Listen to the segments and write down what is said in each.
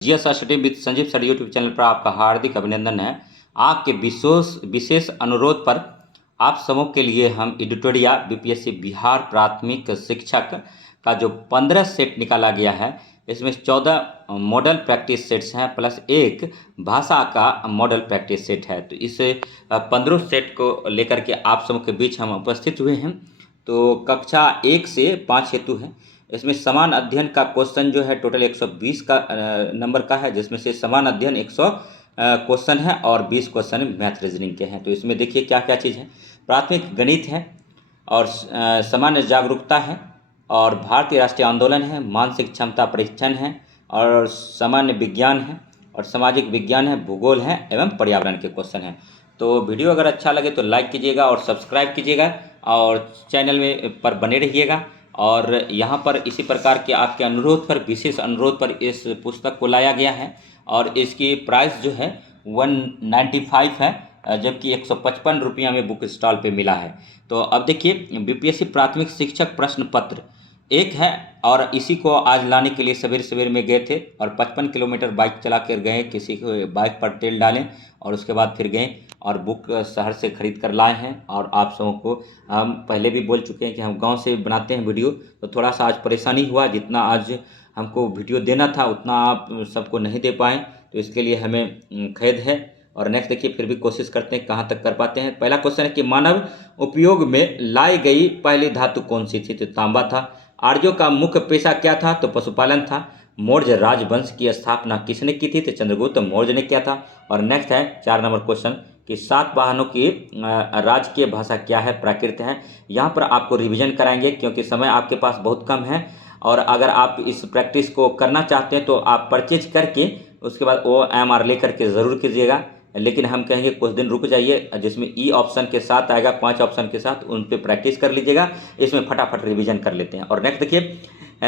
GS study with Sanjeev sir YouTube channel पर आपका हार्दिक अभिनंदन है। आपके विशेष अनुरोध पर आप सबों के लिए हम एडिटोरिया बीपीएससी बिहार प्राथमिक शिक्षक का जो 15 सेट निकाला गया है, इसमें 14 मॉडल प्रैक्टिस सेट्स हैं प्लस एक भाषा का मॉडल प्रैक्टिस सेट है। तो इस 15 सेट को लेकर के आप सबों के बीच हम उपस्थित हुए हैं। तो कक्षा 1 से 5 हेतु है। इसमें समान अध्ययन का क्वेश्चन जो है टोटल 120 का नंबर का है, जिसमें से समान अध्ययन 100 क्वेश्चन है और 20 क्वेश्चन मैथ रीजनिंग के हैं। तो इसमें देखिए क्या क्या चीज़ है। प्राथमिक गणित है और सामान्य जागरूकता है और भारतीय राष्ट्रीय आंदोलन है, मानसिक क्षमता परीक्षण है और सामान्य विज्ञान है और सामाजिक विज्ञान है, भूगोल है एवं पर्यावरण के क्वेश्चन हैं। तो वीडियो अगर अच्छा लगे तो लाइक कीजिएगा और सब्सक्राइब कीजिएगा और चैनल में पर बने रहिएगा। और यहाँ पर इसी प्रकार के आपके अनुरोध पर, विशेष अनुरोध पर इस पुस्तक को लाया गया है और इसकी प्राइस जो है 195 है, जबकि 155 रुपया में बुक स्टॉल पे मिला है। तो अब देखिए, बीपीएससी प्राथमिक शिक्षक प्रश्न पत्र एक है और इसी को आज लाने के लिए सवेरे सवेरे में गए थे और 55 किलोमीटर बाइक चला कर गए। किसी को बाइक पर तेल डालें और उसके बाद फिर गए और बुक शहर से ख़रीद कर लाए हैं। और आप सबों को हम पहले भी बोल चुके हैं कि हम गांव से बनाते हैं वीडियो, तो थोड़ा सा आज परेशानी हुआ। जितना आज हमको वीडियो देना था उतना आप सबको नहीं दे पाए, तो इसके लिए हमें खेद है। और नेक्स्ट देखिए, फिर भी कोशिश करते हैं कहाँ तक कर पाते हैं। पहला क्वेश्चन है कि मानव उपयोग में लाई गई पहली धातु कौन सी थी? तो तांबा था। आर्यों का मुख्य पेशा क्या था? तो पशुपालन था। मौर्य राजवंश की स्थापना किसने की थी? तो चंद्रगुप्त मौर्य ने किया था। और नेक्स्ट है 4 नंबर क्वेश्चन कि सातवाहनों की राजकीय भाषा क्या है? प्राकृत है। यहाँ पर आपको रिवीजन कराएंगे क्योंकि समय आपके पास बहुत कम है और अगर आप इस प्रैक्टिस को करना चाहते हैं तो आप परचेज करके उसके बाद OMR लेकर के ज़रूर कीजिएगा। लेकिन हम कहेंगे कुछ दिन रुक जाइए, जिसमें ई ऑप्शन के साथ आएगा, 5 ऑप्शन के साथ, उन पे प्रैक्टिस कर लीजिएगा। इसमें फटाफट रिवीजन कर लेते हैं। और नेक्स्ट देखिए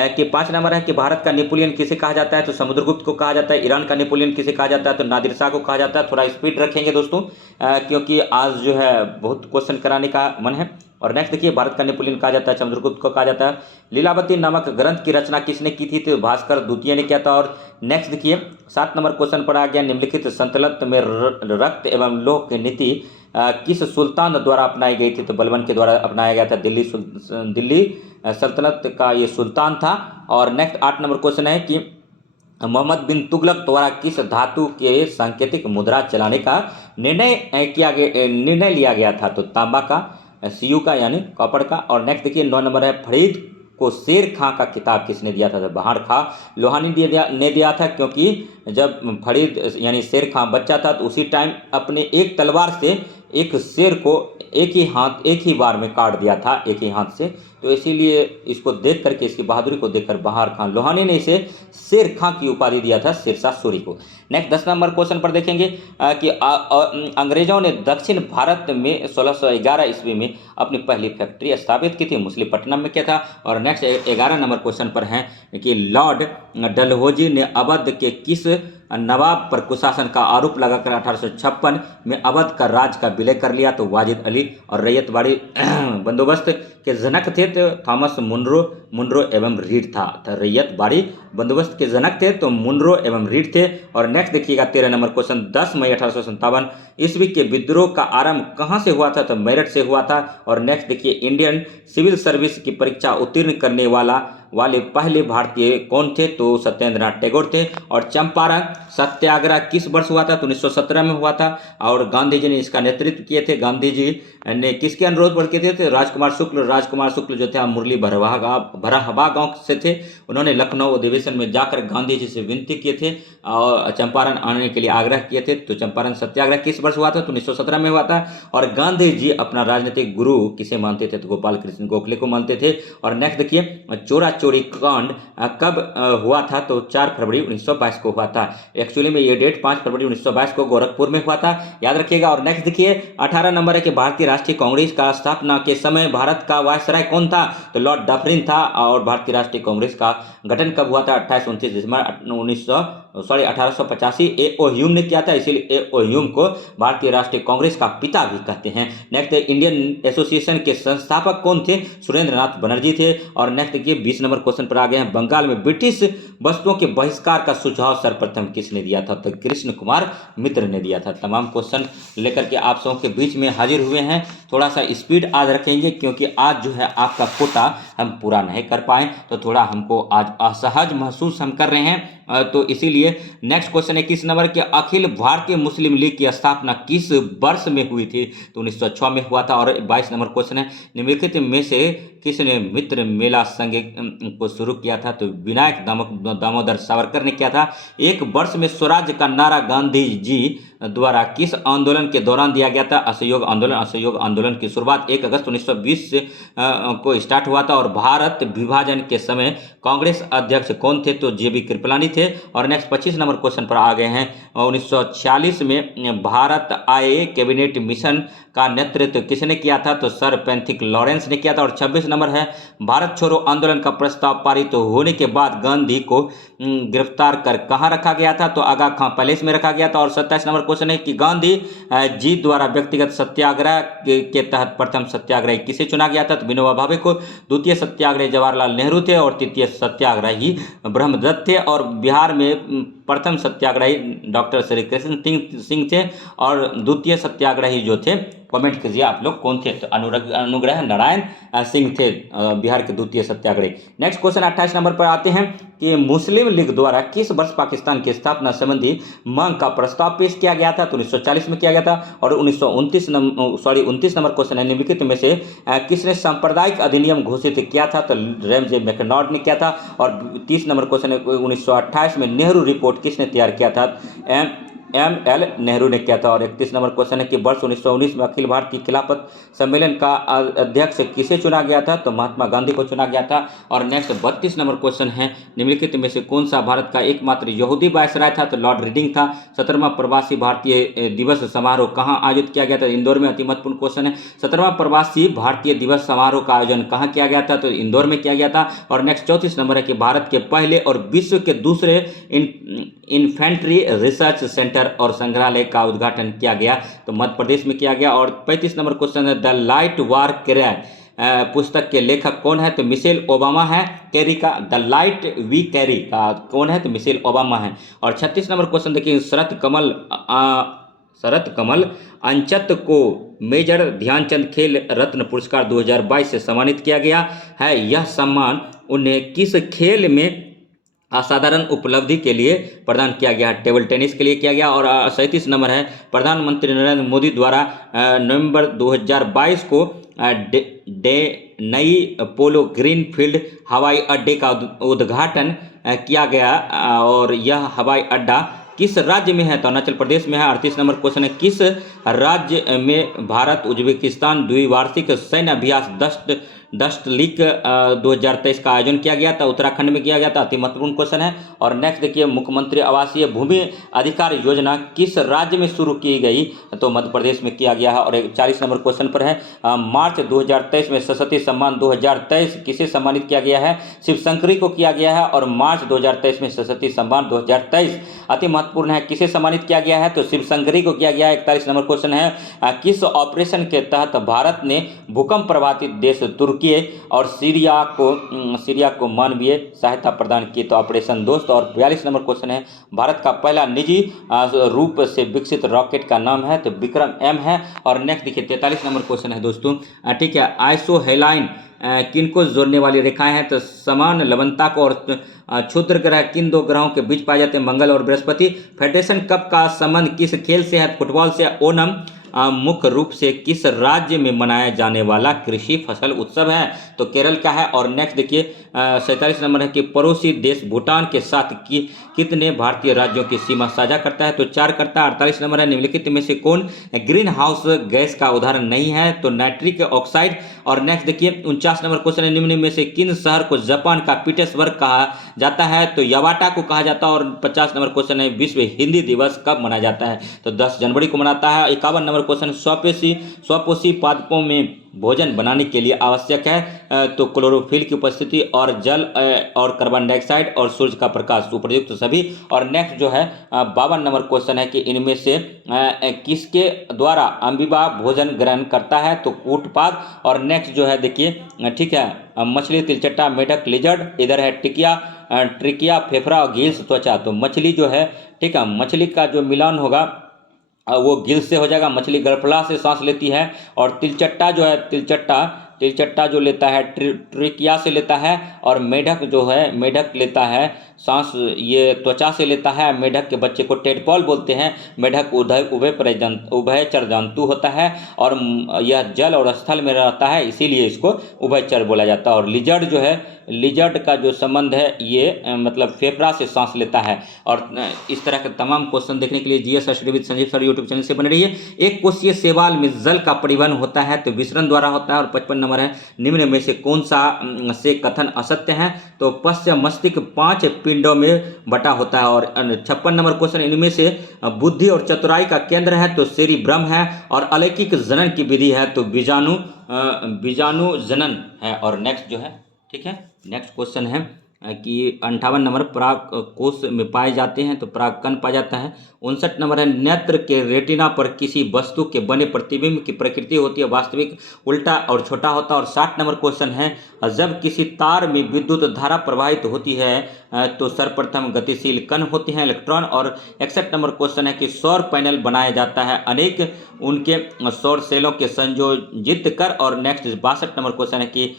कि 5 नंबर है कि भारत का नेपोलियन किसे कहा जाता है? तो समुद्रगुप्त को कहा जाता है। ईरान का नेपोलियन किसे कहा जाता है? तो नादिर शाह को कहा जाता है। थोड़ा स्पीड रखेंगे दोस्तों, क्योंकि आज जो है बहुत क्वेश्चन कराने का मन है। और नेक्स्ट देखिए, भारत का नेपोलियन कहा जाता है, समुद्रगुप्त को कहा जाता है। लीलावती नामक ग्रंथ की रचना किसने की थी? तो भास्कर द्वितीय ने किया था। और नेक्स्ट देखिए 7 नंबर क्वेश्चन पर आ गया, निम्नलिखित संतुलन में रक्त एवं लोह की नीति किस सुल्तान द्वारा अपनाई गई थी? तो बलबन के द्वारा अपनाया गया था। दिल्ली सल्तनत का ये सुल्तान था। और नेक्स्ट 8 नंबर क्वेश्चन है कि मोहम्मद बिन तुगलक द्वारा किस धातु के सांकेतिक मुद्रा चलाने का निर्णय लिया गया था? तो तांबा का, सीयू का यानी कॉपर का। और नेक्स्ट देखिए 9 नंबर है, फरीद को शेर खां का किताब किसने दिया था? तो बहार खां लोहानी ने दिया था, क्योंकि जब फरीद यानी शेर खां बच्चा था तो उसी टाइम अपने एक तलवार से एक शेर को एक ही बार में काट दिया था, एक ही हाथ से। तो इसीलिए इसको देख करके, इसकी बहादुरी को देखकर बहार खां लोहानी ने इसे शेर खां की उपाधि दिया था, शेरशाह सूरी को। नेक्स्ट 10 नंबर क्वेश्चन पर देखेंगे कि अंग्रेजों ने दक्षिण भारत में 1611 ईस्वी में अपनी पहली फैक्ट्री स्थापित की थी, मछलीपट्टनम में किया था। और नेक्स्ट 11 नंबर क्वेश्चन पर है कि लॉर्ड डलहौजी ने अवध के किस नवाब पर कुशासन का आरोप लगाकर 1856 में अवध का राज का विलय कर लिया? तो वाजिद अली। और रैयतवाड़ी बंदोबस्त के जनक थे तो थॉमस मुनरो एवं रीड था। तो रैयतवाड़ी बंदोबस्त के जनक थे तो मुनरो एवं रीड थे। और नेक्स्ट देखिएगा 13 नंबर क्वेश्चन, 10 मई 1857 ईस्वी के विद्रोह का आरंभ कहाँ से हुआ था? तो मेरठ से हुआ था। और नेक्स्ट देखिए, इंडियन सिविल सर्विस की परीक्षा उत्तीर्ण करने वाले पहले भारतीय कौन थे? तो सत्येंद्रनाथ टैगोर थे। और चंपारण सत्याग्रह किस वर्ष हुआ था? तो 1917 में हुआ था। और गांधी जी ने इसका नेतृत्व किए थे। गांधी जी ने किसके अनुरोध पर किए थे? तो राजकुमार शुक्ल जो थे मुरली भरहवा गांव से थे। उन्होंने लखनऊ अधिवेशन में जाकर गांधी जी से विनती किए थे और चंपारण आने के लिए आग्रह किए थे। तो चंपारण सत्याग्रह किस वर्ष हुआ था? तो 1917 में हुआ था। और गांधी जी अपना राजनीतिक गुरु किसे मानते थे? तो गोपाल कृष्ण गोखले को मानते थे। और नेक्स्ट देखिए, चोरी कांड कब हुआ था? तो 4 फरवरी 1922 को हुआ था। एक्चुअली में ये डेट 5 फरवरी 1922 को गोरखपुर में हुआ था, याद रखिएगा। और नेक्स्ट देखिए 18 नंबर है कि भारतीय राष्ट्रीय कांग्रेस का स्थापना के समय भारत का वायसराय कौन था? तो लॉर्ड डफरिन था। और भारतीय राष्ट्रीय कांग्रेस का गठन कब हुआ था? 28-29 दिसंबर 1885 ए.ओ. ह्यूम ने किया था, इसीलिए ए.ओ. ह्यूम को भारतीय राष्ट्रीय कांग्रेस का पिता भी कहते हैं। नेक्स्ट इंडियन एसोसिएशन के संस्थापक कौन थे? सुरेंद्र नाथ बनर्जी थे। और नेक्स्ट देखिए 20 नंबर क्वेश्चन पर आ गए हैं। बंगाल में ब्रिटिश वस्तुओं के बहिष्कार का सुझाव सर्वप्रथम किसने दिया था? तो कृष्ण कुमार मित्र ने दिया था। तमाम क्वेश्चन लेकर के आप सबों के बीच में हाजिर हुए हैं। थोड़ा सा स्पीड आज रखेंगे क्योंकि आज जो है आपका कोटा हम पूरा नहीं कर पाए, तो थोड़ा हमको आज असहज महसूस हम कर रहे हैं, तो इसीलिए नेक्स्ट क्वेश्चन है 21 नंबर के अखिल भारतीय मुस्लिम लीग की स्थापना किस वर्ष में हुई थी? तो 1906 में हुआ था। और 22 नंबर क्वेश्चन है निम्नलिखित में से किसने मित्र मेला संघ को शुरू किया था? तो विनायक दामोदर सावरकर ने किया था। एक वर्ष में स्वराज का नारा गांधी जी द्वारा किस आंदोलन के दौरान दिया गया था? असहयोग आंदोलन। असहयोग आंदोलन की शुरुआत 1 अगस्त 1920 को स्टार्ट हुआ था। और भारत विभाजन के समय कांग्रेस अध्यक्ष कौन थे? तो जे.बी. कृपलानी थे। और नेक्स्ट 25 नंबर क्वेश्चन पर आ गए हैं। 1946 में भारत आए कैबिनेट मिशन का नेतृत्व किसने किया था? तो सर पैंथिक लॉरेंस ने किया था। और 26 नंबर है भारत छोड़ो आंदोलन का प्रस्ताव पारित होने के बाद गांधी को गिरफ्तार कर कहां रखा गया था? तो आगा खां पैलेस में रखा गया था। और 27 नंबर क्वेश्चन है कि गांधी जी द्वारा व्यक्तिगत सत्याग्रह के तहत प्रथम सत्याग्रही किसे चुना गया था? तो विनोबा भावे को। द्वितीय सत्याग्रही जवाहरलाल नेहरू थे। और तृतीय सत्याग्रही ब्रह्मदत्त थे। और बिहार में प्रथम सत्याग्रही डॉक्टर श्री कृष्ण सिंह थे। और द्वितीय सत्याग्रही जो थे, कमेंट कीजिए आप लोग कौन थे? तो अनुग्रह नारायण सिंह थे बिहार के द्वितीय सत्याग्रही। नेक्स्ट क्वेश्चन 28 नंबर पर आते हैं कि मुस्लिम लीग द्वारा किस वर्ष पाकिस्तान की स्थापना संबंधी मांग का प्रस्ताव पेश किया गया था? तो 1940 में किया गया था। और 29 नंबर क्वेश्चन है निम्नलिखित में से किसने सांप्रदायिक अधिनियम घोषित किया था? तो रैमजे मैकडॉनल्ड ने किया था। और 30 नंबर क्वेश्चन है 1928 में नेहरू रिपोर्ट किसने तैयार किया था? एम.एल. नेहरू ने किया था। और 31 नंबर क्वेश्चन है कि वर्ष 1919 में अखिल भारतीय खिलाफत सम्मेलन का अध्यक्ष किसे चुना गया था? तो महात्मा गांधी को चुना गया था। और नेक्स्ट 32 नंबर क्वेश्चन है निम्नलिखित में से कौन सा भारत का एकमात्र यहूदी वायसराय था? तो लॉर्ड रीडिंग था। 17वां प्रवासी भारतीय दिवस समारोह कहाँ आयोजित किया गया था? इंदौर में। अति महत्वपूर्ण क्वेश्चन है 17वां प्रवासी भारतीय दिवस समारोह का आयोजन कहाँ किया गया था? तो इंदौर में किया गया था। और नेक्स्ट 34 नंबर है कि भारत के पहले और विश्व के दूसरे इन्फेंट्री रिसर्च सेंटर और संग्रहालय का उद्घाटन किया गया? तो मध्य प्रदेश में किया गया। और 35 नंबर क्वेश्चन है द लाइट वार कैरी पुस्तक के लेखक कौन है? तो मिशेल ओबामा है। कैरी का द लाइट वी कैरी का कौन है? तो मिशेल ओबामा है। और 36 नंबर क्वेश्चन देखिए शरत कमल अंचत को मेजर ध्यानचंद खेल रत्न पुरस्कार 2022 से सम्मानित किया गया है। यह सम्मान उन्हें किस खेल में असाधारण उपलब्धि के लिए प्रदान किया गया? टेबल टेनिस के लिए किया गया। और 37 नंबर है प्रधानमंत्री नरेंद्र मोदी द्वारा नवंबर 2022 को नई पोलो ग्रीनफील्ड हवाई अड्डे का उद्घाटन किया गया। और यह हवाई अड्डा किस राज्य में है? तो अरुणाचल प्रदेश में है। 38 नंबर क्वेश्चन है किस राज्य में भारत उज्बेकिस्तान द्विवार्षिक सैन्य अभ्यास डस्ट लीग 2023 का आयोजन किया गया था? उत्तराखंड में किया गया था। अति महत्वपूर्ण क्वेश्चन है। और नेक्स्ट देखिए मुख्यमंत्री आवासीय भूमि अधिकार योजना किस राज्य में शुरू की गई? तो मध्य प्रदेश में किया गया है। और 40 नंबर क्वेश्चन पर है मार्च 2023 में सरस्वती सम्मान 2023 किसे सम्मानित किया गया है? शिवशंकरी को किया गया है। और मार्च 2023 में सरस्वती सम्मान 2023 अति महत्वपूर्ण है, किसे सम्मानित किया गया है? तो शिवशंकरी को किया गया है। 41 नंबर क्वेश्चन है किस ऑपरेशन के तहत भारत ने भूकंप प्रभावित देश तुर्की और सीरिया को मानवीय सहायता प्रदान की? तो ऑपरेशन दोस्त। और 42 नंबर क्वेश्चन है भारत का पहला निजी रूप से विकसित रॉकेट का नाम है? तो विक्रम एम है। और नेक्स्ट देखिए 43 नंबर क्वेश्चन है दोस्तों, ठीक है, आइसोहेलाइन किनको जोड़ने वाली रेखाएं हैं? तो समान लवणता को और क्षुद्र ग्रह किन दो ग्रहों के बीच पाए जाते हैं? मंगल और बृहस्पति। फेडरेशन कप का संबंध किस खेल से है? फुटबॉल से। ओनम मुख्य रूप से किस राज्य में मनाया जाने वाला कृषि फसल उत्सव है? तो केरल का है। और नेक्स्ट देखिए 47 नंबर है कि पड़ोसी देश भूटान के साथ कितने भारतीय राज्यों की सीमा साझा करता है? तो 4 करता है। 48 नंबर है निम्नलिखित में से कौन ग्रीन हाउस गैस का उदाहरण नहीं है? तो नाइट्रिक ऑक्साइड। और नेक्स्ट देखिए 49 नंबर क्वेश्चन है निम्न में से किन शहर को जापान का पीटर्सबर्ग कहा जाता है? तो यावाटा को कहा जाता है। और 50 नंबर क्वेश्चन है विश्व हिंदी दिवस कब मनाया जाता है? तो 10 जनवरी को मनाता है। 51 नंबर क्वेश्चन स्वपोषी पादपों में भोजन बनाने के लिए आवश्यक है? तो क्लोरोफिल की उपस्थिति और जल और कार्बन डाइऑक्साइड और सूर्य का प्रकाश, उपयुक्त सभी। और नेक्स्ट जो है 52 नंबर क्वेश्चन है कि इनमें से किसके द्वारा अमीबा भोजन ग्रहण करता है? तो कूटपाद। और नेक्स्ट जो है देखिए ठीक है, मछली, तिलचट्टा, मेढक, लिजर्ड, इधर है टिकिया, ट्रिकिया, फेफड़ा और गिल्स, त्वचा। तो मछली जो है ठीक है, मछली का जो मिलान होगा वो गिल्स से हो जाएगा। मछली गलफला से सांस लेती है। और तिलचट्टा जो है, तिलचट्टा जो लेता है ट्रिकिया से लेता है। और मेढक जो है, मेढक लेता है सांस ये त्वचा से लेता है। मेढक के बच्चे को टेडपॉल बोलते हैं। मेढक उभयचर जंतु होता है और यह जल और स्थल में रहता है, इसीलिए इसको उभयचर बोला जाता है। और लिजर्ड जो है, लिजर्ड का जो संबंध है ये मतलब फेफड़ा से सांस लेता है। और इस तरह के तमाम क्वेश्चन देखने के लिए GS study with Sanjeev sir YouTube channel से बने रहिए। एक कोशीय शैवाल में जल का परिवहन होता है तो विसरण द्वारा होता है। और 55 नंबर है, निम्न में से कौन सा से कथन असत्य है? तो पश्च मस्तिष्क 5 पिंडों में बटा होता है। और 56 नंबर क्वेश्चन, इनमें से बुद्धि और चतुराई का केंद्र है तो सेरिब्रम है। और अलैंगिक जनन की विधि है तो बीजाणु जनन है। और नेक्स्ट जो है ठीक है, नेक्स्ट क्वेश्चन है कि 58 नंबर, पराग कोष में पाए जाते हैं तो परागकण पाया जाता है। 59 नंबर है, नेत्र के रेटिना पर किसी वस्तु के बने प्रतिबिंब की प्रकृति होती है वास्तविक, उल्टा और छोटा होता है। और 60 नंबर क्वेश्चन है, जब किसी तार में विद्युत धारा प्रवाहित होती है तो सर्वप्रथम गतिशील कण होते हैं इलेक्ट्रॉन। और 61 नंबर क्वेश्चन है कि सौर पैनल बनाया जाता है अनेक उनके सौर सेलों के संयोजित कर। और नेक्स्ट 62 नंबर क्वेश्चन है कि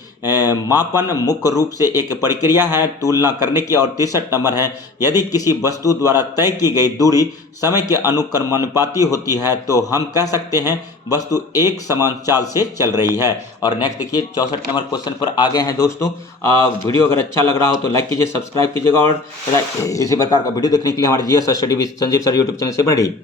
मापन मुख्य रूप से एक प्रक्रिया है तुलना करने की। और 63 नंबर है, यदि किसी वस्तु द्वारा तय की गई दूरी समय के अनुक्रमानुपाती होती है तो हम कह सकते हैं वस्तु एक समान चाल से चल रही है। और नेक्स्ट देखिए 64 नंबर क्वेश्चन पर आ गए हैं दोस्तों। वीडियो अगर अच्छा लग रहा हो तो लाइक कीजिए, सब्सक्राइब कीजिएगा और इसी प्रकार का वीडियो देखने के लिए हमारे GS study with Sanjeev sir YouTube channel से बने रहिए।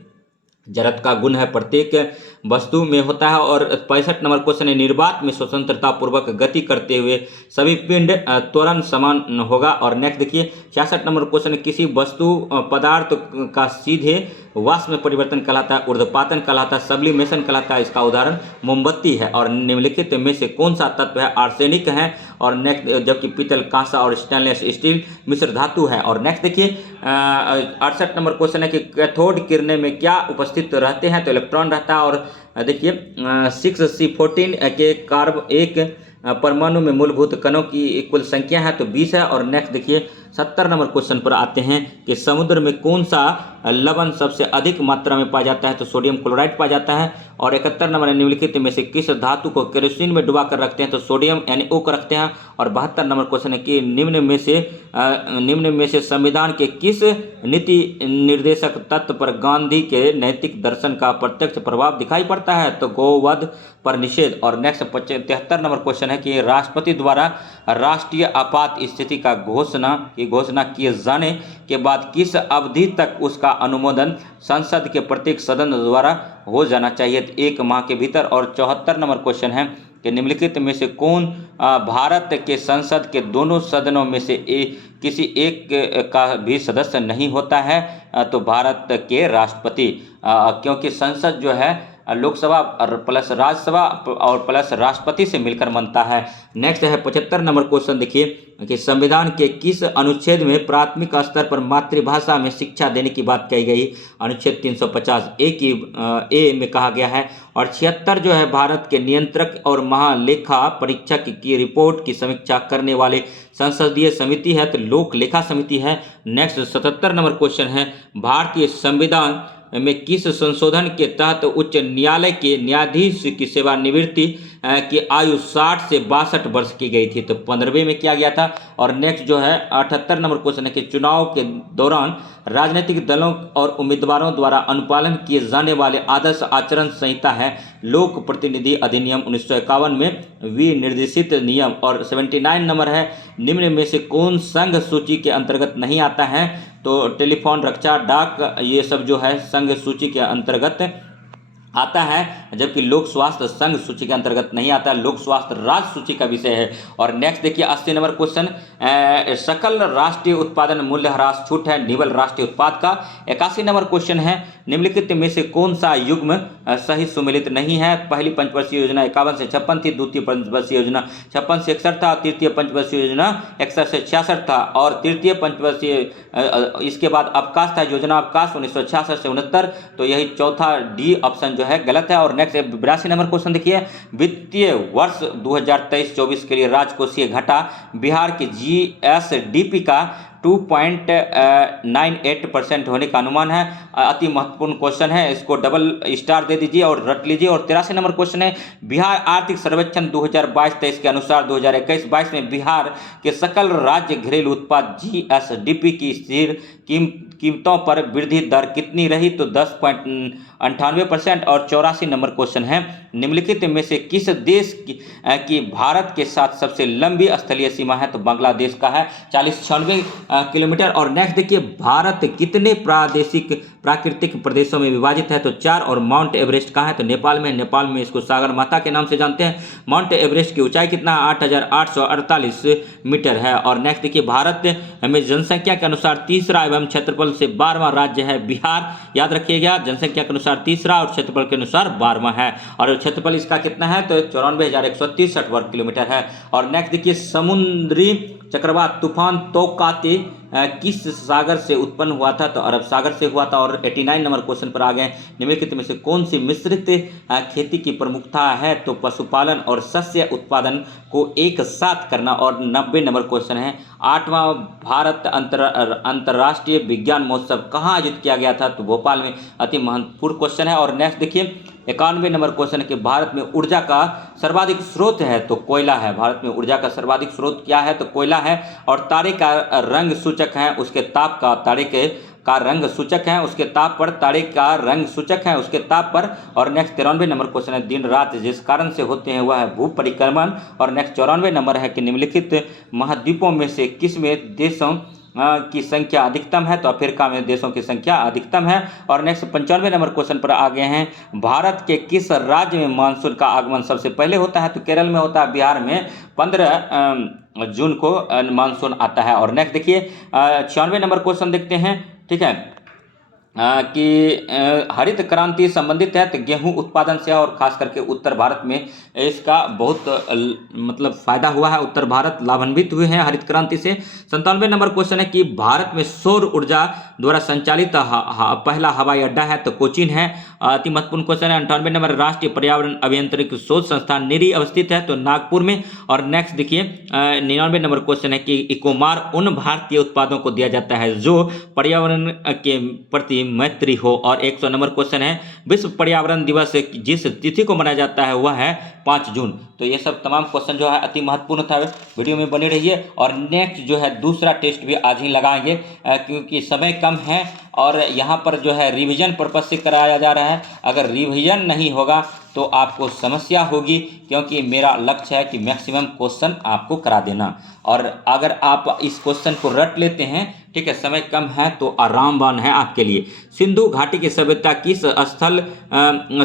जड़त्व का गुण है प्रत्येक वस्तु में होता है। और 65 नंबर क्वेश्चन है, निर्वात में स्वतंत्रता पूर्वक गति करते हुए सभी पिंड त्वरण समान होगा। और नेक्स्ट देखिए 66 नंबर क्वेश्चन है, किसी वस्तु पदार्थ का सीधे वाष्प में परिवर्तन कहलाता है ऊर्ध्वपातन कहलाता है सब्लिमेशन कहलाता है। इसका उदाहरण मोमबत्ती है। और निम्नलिखित में से कौन सा तत्व है? आर्सेनिक है। और नेक्स्ट जबकि पीतल, कांसा और स्टेनलेस स्टील मिश्र धातु है। और नेक्स्ट देखिए 68 नंबर क्वेश्चन है कि कैथोड किरणें में क्या उपस्थित रहते हैं? तो इलेक्ट्रॉन रहता है। और देखिए 6C14 के कार्ब एक परमाणु में मूलभूत कणों की कुल संख्या है तो 20 है। और नेक्स्ट देखिए 70 नंबर क्वेश्चन पर आते हैं कि समुद्र में कौन सा लवण सबसे अधिक मात्रा में पाया जाता है? तो सोडियम क्लोराइड पाया जाता है। और 71 नंबर निम्नलिखित में से किस धातु को केरोसिन में डुबा कर रखते हैं? तो सोडियम NO को रखते हैं। और 72 नंबर क्वेश्चन है कि निम्न में से संविधान के किस नीति निर्देशक तत्व पर गांधी के नैतिक दर्शन का प्रत्यक्ष प्रभाव दिखाई पड़ता है? तो गोवध पर निषेध। और नेक्स्ट 73 नंबर क्वेश्चन है कि राष्ट्रपति द्वारा राष्ट्रीय आपात स्थिति का घोषणा किए जाने के बाद किस अवधि तक उसका अनुमोदन संसद के प्रत्येक सदन द्वारा हो जाना चाहिए? 1 माह के भीतर। और 74 नंबर क्वेश्चन है कि निम्नलिखित में से कौन भारत के संसद के दोनों सदनों में से किसी एक का भी सदस्य नहीं होता है? तो भारत के राष्ट्रपति, क्योंकि संसद जो है लोकसभा प्लस राज्यसभा और प्लस राष्ट्रपति से मिलकर बनता है। नेक्स्ट है 75 नंबर क्वेश्चन देखिए कि संविधान के किस अनुच्छेद में प्राथमिक स्तर पर मातृभाषा में शिक्षा देने की बात कही गई? अनुच्छेद 350 ए में कहा गया है। और 76 जो है, भारत के नियंत्रक और महालेखा परीक्षक की रिपोर्ट की समीक्षा करने वाले संसदीय समिति है तो लोक लेखा समिति है। नेक्स्ट 77 नंबर क्वेश्चन है, भारतीय संविधान में किस संशोधन के तहत उच्च न्यायालय के न्यायाधीश की सेवानिवृत्ति की आयु 60 से 62 वर्ष की गई थी? तो 15वें में किया गया था। और नेक्स्ट जो है 78 नंबर क्वेश्चन है कि चुनाव के दौरान राजनीतिक दलों और उम्मीदवारों द्वारा अनुपालन किए जाने वाले आदर्श आचरण संहिता है लोक प्रतिनिधि अधिनियम 1951 में विनिर्देशित नियम। और 79 नंबर है, निम्न में से कौन संघ सूची के अंतर्गत नहीं आता है? तो टेलीफोन, रक्षा, डाक, ये सब जो है संघ सूची के अंतर्गत आता है, जबकि लोक स्वास्थ्य संघ सूची के अंतर्गत नहीं आता है, लोक स्वास्थ्य राज्य सूची का विषय है। और नेक्स्ट देखिए 80 नंबर क्वेश्चन, सकल राष्ट्रीय उत्पादन मूल्य ह्रास छूट है निवल राष्ट्रीय उत्पाद का। 81 नंबर क्वेश्चन है, निम्नलिखित में से कौन सा युग्म सही सुमेलित नहीं है। पहली पंचवर्षीय योजना 51 से 56 थी, द्वितीय पंचवर्षीय योजना 56 से 61 था, तृतीय पंचवर्षीय योजना 61 से 66 था, और तृतीय पंचवर्षीय इसके बाद अवकाश था, योजना अवकाश 1966 से 69। तो यही चौथा डी ऑप्शन जो है गलत है। और नेक्स्ट 82 नंबर क्वेश्चन देखिए, वित्तीय वर्ष 2023-24 के लिए राजकोषीय घाटा बिहार के जीएसडीपी का 2.98% होने का अनुमान है। अति महत्वपूर्ण क्वेश्चन है, इसको डबल स्टार दे दीजिए और रट लीजिए। और 83 नंबर क्वेश्चन है, बिहार आर्थिक सर्वेक्षण 2022-23 के अनुसार 2021-22 में बिहार के सकल राज्य घरेलू उत्पाद जीएसडीपी की स्थिर कीमतों पर वृद्धि दर कितनी रही। तो 10.98%। और 84 नंबर क्वेश्चन है, निम्नलिखित में से किस देश की भारत के साथ सबसे लंबी स्थलीय सीमा है। तो बांग्लादेश का है 4096 किलोमीटर। और नेक्स्ट देखिए, भारत कितने प्राकृतिक प्रदेशों में विभाजित है। तो 4। और माउंट एवरेस्ट कहाँ है। तो नेपाल में। नेपाल में इसको सागर माता के नाम से जानते हैं। माउंट एवरेस्ट की ऊंचाई कितना है, 8848 मीटर है। और नेक्स्ट देखिए, भारत में जनसंख्या के अनुसार तीसरा एवं क्षेत्रफल से 12वां राज्य है बिहार। याद रखिएगा, जनसंख्या के अनुसार तीसरा और क्षेत्रफल के अनुसार 12वां है। और क्षेत्रफल इसका कितना है, तो 94,163 वर्ग किलोमीटर है। और नेक्स्ट देखिए, समुद्री चक्रवात तूफान तौकाते किस सागर से उत्पन्न हुआ था। तो अरब सागर से हुआ था। और 89 नंबर क्वेश्चन पर आ गए, निम्नलिखित में से कौन सी मिश्रित खेती की प्रमुखता है। तो पशुपालन और शस्य उत्पादन को एक साथ करना। और 90 नंबर क्वेश्चन है, 8वां भारत अंतर्राष्ट्रीय विज्ञान महोत्सव कहाँ आयोजित किया गया था। तो भोपाल में। अति महत्वपूर्ण क्वेश्चन है। और नेक्स्ट देखिए, 91 नंबर क्वेश्चन है कि भारत में ऊर्जा का सर्वाधिक स्रोत है। तो कोयला है। भारत में ऊर्जा का सर्वाधिक स्रोत क्या है। तो कोयला है। और तारे का रंग सूचक है उसके ताप का, तारे का रंग सूचक है उसके ताप पर, तारे का रंग सूचक है उसके ताप पर। और नेक्स्ट 93 नंबर क्वेश्चन है, दिन रात जिस कारण से होते हैं वह है भू परिक्रमण। और नेक्स्ट 94 नंबर है कि निम्नलिखित महाद्वीपों में से किस में देशों की संख्या अधिकतम है। तो अफ्रीका में देशों की संख्या अधिकतम है। और नेक्स्ट 95 नंबर क्वेश्चन पर आ गए हैं, भारत के किस राज्य में मानसून का आगमन सबसे पहले होता है। तो केरल में होता है। बिहार में 15 जून को मानसून आता है। और नेक्स्ट देखिए 96 नंबर क्वेश्चन देखते हैं, ठीक है, कि हरित क्रांति संबंधित है। तो गेहूं उत्पादन से और खास करके उत्तर भारत में इसका बहुत मतलब फायदा हुआ है। उत्तर भारत लाभान्वित हुए हैं हरित क्रांति से। 97 नंबर क्वेश्चन है कि भारत में सौर ऊर्जा द्वारा संचालित पहला हवाई अड्डा है। तो कोचीन है। अति महत्वपूर्ण क्वेश्चन है। 98 नंबर, राष्ट्रीय पर्यावरण अभियांत्रिकी शोध संस्थान निरी अवस्थित है। तो नागपुर में। और नेक्स्ट देखिए 99 नंबर क्वेश्चन है कि इकोमार उन भारतीय उत्पादों को दिया जाता है जो पर्यावरण के प्रति मैत्री हो। और 100 नंबर क्वेश्चन है, विश्व पर्यावरण दिवस जिस तिथि को मनाया जाता है वह है 5 जून। तो ये सब तमाम क्वेश्चन जो है अति महत्वपूर्ण था। वीडियो में बने रहिए। और नेक्स्ट जो है दूसरा टेस्ट भी आज ही लगाएंगे क्योंकि समय कम है और यहाँ पर जो है रिवीजन पर्पज से कराया जा रहा है। अगर रिवीजन नहीं होगा तो आपको समस्या होगी क्योंकि मेरा लक्ष्य है कि मैक्सिमम क्वेश्चन आपको करा देना। और अगर आप इस क्वेश्चन को रट लेते हैं, ठीक है, समय कम है तो आरामवान है आपके लिए। सिंधु घाटी की सभ्यता किस स्थल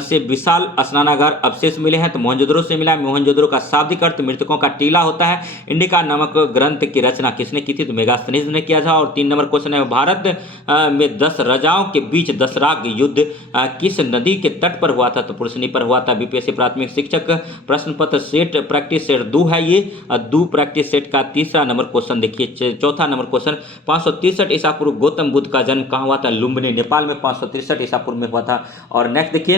से विशाल स्नानागार अवशेष मिले हैं। तो मोहनजोदड़ो से मिला है। मोहनजोदड़ो का शाब्दिक अर्थ मृतकों का टीला होता है। इंडिका नामक ग्रंथ की रचना किसने की थी। तो मेगास्थनीज ने किया था। और 3 नंबर क्वेश्चन है, भारत में 10 राजाओं के बीच दसराग युद्ध किस नदी के तट पर हुआ था। तो पुरसनी पर हुआ था। बीपीएससी प्राथमिक शिक्षक प्रश्न पत्र सेट प्रैक्टिस सेट 2 है। ये 2 प्रैक्टिस सेट का तीसरा नंबर क्वेश्चन देखिए। चौथा नंबर क्वेश्चन, 563 ईसा पूर्व गौतम बुद्ध का जन्म कहाँ हुआ था। लुम्बिनी नेपाल में 563 ईसा पूर्व में हुआ था। और नेक्स्ट देखिए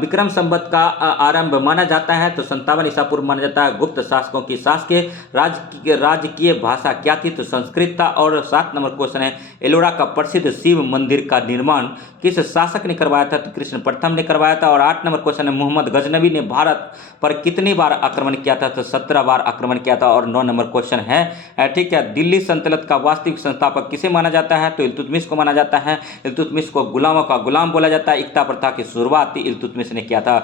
विक्रम संवत का आरंभ माना जाता है। तो 57 ईसा पूर्व माना जाता है। गुप्त शासकों की शासकीय राजकीय भाषा क्या थी। तो संस्कृत था। और 7 नंबर क्वेश्चन है, एलोरा का प्रसिद्ध शिव मंदिर का निर्माण किस शासक ने करवाया था। तो कृष्ण प्रथम ने करवाया था। और 8 नंबर क्वेश्चन है, मोहम्मद गजनबी ने भारत पर कितनी बार आक्रमण किया था। तो 17 बार आक्रमण किया था। और 9 नंबर क्वेश्चन है, ठीक है, दिल्ली सल्तनत का वास्तविक संस्थापक किसे माना जाता है। तो इल्तुतमिश को माना जाता है। इल्तुतमिश को गुलामों का गुलाम बोला जाता है। इक्ता प्रथा की शुरुआत इल्तुतमिश ने किया था।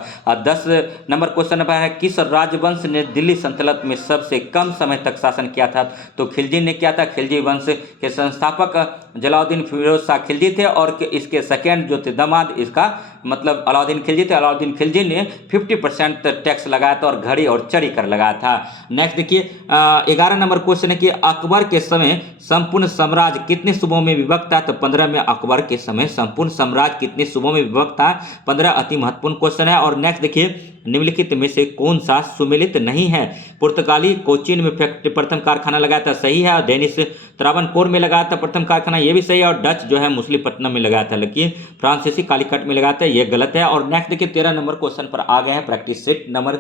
10 नंबर क्वेश्चन है, किस राजवंश ने दिल्ली सल्तनत में सबसे कम समय तक शासन किया था। तो खिलजी ने किया था। खिलजी वंश के संस्थापक जलाउद्दीन फिरोज शाह खिलजी थे। और इसके सेकेंड जो थे दामाद इसका मतलब अलाउद्दीन खिलजी थे, अलाउद्दीन खिलजी ने 50% टैक्स लगाया था और घड़ी और चढ़ी कर लगाया था। नेक्स्ट देखिए 11 नंबर क्वेश्चन है कि अकबर के समय संपूर्ण साम्राज्य कितने सूबों में विभक्त था? तो 15 में अकबर के समय संपूर्ण साम्राज्य कितने सूबों में विभक्त था? 15 अति महत्वपूर्ण क्वेश्चन है। और नेक्स्ट देखिए निम्नलिखित में से कौन सा सुमेलित नहीं है? पुर्तगाली कोचीन में फैक्ट्री प्रथम कारखाना लगाया था, सही है। और डेनिश त्रावणकोर में लगाया था प्रथम कारखाना, ये भी सही है। और डच जो है मुसलीपट्टनम में लगाया था, लेकिन फ्रांसीसी कालीकट में लगाया था, ये गलत है। और नेक्स्ट देखिए 13 नंबर क्वेश्चन पर आ गए हैं प्रैक्टिस सेट नंबर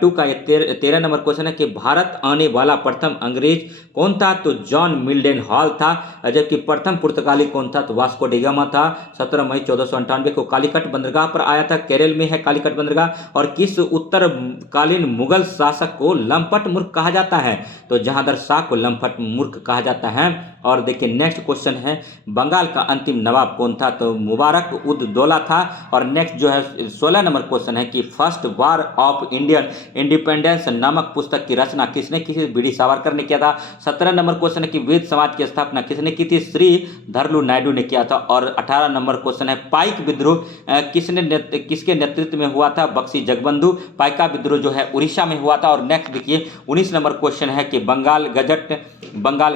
2 का। ये 13 नंबर क्वेश्चन है कि भारत आने वाला प्रथम अंग्रेज कौन था? तो जॉन मिल्डन हॉल था। जबकि प्रथम पुर्तगाली कौन था? तो वास्को डी गामा था। 17 मई 1498 को कालीकट बंदरगाह पर आया था, केरल में है कालीकट बंदरगाह। और किस उत्तरकालीन मुगल शासक को लंपट मूर्ख कहा जाता है? तो जहांगीर शाह को लंपट मूर्ख कहा जाता है। और देखिए नेक्स्ट क्वेश्चन है बंगाल का अंतिम नवाब कौन था? तो मुबारक उद दौला था। और नेक्स्ट जो है 16 नंबर क्वेश्चन है कि first war of Indian independence नामक पुस्तक की रचना किसने की थी? बी डी सावरकर ने किया था। 17 नंबर क्वेश्चन है कि वेद समाज की स्थापना किसने की थी? श्री धरलू नायडू ने किया था। और 18 नंबर क्वेश्चन है पाइक विद्रोह किसके नेतृत्व में हुआ था? बख्शी जगबंधु। पाइका विद्रोह जो है उड़ीसा में हुआ था। और नेक्स्ट देखिए 19 नंबर क्वेश्चन है कि बंगाल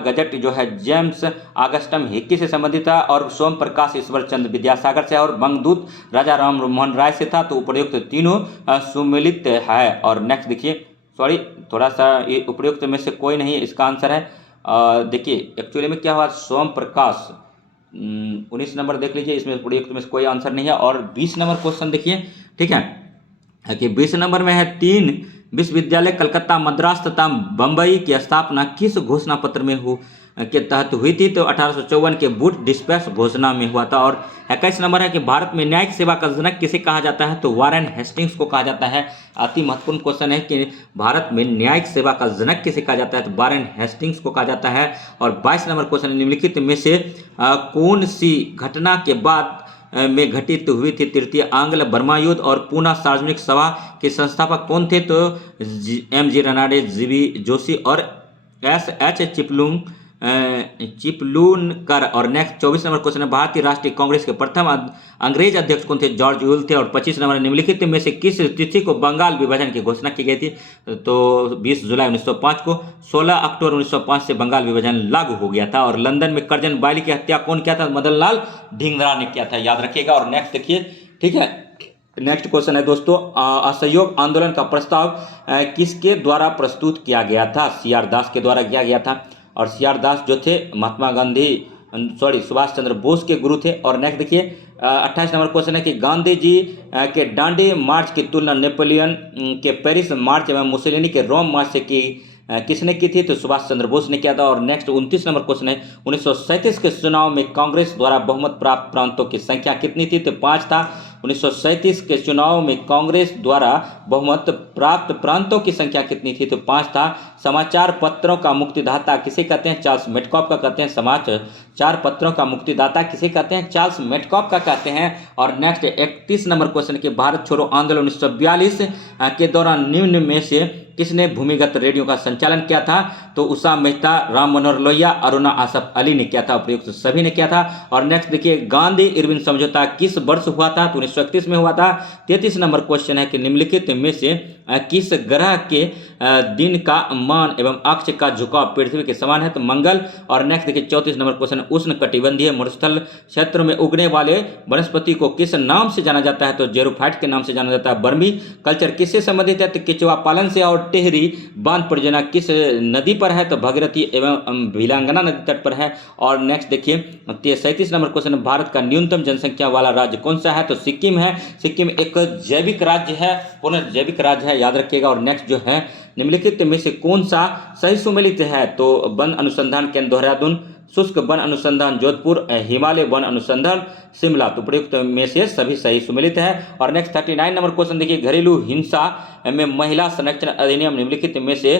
गजट जो है जेम्स ऑगस्टम हिक्की से संबंधित था। और सोम प्रकाश ईश्वर चंद्र विद्यासागर से। और बंगदूत राजा राम मोहन राय से था। तो उपर्युक्त तीनों सुमेलित है। और नेक्स्ट देखिए सॉरी थोड़ा सा ये उपर्युक्त में से कोई नहीं इसका आंसर है। देखिए एक्चुअली में क्या हुआ, सोम प्रकाश 19 नंबर देख लीजिए, इसमें उपर्युक्त में से कोई आंसर नहीं है। और 20 नंबर क्वेश्चन देखिए, ठीक है कि 20 नंबर में है 3 विश्वविद्यालय कलकत्ता, मद्रास तथा बंबई की स्थापना किस घोषणा पत्र में के तहत हुई थी? तो 1854 के बूट डिस्पैच घोषणा में हुआ था। और 21 नंबर है कि भारत में न्यायिक सेवा का जनक किसे कहा जाता है? तो वारेन हेस्टिंग्स को कहा जाता है। अति महत्वपूर्ण क्वेश्चन है कि भारत में न्यायिक सेवा का जनक किसे कहा जाता है? तो वारेन हेस्टिंग्स को कहा जाता है। और 22 नंबर क्वेश्चन निम्नलिखित में से कौन सी घटना के बाद में घटित हुई थी? तृतीय आंग्ल बर्मा युद्ध। और पूना सार्वजनिक सभा के संस्थापक कौन थे? तो M G Ranade, G B Joshi और एस एच चिपलूनकर। और नेक्स्ट 24 नंबर क्वेश्चन है भारतीय राष्ट्रीय कांग्रेस के प्रथम अंग्रेज अध्यक्ष कौन थे? जॉर्ज यूल थे। और 25 नंबर निम्नलिखित में से किस तिथि को बंगाल विभाजन की घोषणा की गई थी? तो 20 जुलाई 1905 को। 16 अक्टूबर 1905 से बंगाल विभाजन लागू हो गया था। और लंदन में करजन बाइली की हत्या कौन किया था? मदन लाल ढींगरा ने किया था, याद रखिएगा। और नेक्स्ट देखिए, ठीक है नेक्स्ट क्वेश्चन है दोस्तों असहयोग आंदोलन का प्रस्ताव किसके द्वारा प्रस्तुत किया गया था? सी आर दास के द्वारा किया गया था। और सी आर दास जो थे महात्मा गांधी सुभाष चंद्र बोस के गुरु थे। और नेक्स्ट देखिए 28 नंबर क्वेश्चन है कि गांधी जी के डांडी मार्च की तुलना नेपोलियन के पेरिस मार्च एवं मुसोलिनी के रोम मार्च से की किसने की थी? तो सुभाष चंद्र बोस ने किया था। और नेक्स्ट 29 नंबर क्वेश्चन है 1937 के चुनाव में कांग्रेस द्वारा बहुमत प्राप्त प्रांतों की संख्या कितनी थी? तो 5 था। 1937 के चुनाव में कांग्रेस द्वारा बहुमत प्राप्त प्रांतों की संख्या कितनी थी? तो 5 था। समाचार पत्रों का मुक्तिदाता किसे कहते हैं? चार्ल्स मेटकॉफ का कहते हैं। समाचार पत्रों का मुक्तिदाता किसे कहते हैं? चार्ल्स मेटकॉफ का कहते हैं। और नेक्स्ट 31 नंबर क्वेश्चन के भारत छोड़ो आंदोलन 1942 के दौरान निम्न में से किसने भूमिगत रेडियो का संचालन किया था? तो उषा मेहता, राम मनोहर लोहिया, अरुणा आसफ अली ने किया था। उपयुक्त सभी ने किया था। और नेक्स्ट देखिए गांधी इरविन समझौता किस वर्ष हुआ था? तो 1931 में हुआ था। 33 नंबर क्वेश्चन है कि निम्नलिखित में से किस ग्रह के दिन का मान एवं अक्ष का झुकाव पृथ्वी के समान है? तो मंगल। और नेक्स्ट देखिए 34 नंबर क्वेश्चन उष्ण कटिबंधीय मरुस्थल क्षेत्र में उगने वाले वनस्पति को किस नाम से जाना जाता है? तो जेरोफाइट के नाम से जाना जाता है। बर्मी कल्चर किससे संबंधित है? तो केचुआ पालन से। और टेहरी बांध परियोजना किस नदी पर है? तो भगीरथी एवं भिलांगना नदी तट पर है। और नेक्स्ट देखिए 37 नंबर क्वेश्चन भारत का न्यूनतम जनसंख्या वाला राज्य कौन सा है? तो सिक्किम है। सिक्किम एक जैविक राज्य है, पुनः जैविक राज्य है, याद रखिएगा। और नेक्स्ट जो है निम्नलिखित में से कौन सा सही सुमेलित है? तो वन अनुसंधान केंद्र देहरादून, शुष्क वन अनुसंधान जोधपुर, हिमालय वन अनुसंधान शिमला। तो प्रयुक्त में से सभी सही सुमेलित है। और नेक्स्ट 39 नंबर क्वेश्चन देखिए घरेलू हिंसा में महिला संरक्षण अधिनियम निम्नलिखित में से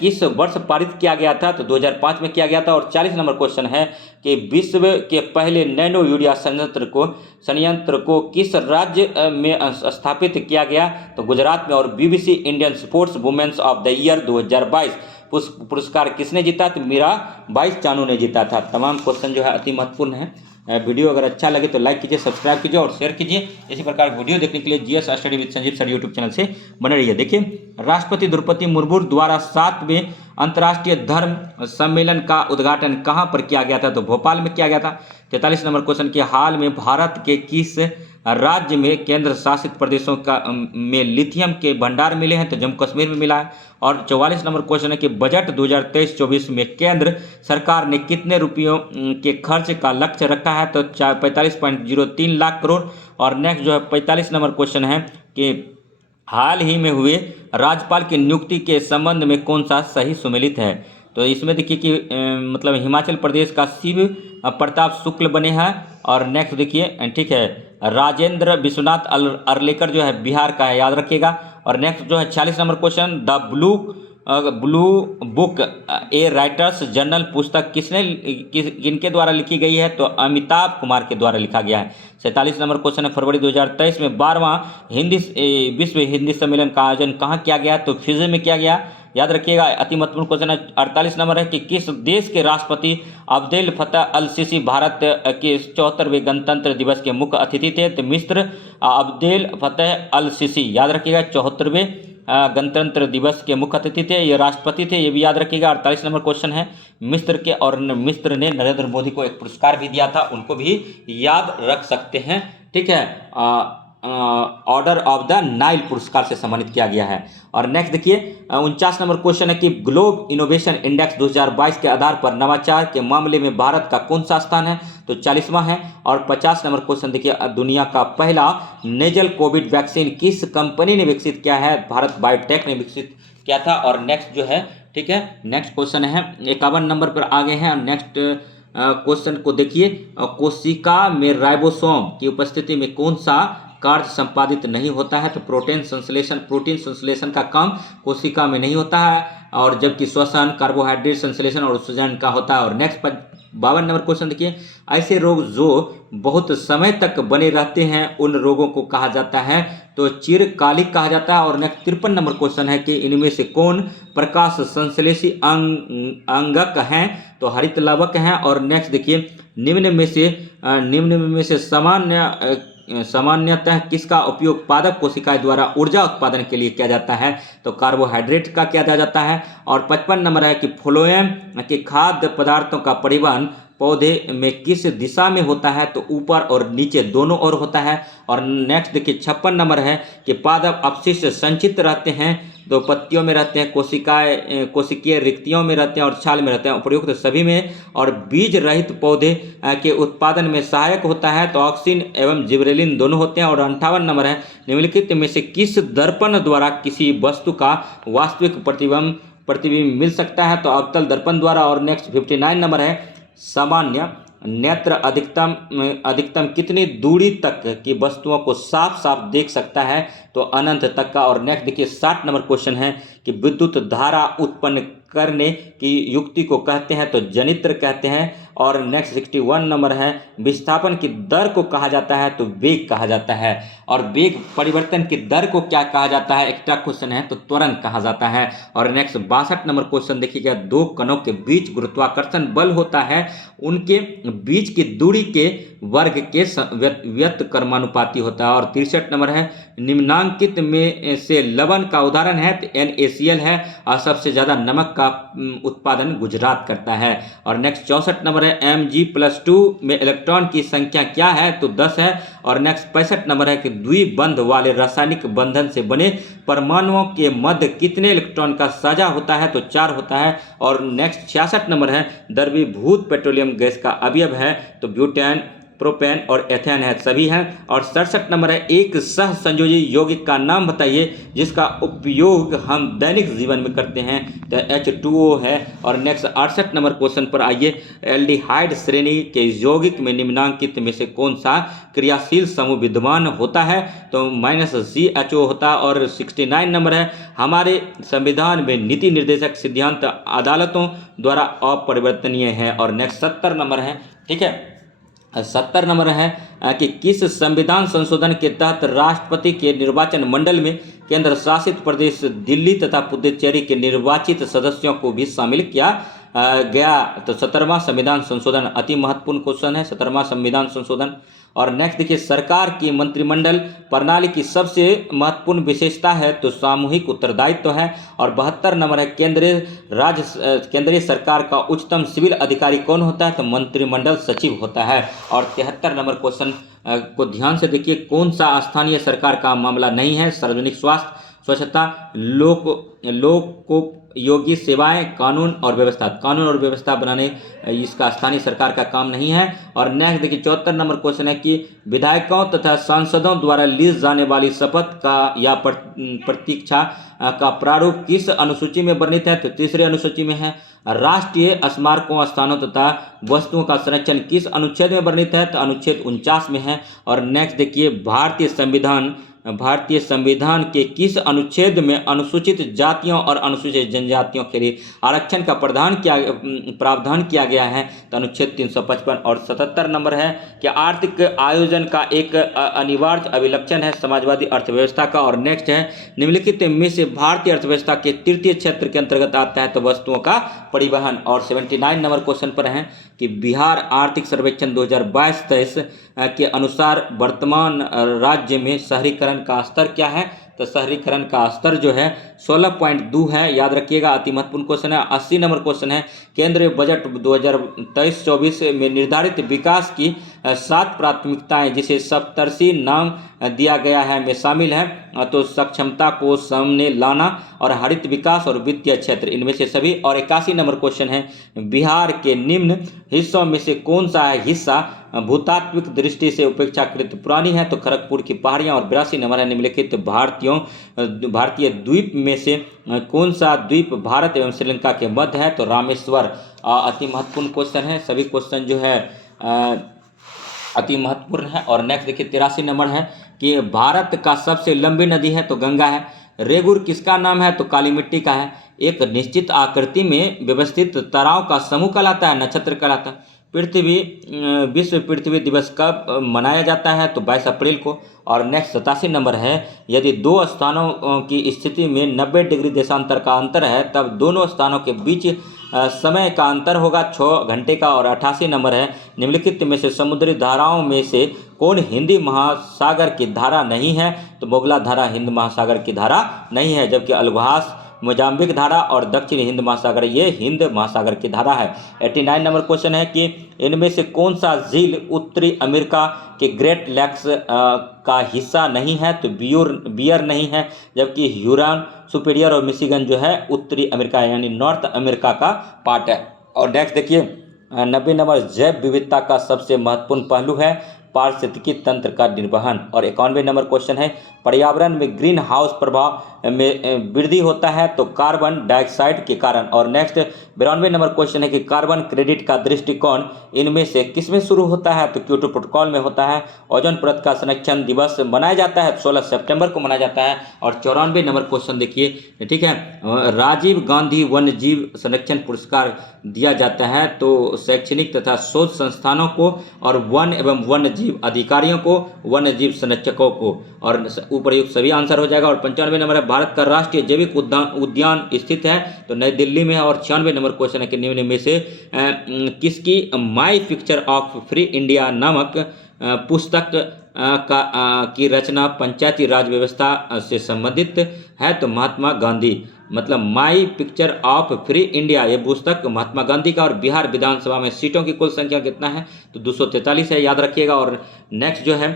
किस वर्ष पारित किया गया था? तो 2005 में किया गया था। और 40 नंबर क्वेश्चन है कि विश्व के पहले नैनो यूरिया संयंत्र को किस राज्य में स्थापित किया गया? तो गुजरात में। और BBC Indian sports women's of the year 2022 पुरस्कार किसने जीता? तो मीरा बाई चानू ने जीता था। तमाम क्वेश्चन जो है अति महत्वपूर्ण है। वीडियो अगर अच्छा लगे तो लाइक कीजिए, सब्सक्राइब कीजिए और शेयर कीजिए। इसी प्रकार की वीडियो देखने के लिए GS study with Sanjeev sir YouTube channel से बने रहिए। देखिए, राष्ट्रपति द्रौपदी मुर्मू द्वारा 7वें अंतर्राष्ट्रीय धर्म सम्मेलन का उद्घाटन कहाँ पर किया गया था? तो भोपाल में किया गया था। 43 नंबर क्वेश्चन के हाल में भारत के किस राज्य में केंद्र शासित प्रदेशों का में लिथियम के भंडार मिले हैं? तो जम्मू कश्मीर में मिला है। और 44 नंबर क्वेश्चन है कि बजट 2023-24 में केंद्र सरकार ने कितने रुपयों के खर्च का लक्ष्य रखा है? तो 45.03 लाख करोड़। और नेक्स्ट जो है 45 नंबर क्वेश्चन है कि हाल ही में हुए राज्यपाल की नियुक्ति के संबंध में कौन सा सही सुमेलित है? तो इसमें देखिए कि मतलब हिमाचल प्रदेश का शिव प्रताप शुक्ल बने हैं। और नेक्स्ट देखिए, ठीक है, राजेंद्र विश्वनाथ अर्लेकर जो है बिहार का है, याद रखिएगा। और नेक्स्ट जो है 46 number question, the blue book A writers journal पुस्तक किनके द्वारा लिखी गई है? तो अमिताभ कुमार के द्वारा लिखा गया है। 47 नंबर क्वेश्चन है, फरवरी 2023 में 12वां विश्व हिंदी सम्मेलन का आयोजन कहाँ किया गया? तो फिजी में किया गया, याद रखिएगा। अति महत्वपूर्ण क्वेश्चन है 48 नंबर है कि किस देश के राष्ट्रपति अब्देल फतह अल सीसी भारत के 74वें गणतंत्र दिवस के मुख्य अतिथि थे? तो मिस्र अब्देल फतह अल सीसी, याद रखिएगा, 74वें गणतंत्र दिवस के मुख्य अतिथि थे, ये राष्ट्रपति थे, ये भी याद रखिएगा। 48 नंबर क्वेश्चन है मिस्र के, और मिस्र ने नरेंद्र मोदी को एक पुरस्कार भी दिया था, उनको भी याद रख सकते हैं। ठीक है, ऑर्डर ऑफ द नाइल पुरस्कार से सम्मानित किया गया है। और नेक्स्ट देखिए 49 नंबर क्वेश्चन है कि ग्लोब इनोवेशन इंडेक्स 2022 के आधार पर नवाचार के मामले में भारत का कौन सा स्थान है? तो 40वां है। और 50 नंबर क्वेश्चन देखिए, दुनिया का पहला नेजल कोविड वैक्सीन किस कंपनी ने विकसित किया है? भारत बायोटेक ने विकसित किया था। और नेक्स्ट जो है, ठीक है, नेक्स्ट क्वेश्चन है 51 नंबर पर आ गए हैं। नेक्स्ट क्वेश्चन को देखिए, कोशिका में राइबोसोम की उपस्थिति में कौन सा कार्य संपादित नहीं होता है? तो प्रोटीन संश्लेषण का काम कोशिका में नहीं होता है, और जबकि श्वसन, कार्बोहाइड्रेट संश्लेषण और उत्सर्जन का होता है। और नेक्स्ट 52 नंबर क्वेश्चन देखिए, ऐसे रोग जो बहुत समय तक बने रहते हैं उन रोगों को कहा जाता है? तो चिरकालिक कहा जाता है। और नेक्स्ट 53 नंबर क्वेश्चन है कि इनमें से कौन प्रकाश संश्लेषी अंगक हैं? तो हरित लवक हैं। और नेक्स्ट देखिए, निम्न में से सामान्यतः किसका उपयोग पादप कोशिकाएं द्वारा ऊर्जा उत्पादन के लिए किया जाता है? तो कार्बोहाइड्रेट का किया जाता है। और 55 नंबर है कि फ्लोएम के खाद्य पदार्थों का परिवहन पौधे में किस दिशा में होता है? तो ऊपर और नीचे दोनों ओर होता है। और नेक्स्ट देखिए 56 नंबर है कि पादप अपशिष्ट संचित रहते हैं, तो पत्तियों में रहते हैं, कोशिकीय रिक्तियों में रहते हैं और छाल में रहते हैं, उपयुक्त सभी में। और बीज रहित पौधे के उत्पादन में सहायक होता है, तो ऑक्सिन एवं जिबरेलिन दोनों होते हैं। और 58 नंबर है, निम्नलिखित में से किस दर्पण द्वारा किसी वस्तु का वास्तविक प्रतिबिंब मिल सकता है? तो अवतल दर्पण द्वारा। और नेक्स्ट 59 नंबर है, सामान्य नेत्र अधिकतम कितनी दूरी तक की वस्तुओं को साफ साफ देख सकता है? तो अनंत तक का। और नेक्स्ट देखिए 60 नंबर क्वेश्चन है कि विद्युत धारा उत्पन्न करने की युक्ति को कहते हैं? तो जनित्र कहते हैं। और नेक्स्ट 61 नंबर है, विस्थापन की दर को कहा जाता है? तो वेग कहा जाता है। और वेग परिवर्तन की दर को क्या कहा जाता है? एक्स्ट्रा क्वेश्चन है, तो त्वरण कहा जाता है। और नेक्स्ट 62 नंबर क्वेश्चन देखिएगा, दो कणों के बीच गुरुत्वाकर्षण बल होता है, उनके बीच की दूरी के वर्ग के व्युत्क्रमानुपाती होता है। और 63 नंबर है, निम्नांकित में से लवण का उदाहरण है? तो NaCl है। और सबसे ज्यादा नमक का उत्पादन गुजरात करता है। और नेक्स्ट 64 नंबर है, Mg+2 में इलेक्ट्रॉन की संख्या क्या है? तो 10 है। और नेक्स्ट 65 नंबर है कि द्विबंध वाले रासायनिक बंधन से बने परमाणुओं के मध्य कितने इलेक्ट्रॉन का साझा होता है? तो 4 होता है। और नेक्स्ट 66 नंबर है, द्रवीभूत पेट्रोलियम गैस का अवयव है? तो ब्यूटेन, प्रोपेन और एथेन है, सभी हैं। और 67 नंबर है, एक सह संयोजी यौगिक का नाम बताइए जिसका उपयोग हम दैनिक जीवन में करते हैं? तो H2O है। और नेक्स्ट 68 नंबर क्वेश्चन पर आइए, एल्डिहाइड श्रेणी के यौगिक में निम्नांकित में से कौन सा क्रियाशील समूह विद्यमान होता है? तो -CHO होता है। और 69 नंबर है, हमारे संविधान में नीति निर्देशक सिद्धांत अदालतों द्वारा अपरिवर्तनीय है। और नेक्स्ट 70 नंबर है, ठीक है, 70 नंबर है कि किस संविधान संशोधन के तहत राष्ट्रपति के निर्वाचन मंडल में केंद्र शासित प्रदेश दिल्ली तथा पुडुचेरी के निर्वाचित सदस्यों को भी शामिल किया गया। तो 17वां संविधान संशोधन अति महत्वपूर्ण क्वेश्चन है, 17वां संविधान संशोधन। और नेक्स्ट देखिए, सरकार की मंत्रिमंडल प्रणाली की सबसे महत्वपूर्ण विशेषता है तो सामूहिक उत्तरदायित्व है। और 72 नंबर है, केंद्रीय सरकार का उच्चतम सिविल अधिकारी कौन होता है तो मंत्रिमंडल सचिव होता है। और 73 नंबर क्वेश्चन को ध्यान से देखिए, कौन सा स्थानीय सरकार का मामला नहीं है? सार्वजनिक स्वास्थ्य, स्वच्छता, लोकोपयोगी सेवाएं, कानून और व्यवस्था बनाने इसका स्थानीय सरकार का काम नहीं है। और नेक्स्ट देखिए, 74 नंबर क्वेश्चन है कि विधायकों तथा सांसदों द्वारा ली जाने वाली शपथ का या प्रतीक्षा का प्रारूप किस अनुसूची में वर्णित है तो तीसरे अनुसूची में है। राष्ट्रीय स्मारकों, स्थानों तथा वस्तुओं का संरक्षण किस अनुच्छेद में वर्णित है तो अनुच्छेद 49 में है। और नेक्स्ट देखिए, भारतीय संविधान के किस अनुच्छेद में अनुसूचित जातियों और अनुसूचित जनजातियों के लिए आरक्षण का प्रावधान किया गया है तो अनुच्छेद 355। और 77 नंबर है कि आर्थिक आयोजन का एक अनिवार्य अभिलक्षण है समाजवादी अर्थव्यवस्था का। और नेक्स्ट है, निम्नलिखित में से भारतीय अर्थव्यवस्था के तृतीय क्षेत्र के अंतर्गत आता है तो वस्तुओं का परिवहन। और 79 नंबर क्वेश्चन पर है कि बिहार आर्थिक सर्वेक्षण 2022-23 के अनुसार वर्तमान राज्य में शहरीकरण का स्तर क्या है तो शहरीकरण का स्तर जो है 16.2 है, याद रखिएगा, अति महत्वपूर्ण क्वेश्चन है। 80 नंबर क्वेश्चन है, केंद्रीय बजट 2023-24 में निर्धारित विकास की 7 प्राथमिकताएं जिसे सप्तर्षि नाम दिया गया है में शामिल है तो सक्षमता को सामने लाना और हरित विकास और वित्तीय क्षेत्र, इनमें से सभी। और 81 नंबर क्वेश्चन है, बिहार के निम्न हिस्सों में से कौन सा हिस्सा भूतात्विक दृष्टि से उपेक्षाकृत पुरानी है तो खड़गपुर की पहाड़ियां। और 82 नंबर है, निम्नलिखित भारतीय द्वीप में से कौन सा द्वीप भारत एवं श्रीलंका के मध्य है तो रामेश्वर। अति महत्वपूर्ण क्वेश्चन है, सभी क्वेश्चन जो है अति महत्वपूर्ण है। और नेक्स्ट देखिए, 83 नंबर है कि भारत का सबसे लंबी नदी है तो गंगा है। रेगुर किसका नाम है तो काली मिट्टी का है। एक निश्चित आकृति में व्यवस्थित ताराओं का समूह कहलाता है, नक्षत्र कहलाता है। विश्व पृथ्वी दिवस कब मनाया जाता है तो 22 अप्रैल को। और नेक्स्ट 87 नंबर है, यदि दो स्थानों की स्थिति में 90 डिग्री देशांतर का अंतर है तब दोनों स्थानों के बीच समय का अंतर होगा 6 घंटे का। और 88 नंबर है, निम्नलिखित में से समुद्री धाराओं में से कौन हिंदी महासागर की धारा नहीं है तो मोगला धारा हिंद महासागर की धारा नहीं है, जबकि अलगहास मोजाम्बिक धारा और दक्षिण हिंद महासागर ये हिंद महासागर की धारा है। 89 नंबर क्वेश्चन है कि इनमें से कौन सा झील उत्तरी अमेरिका के ग्रेट लेक्स का हिस्सा नहीं है तो बियर नहीं है, जबकि ह्यूरॉन, सुपीरियर और मिशिगन जो है उत्तरी अमेरिका यानी नॉर्थ अमेरिका का पार्ट है। और नेक्स्ट देखिए, 90 नंबर, जैव विविधता का सबसे महत्वपूर्ण पहलू है पारिस्थितिकी तंत्र का निर्वहन। और 91 नंबर क्वेश्चन है, पर्यावरण में ग्रीन हाउस प्रभाव में वृद्धि होता है तो कार्बन डाइऑक्साइड के कारण। और नेक्स्ट 92 नंबर क्वेश्चन है कि कार्बन क्रेडिट का दृष्टिकोण इनमें से किसमें शुरू होता है तो क्योटो प्रोटोकॉल में होता है। ओजोन परत का संरक्षण दिवस मनाया जाता है 16 सितंबर को मनाया जाता है। और 94 नंबर क्वेश्चन देखिए, ठीक है, राजीव गांधी वन्य जीव संरक्षण पुरस्कार दिया जाता है तो शैक्षणिक तथा शोध संस्थानों को और वन एवं वन्य जीव अधिकारियों को, वन्य जीव संरक्षकों को। और उपर्युक्त सभी आंसर हो जाएगा। और 95 नंबर है, भारत का राष्ट्रीय जैविक उद्यान स्थित है तो नई दिल्ली में है। और 96 नंबर क्वेश्चन है कि निम्न में से किसकी my picture of free India नामक पुस्तक की रचना पंचायती राज व्यवस्था से संबंधित है तो महात्मा गांधी, मतलब my picture of free India ये पुस्तक महात्मा गांधी का। और बिहार विधानसभा में सीटों की कुल संख्या कितना है तो 243 है, याद रखिएगा। और नेक्स्ट जो है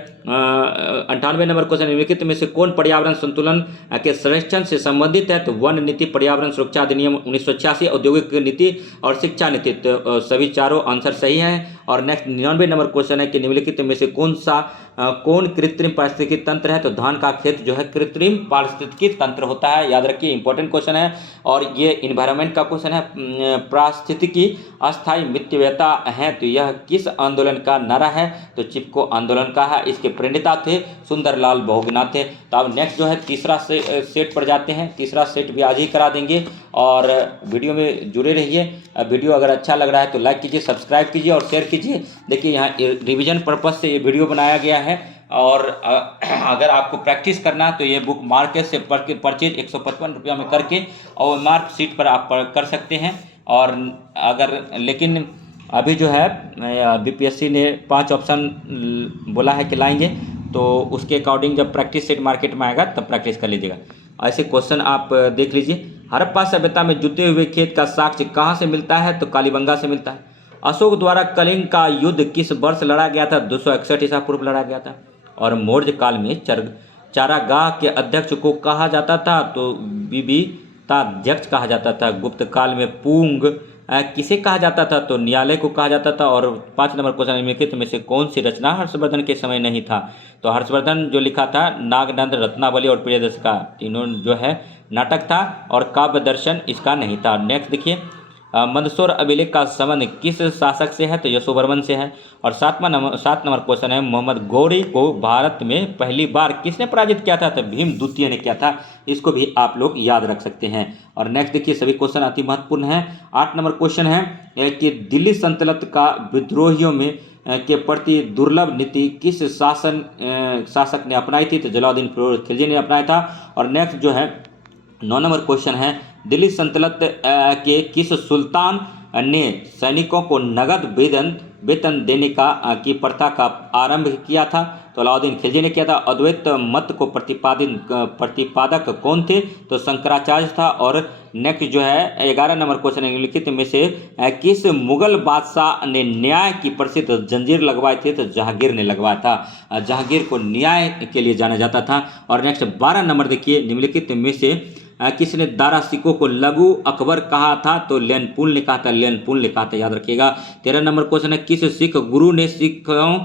98 नंबर क्वेश्चन, निम्नलिखित में से कौन पर्यावरण संतुलन के संरक्षण से संबंधित है तो वन नीति, पर्यावरण सुरक्षा अधिनियम 1986, औद्योगिक नीति और शिक्षा नीति। तो सभी चारों आंसर सही हैं। और नेक्स्ट 99 नंबर क्वेश्चन है कि निम्नलिखित में से कौन कृत्रिम पारिस्थितिकी तंत्र है तो धान का खेत जो है कृत्रिम पारिस्थितिकी तंत्र होता है, याद रखिए, इंपॉर्टेंट क्वेश्चन है। और ये इन्वायरमेंट का क्वेश्चन है, पारिस्थितिकी अस्थायी मितव्ययता है तो यह किस आंदोलन का नारा है तो चिपको आंदोलन का है। इसके प्रणेता थे सुंदरलाल बहुगुणा थे। तो अब नेक्स्ट जो है तीसरा सेट पर जाते हैं, तीसरा सेट भी आज ही करा देंगे। और वीडियो में जुड़े रहिए। वीडियो अगर अच्छा लग रहा है तो लाइक कीजिए, सब्सक्राइब कीजिए और शेयर कीजिए। देखिए यहाँ रिवीजन पर्पस से ये वीडियो बनाया गया है। और अगर आपको प्रैक्टिस करना है तो ये बुक मार्केट से परचेज 155 रुपया में करके और मार्क शीट पर आप कर सकते हैं। और अगर लेकिन अभी जो है बीपीएससी ने 5 ऑप्शन बोला है कि लाएंगे, तो उसके अकॉर्डिंग जब प्रैक्टिस सेट मार्केट में आएगा तब प्रैक्टिस कर लीजिएगा। ऐसे क्वेश्चन आप देख लीजिए। हड़प्पा सभ्यता में जुते हुए खेत का साक्ष्य कहाँ से मिलता है? तो कालीबंगा से मिलता है। अशोक द्वारा कलिंग का युद्ध किस वर्ष लड़ा गया था? 261 ईसा पूर्व लड़ा गया था। और मौर्य काल में चारागाह के अध्यक्ष को कहा जाता था? तो विविताध्यक्ष कहा जाता था। गुप्त काल में पूंग किसे कहा जाता था? तो न्यायालय को कहा जाता था। और 5 नंबर क्वेश्चन, निम्नलिखित में से कौन सी रचना हर्षवर्धन के समय नहीं था? तो हर्षवर्धन जो लिखा था नागनंद, रत्नावली और प्रियदर्श का, इन्होंने जो है नाटक था, और काव्य दर्शन इसका नहीं था। नेक्स्ट देखिए, मंदसौर अभिलेख का संबंध किस शासक से है? तो यशोवर्मन से है। और 7 नंबर क्वेश्चन है, मोहम्मद गौरी को भारत में पहली बार किसने पराजित किया था? तो भीम द्वितीय ने किया था। इसको भी आप लोग याद रख सकते हैं। और नेक्स्ट देखिए, सभी क्वेश्चन अति महत्वपूर्ण हैं। 8 नंबर क्वेश्चन है कि दिल्ली सल्तनत का विद्रोहियों में के प्रति दुर्लभ नीति किस शासक ने अपनाई थी? तो जलालुद्दीन फिरोज खिलजी ने अपनाया था। और नेक्स्ट जो है 9 नंबर क्वेश्चन है, दिल्ली सल्तनत के किस सुल्तान ने सैनिकों को नगद वेतन देने की प्रथा का आरंभ किया था? तो अलाउद्दीन खिलजी ने किया था। अद्वैत मत को प्रतिपादक कौन थे? तो शंकराचार्य था। और नेक्स्ट जो है 11 नंबर क्वेश्चन, निम्नलिखित में से किस मुगल बादशाह ने न्याय की प्रसिद्ध जंजीर लगवाई थी? तो जहांगीर ने लगवाया था। जहांगीर को न्याय के लिए जाना जाता था। और नेक्स्ट 12 नंबर देखिए, निम्नलिखित में से किसने दारा सिकों को लघु अकबर कहा था? तो लेनपुल ने कहा था। लेनपुल ने कहा था, याद रखिएगा। 13 नंबर क्वेश्चन है, किस सिख गुरु ने सिखों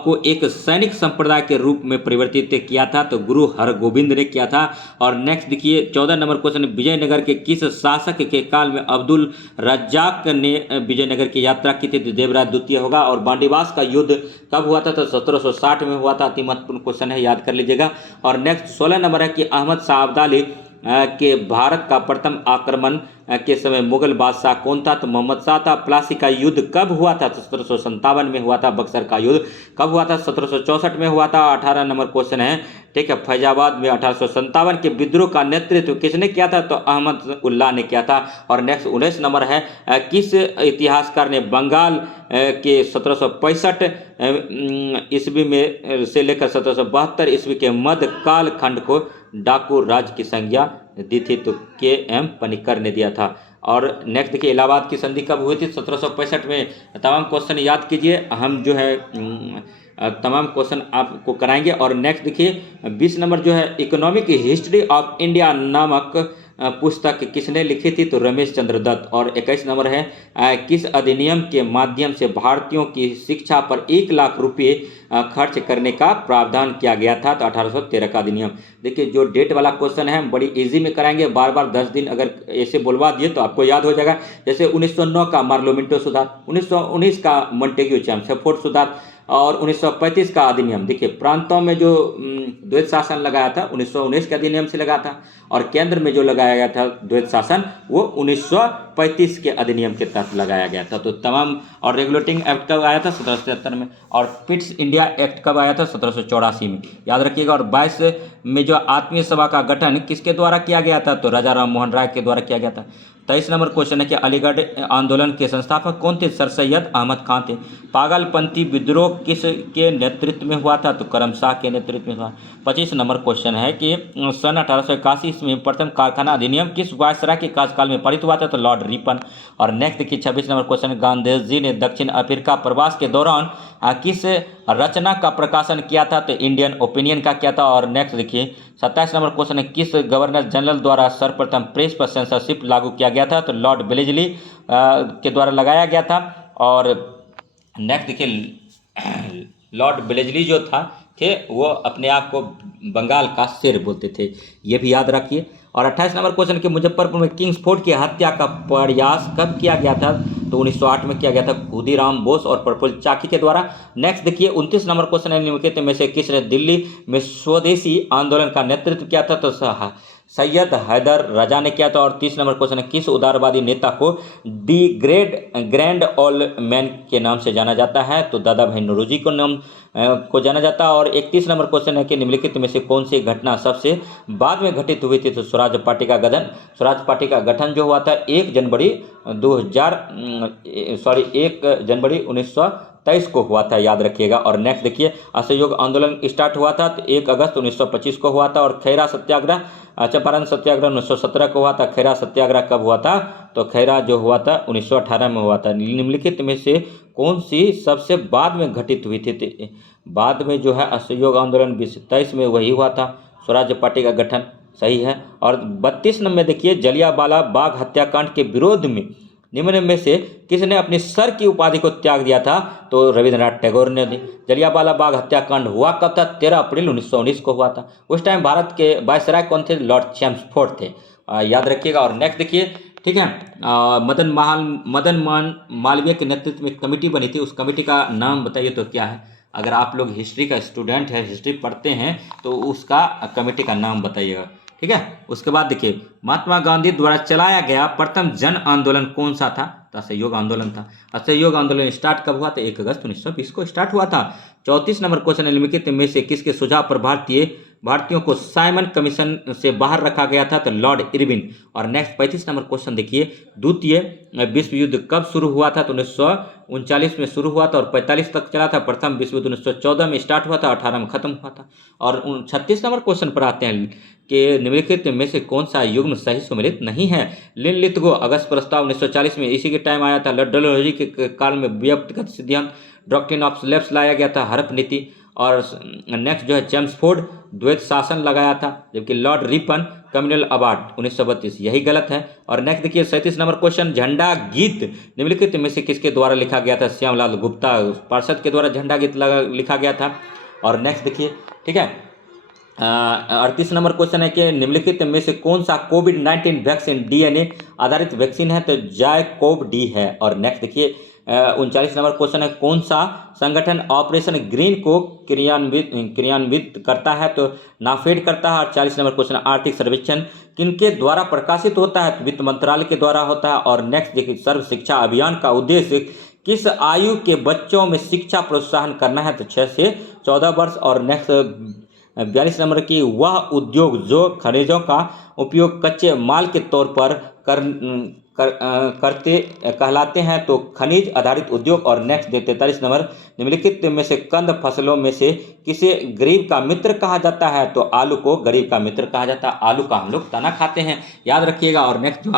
को एक सैनिक संप्रदाय के रूप में परिवर्तित किया था? तो गुरु हरगोविंद ने किया था। और नेक्स्ट देखिए 14 नंबर क्वेश्चन, विजयनगर के किस शासक के काल में अब्दुल रज्जाक ने विजयनगर की यात्रा की थी? तो देवराज द्वितीय होगा। और बांडीवास का युद्ध कब हुआ था? तो 1760 में हुआ था। अति महत्वपूर्ण क्वेश्चन है, याद कर लीजिएगा। और नेक्स्ट 16 नंबर है कि अहमद शाह अब्दाली के भारत का प्रथम आक्रमण के समय मुगल बादशाह कौन था? तो मोहम्मद शाह था। प्लासी का युद्ध कब हुआ था? 1757 में हुआ था। बक्सर का युद्ध कब हुआ था? 1764 में हुआ था। 18 नंबर क्वेश्चन है, ठीक है, फैजाबाद में 1857 के विद्रोह का नेतृत्व किसने किया था? तो अहमद उल्लाह ने किया था। और नेक्स्ट 19 नंबर है, किस इतिहासकार ने बंगाल के 1765 ईस्वी में से लेकर 1772 ईस्वी के मध्य काल खंड को डाकू राज्य की संज्ञा दी थी? तो के.एम. पनिक्कर ने दिया था। और नेक्स्ट देखिए, इलाहाबाद की संधि कब हुई थी? 1765 में। तमाम क्वेश्चन याद कीजिए, हम जो है तमाम क्वेश्चन आपको कराएंगे। और नेक्स्ट देखिए 20 नंबर जो है, इकोनॉमिक हिस्ट्री ऑफ इंडिया नामक पुस्तक किसने लिखी थी? तो रमेश चंद्र दत्त। और 21 नंबर है, किस अधिनियम के माध्यम से भारतीयों की शिक्षा पर 1 लाख रुपये खर्च करने का प्रावधान किया गया था? तो 1813 का अधिनियम। देखिए जो डेट वाला क्वेश्चन है हम बड़ी इजी में कराएंगे, बार बार 10 दिन अगर ऐसे बोलवा दिए तो आपको याद हो जाएगा। जैसे 1909 का मार्लोमिंटो सुधार, 1919 का मोंटेग्यू चैम्सफोर्ड सुधार, और 1935 का अधिनियम। देखिए प्रांतों में जो द्वैत शासन लगाया था 1919 के अधिनियम से लगा था, और केंद्र में जो लगाया गया था द्वैत शासन वो 1935 के अधिनियम के तहत लगाया गया था। तो तमाम, और रेगुलेटिंग एक्ट कब आया था? 1773 में। और पिट्स इंडिया एक्ट कब आया था? 1784 में, याद रखिएगा। और 22 में जो आत्मीय सभा का गठन किसके द्वारा किया गया था? तो राजा राम मोहन राय के द्वारा किया गया था। 23 नंबर क्वेश्चन है कि अलीगढ़ आंदोलन के संस्थापक कौन थे? सर सैयद अहमद खान थे। पागलपंथी विद्रोह किस के नेतृत्व में हुआ था? तो करम शाह के नेतृत्व में हुआ। 25 नंबर क्वेश्चन है कि सन 1881 में प्रथम कारखाना अधिनियम किस वायसराय के कार्यकाल में पारित हुआ था? तो लॉर्ड रिपन। और नेक्स्ट देखिए 26 नंबर क्वेश्चन, गांधी जी ने दक्षिण अफ्रीका प्रवास के दौरान किस रचना का प्रकाशन किया था? तो इंडियन ओपिनियन का किया था। और नेक्स्ट देखिए 27 नंबर क्वेश्चन है, किस गवर्नर जनरल द्वारा सर्वप्रथम प्रेस पर सेंसरशिप लागू किया गया था? तो लॉर्ड वेलेस्ली के द्वारा लगाया गया था। और नेक्स्ट देखिए लॉर्ड वेलेस्ली जो थे वो अपने आप को बंगाल का शेर बोलते थे, ये भी याद रखिए। और 28 नंबर क्वेश्चन के मुजफ्फरपुर में किंग्स फोर्ट की हत्या का प्रयास कब किया गया था? तो 1908 में किया गया था खुदीराम बोस और प्रफुल्ल चाकी के द्वारा। नेक्स्ट देखिए 29 नंबर क्वेश्चन है, निम्नलिखित में से किसने दिल्ली में स्वदेशी आंदोलन का नेतृत्व किया था? तो सैयद हैदर रजा ने किया था। और 30 नंबर क्वेश्चन है, किस उदारवादी नेता को दी ग्रैंड ओल्ड मैन के नाम से जाना जाता है? तो दादा भाई नौरोजी को नाम को जाना जाता है। और 31 नंबर क्वेश्चन है कि निम्नलिखित में से कौन सी घटना सबसे बाद में घटित हुई थी? तो स्वराज पार्टी का गठन, स्वराज पार्टी का गठन जो हुआ था 1 जनवरी 1923 को हुआ था, याद रखिएगा। और नेक्स्ट देखिए, असहयोग आंदोलन स्टार्ट हुआ था तो 1 अगस्त 1925 को हुआ था। और खैरा सत्याग्रह, चंपारण सत्याग्रह 1917 को हुआ था। खैरा सत्याग्रह कब हुआ था? तो खैरा जो हुआ था 1918 में हुआ था। निम्नलिखित में से कौन सी सबसे बाद में घटित हुई थी? बाद में जो है असहयोग आंदोलन 1923 में वही हुआ था, स्वराज पार्टी का गठन, सही है। और 32 नंबर में देखिए, जलियांवाला बाग हत्याकांड के विरोध में निम्न में से किसने अपनी सर की उपाधि को त्याग दिया था? तो रविंद्रनाथ टैगोर ने दी। जलियांवाला बाग हत्याकांड हुआ कब था? 13 अप्रैल 1919 को हुआ था। उस टाइम भारत के वायसराय कौन थे? लॉर्ड चैम्सफोर्ड थे, याद रखिएगा। और नेक्स्ट देखिए, ठीक है, मदन मोहन मालवीय के नेतृत्व में कमेटी बनी थी, उस कमेटी का नाम बताइए तो क्या है? अगर आप लोग हिस्ट्री का स्टूडेंट है, हिस्ट्री पढ़ते हैं, तो उसका कमेटी का नाम बताइएगा, ठीक है। उसके बाद देखिए, महात्मा गांधी द्वारा चलाया गया प्रथम जन आंदोलन कौन सा था? तो असहयोग आंदोलन था। असहयोग आंदोलन स्टार्ट कब हुआ था? 1 अगस्त 1920 को स्टार्ट हुआ था। 34 नंबर क्वेश्चन, निम्नलिखित में से किसके सुझाव पर भारतीयों को साइमन कमीशन से बाहर रखा गया था? तो लॉर्ड इरविन। और नेक्स्ट 35 नंबर क्वेश्चन देखिए, द्वितीय विश्व युद्ध कब शुरू हुआ था? तो 1939 में शुरू हुआ था और 45 तक चला था। प्रथम विश्व युद्ध 1914 में स्टार्ट हुआ था, 18 में खत्म हुआ था। और 36 नंबर क्वेश्चन पर आते हैं कि निम्नलिखित में से कौन सा युग्म सही सम्मिलित नहीं है? लिनलिथगो अगस्त प्रस्ताव 1940 में इसी के टाइम आया था। डलहौजी के काल में व्यक्तिगत सिद्धांत डॉक्ट्रिन ऑफ स्लेव्स लाया गया था, हड़प नीति। और नेक्स्ट जो है, चैम्सफोर्ड द्वैत शासन लगाया था, जबकि लॉर्ड रिपन कम्युनल अवार्ड 1932, यही गलत है। और नेक्स्ट देखिए, 37 नंबर क्वेश्चन, झंडा गीत निम्नलिखित में से किसके द्वारा लिखा गया था? श्यामलाल गुप्ता पार्षद के द्वारा झंडा गीत लिखा गया था। और नेक्स्ट देखिए, ठीक है, 38 नंबर क्वेश्चन है कि निम्नलिखित में से कौन सा कोविड-19 वैक्सीन डीएनए आधारित वैक्सीन है? तो जायकोव डी है। और नेक्स्ट देखिए, 39 नंबर क्वेश्चन है, कौन सा संगठन ऑपरेशन ग्रीन को क्रियान्वित करता है? तो नाफेड करता है। और 40 नंबर क्वेश्चन, आर्थिक सर्वेक्षण किनके द्वारा प्रकाशित होता है? तो वित्त मंत्रालय के द्वारा होता है। और नेक्स्ट देखिए, सर्व शिक्षा अभियान का उद्देश्य किस आयु के बच्चों में शिक्षा प्रोत्साहन करना है? तो 6 से 14 वर्ष। और नेक्स्ट 42 नंबर की, वह उद्योग जो खनिजों का उपयोग कच्चे माल के तौर पर करते कहलाते हैं, तो खनिज आधारित उद्योग। और नेक्स्ट 43 नंबर, निम्नलिखित में से कंद फसलों में से किसे गरीब का मित्र कहा जाता है? तो आलू को गरीब का मित्र कहा जाता है। आलू का हम लोग तना खाते हैं, याद रखिएगा। और नेक्स्ट जो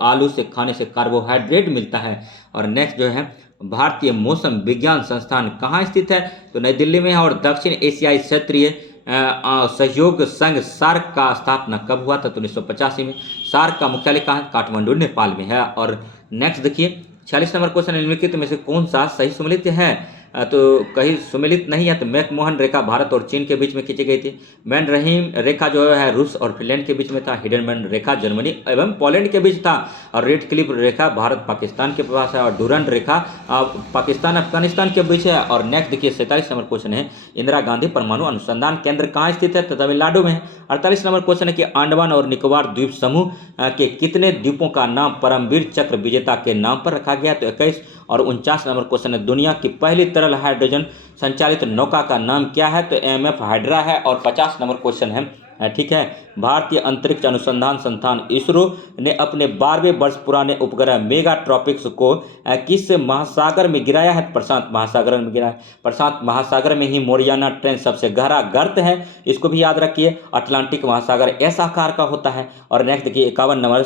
आलू से खाने से कार्बोहाइड्रेट मिलता है। और नेक्स्ट जो है, भारतीय मौसम विज्ञान संस्थान कहाँ स्थित है? तो नई दिल्ली में है। और दक्षिण एशियाई क्षेत्रीय सहयोग संघ सार्क का स्थापना कब हुआ था? तो 1985 में। सार्क का मुख्यालय कहाँ है? काठमांडू नेपाल में है। और नेक्स्ट देखिए, 46 नंबर क्वेश्चन, निम्नलिखित में से कौन सा सही सम्मिलित है? तो कहीं सम्मिलित नहीं है। तो मैकमोहन रेखा भारत और चीन के बीच में खींची गई थी। मैन रहीम रेखा जो है रूस और फिनलैंड के बीच में था। हिडेनबर्ग रेखा जर्मनी एवं पोलैंड के बीच था। और रेड क्लिफ रेखा भारत पाकिस्तान के पास है। और डूरंड रेखा पाकिस्तान अफगानिस्तान के बीच है। और नेक्स्ट देखिए, 47 नंबर क्वेश्चन है, इंदिरा गांधी परमाणु अनुसंधान केंद्र कहाँ स्थित है? तो तमिलनाडु में है। 48 नंबर क्वेश्चन है कि अंडमान और निकोबार द्वीप समूह के कितने द्वीपों का नाम परमवीर चक्र विजेता के नाम पर रखा गया? तो 21। और 49 नंबर क्वेश्चन है, दुनिया की पहली तरल हाइड्रोजन संचालित नौका का नाम क्या है? तो एमएफ हाइड्रा है। और 50 नंबर क्वेश्चन है, ठीक है, भारतीय अंतरिक्ष अनुसंधान संस्थान इसरो ने अपने 12वें वर्ष पुराने उपग्रह मेगा ट्रॉपिक्स को किस महासागर में गिराया है? प्रशांत महासागर में गिराया है। प्रशांत महासागर में ही मोरियाना ट्रेंच सबसे गहरा गर्त है, इसको भी याद रखिए। अटलांटिक महासागर ऐसा आकार का होता है। और नेक्स्ट देखिए, 51 नंबर,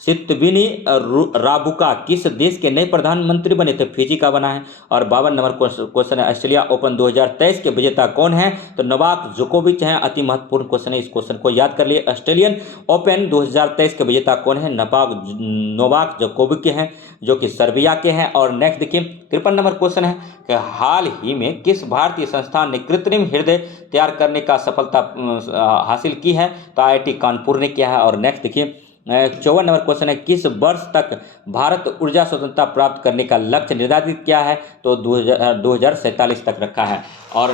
सितविनी राबुका किस देश के नए प्रधानमंत्री बने थे? फिजी का बना है। और 52 नंबर क्वेश्चन है, ऑस्ट्रेलिया ओपन 2023 के विजेता कौन है? तो नोवाक जोकोविच हैं। अति महत्वपूर्ण क्वेश्चन है, इस क्वेश्चन को याद कर लिए। ऑस्ट्रेलियन ओपन 2023 के विजेता कौन है? नोवाक जोकोविच हैं, जो कि सर्बिया के हैं। और नेक्स्ट देखिए, 53 नंबर क्वेश्चन है कि हाल ही में किस भारतीय संस्थान ने कृत्रिम हृदय तैयार करने का सफलता हासिल की है? तो आईआईटी कानपुर ने किया है। और नेक्स्ट देखिए, 54 नंबर क्वेश्चन है, किस वर्ष तक भारत ऊर्जा स्वतंत्रता प्राप्त करने का लक्ष्य निर्धारित किया है? तो 2047 तक रखा है। और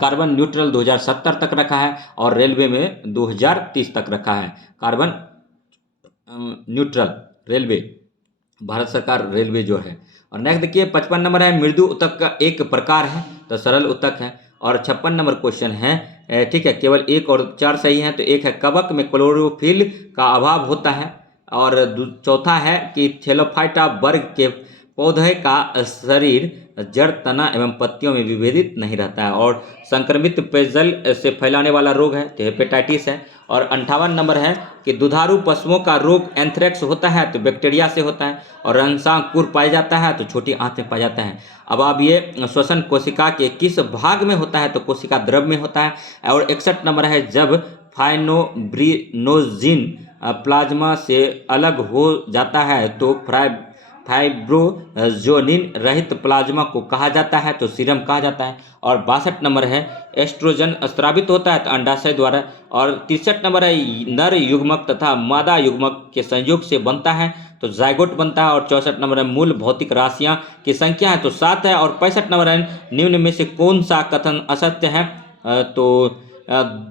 कार्बन न्यूट्रल 2070 तक रखा है, और रेलवे में 2030 तक रखा है। कार्बन न्यूट्रल रेलवे, भारत सरकार रेलवे जो है। और नेक्स्ट देखिए 55 नंबर है, मृदु उत्तक का एक प्रकार है, तो सरल उत्तक है। और 56 नंबर क्वेश्चन है, ठीक है, केवल 1 और 4 सही है। तो एक है, कवक में क्लोरोफिल का अभाव होता है। और चौथा है कि थैलोफाइटा वर्ग के पौधे का शरीर जड़, तना एवं पत्तियों में विभेदित नहीं रहता है। और संक्रमित पेयजल से फैलाने वाला रोग है, तो हेपेटाइटिस है। और 58 नंबर है कि दुधारू पशुओं का रोग एंथ्रेक्स होता है, तो बैक्टीरिया से होता है। और रंगसांकुर पाया जाता है, तो छोटी आंत में पाया जाता है। अब ये श्वसन कोशिका के किस भाग में होता है? तो कोशिका द्रव में होता है। और 61 नंबर है, जब फाइब्रिनोजिन प्लाज्मा से अलग हो जाता है तो फाइब्रोजोनिन रहित प्लाज्मा को कहा जाता है, तो सीरम कहा जाता है। और 62 नंबर है, एस्ट्रोजन स्रावित होता है, तो अंडाशय द्वारा। और 63 नंबर है, नर युग्मक तथा मादा युग्मक के संयोग से बनता है, तो जाइगोट बनता है। और 64 नंबर है, मूल भौतिक राशियां की संख्या है, तो 7 है। और 65 नंबर है, निम्न में से कौन सा कथन असत्य है? तो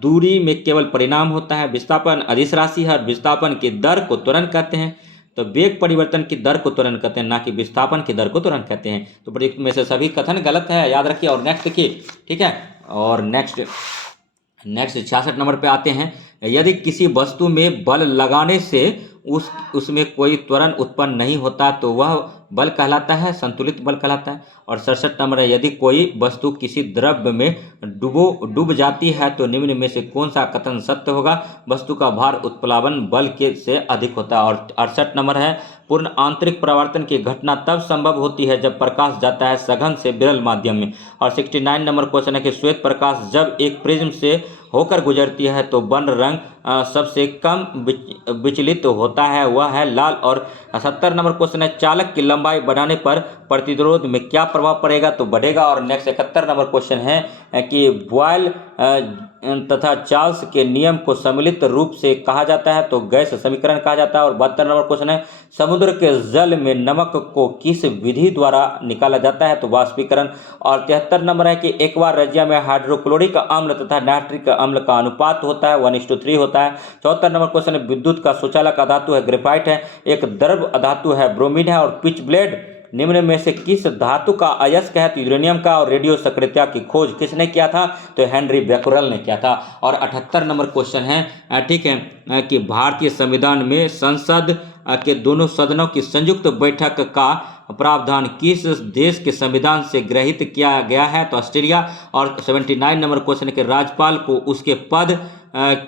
दूरी में केवल परिणाम होता है, विस्थापन अदिश राशि है, और विस्थापन की दर को त्वरण कहते हैं। तो वेग परिवर्तन की दर को त्वरण कहते हैं, ना कि विस्थापन की दर को त्वरण कहते हैं। तो प्रयुक्त में से सभी कथन गलत है, याद रखिए। और नेक्स्ट देखिए, ठीक है। और नेक्स्ट 66 नंबर पे आते हैं, यदि किसी वस्तु में बल लगाने से उसमें कोई त्वरण उत्पन्न नहीं होता तो वह बल कहलाता है, संतुलित बल कहलाता है। और 67 नंबर है, यदि कोई वस्तु किसी द्रव्य में डूब जाती है तो निम्न में से कौन सा कथन सत्य होगा? वस्तु का भार उत्प्लावन बल के से अधिक होता है। और 68 नंबर है, पूर्ण आंतरिक परावर्तन की घटना तब संभव होती है जब प्रकाश जाता है सघन से विरल माध्यम में। और 69 नंबर क्वेश्चन है कि श्वेत प्रकाश जब एक प्रिज्म से होकर गुजरती है तो वर्ण रंग सबसे कम विचलित होता है, वह है लाल। और 70 नंबर क्वेश्चन है, चालक की लंबाई बढ़ाने पर प्रतिरोध में क्या प्रभाव पड़ेगा? तो बढ़ेगा। और नेक्स्ट 71 नंबर क्वेश्चन है कि बॉयल तथा चार्ल्स के नियम को सम्मिलित रूप से कहा जाता है, तो गैस समीकरण कहा जाता है। और 72 नंबर क्वेश्चन है, समुद्र के जल में नमक को किस विधि द्वारा निकाला जाता है? तो वाष्पीकरण। और 73 नंबर है कि एक्वा रेजिया में हाइड्रोक्लोरिक अम्ल तथा नाइट्रिक अम्ल का अनुपात होता है, 1:3 होता है। 74 नंबर क्वेश्चन है, विद्युत का सुचालक धातु है ग्रेफाइट है, एक द्रव धातु है ब्रोमीन है। और पिच ब्लेड निम्न में से किस धातु का अयस्क है? तो यूरेनियम का। और रेडियो सक्रियता की खोज किसने किया था? तो हेनरी बैक्यूरेल ने किया था। और 78 नंबर क्वेश्चन है, ठीक है, कि भारतीय संविधान में संसद के दोनों सदनों की संयुक्त बैठक का प्रावधान किस देश के संविधान से ग्रहित किया गया है? तो ऑस्ट्रेलिया। और 79 नंबर क्वेश्चन है कि राज्यपाल को उसके पद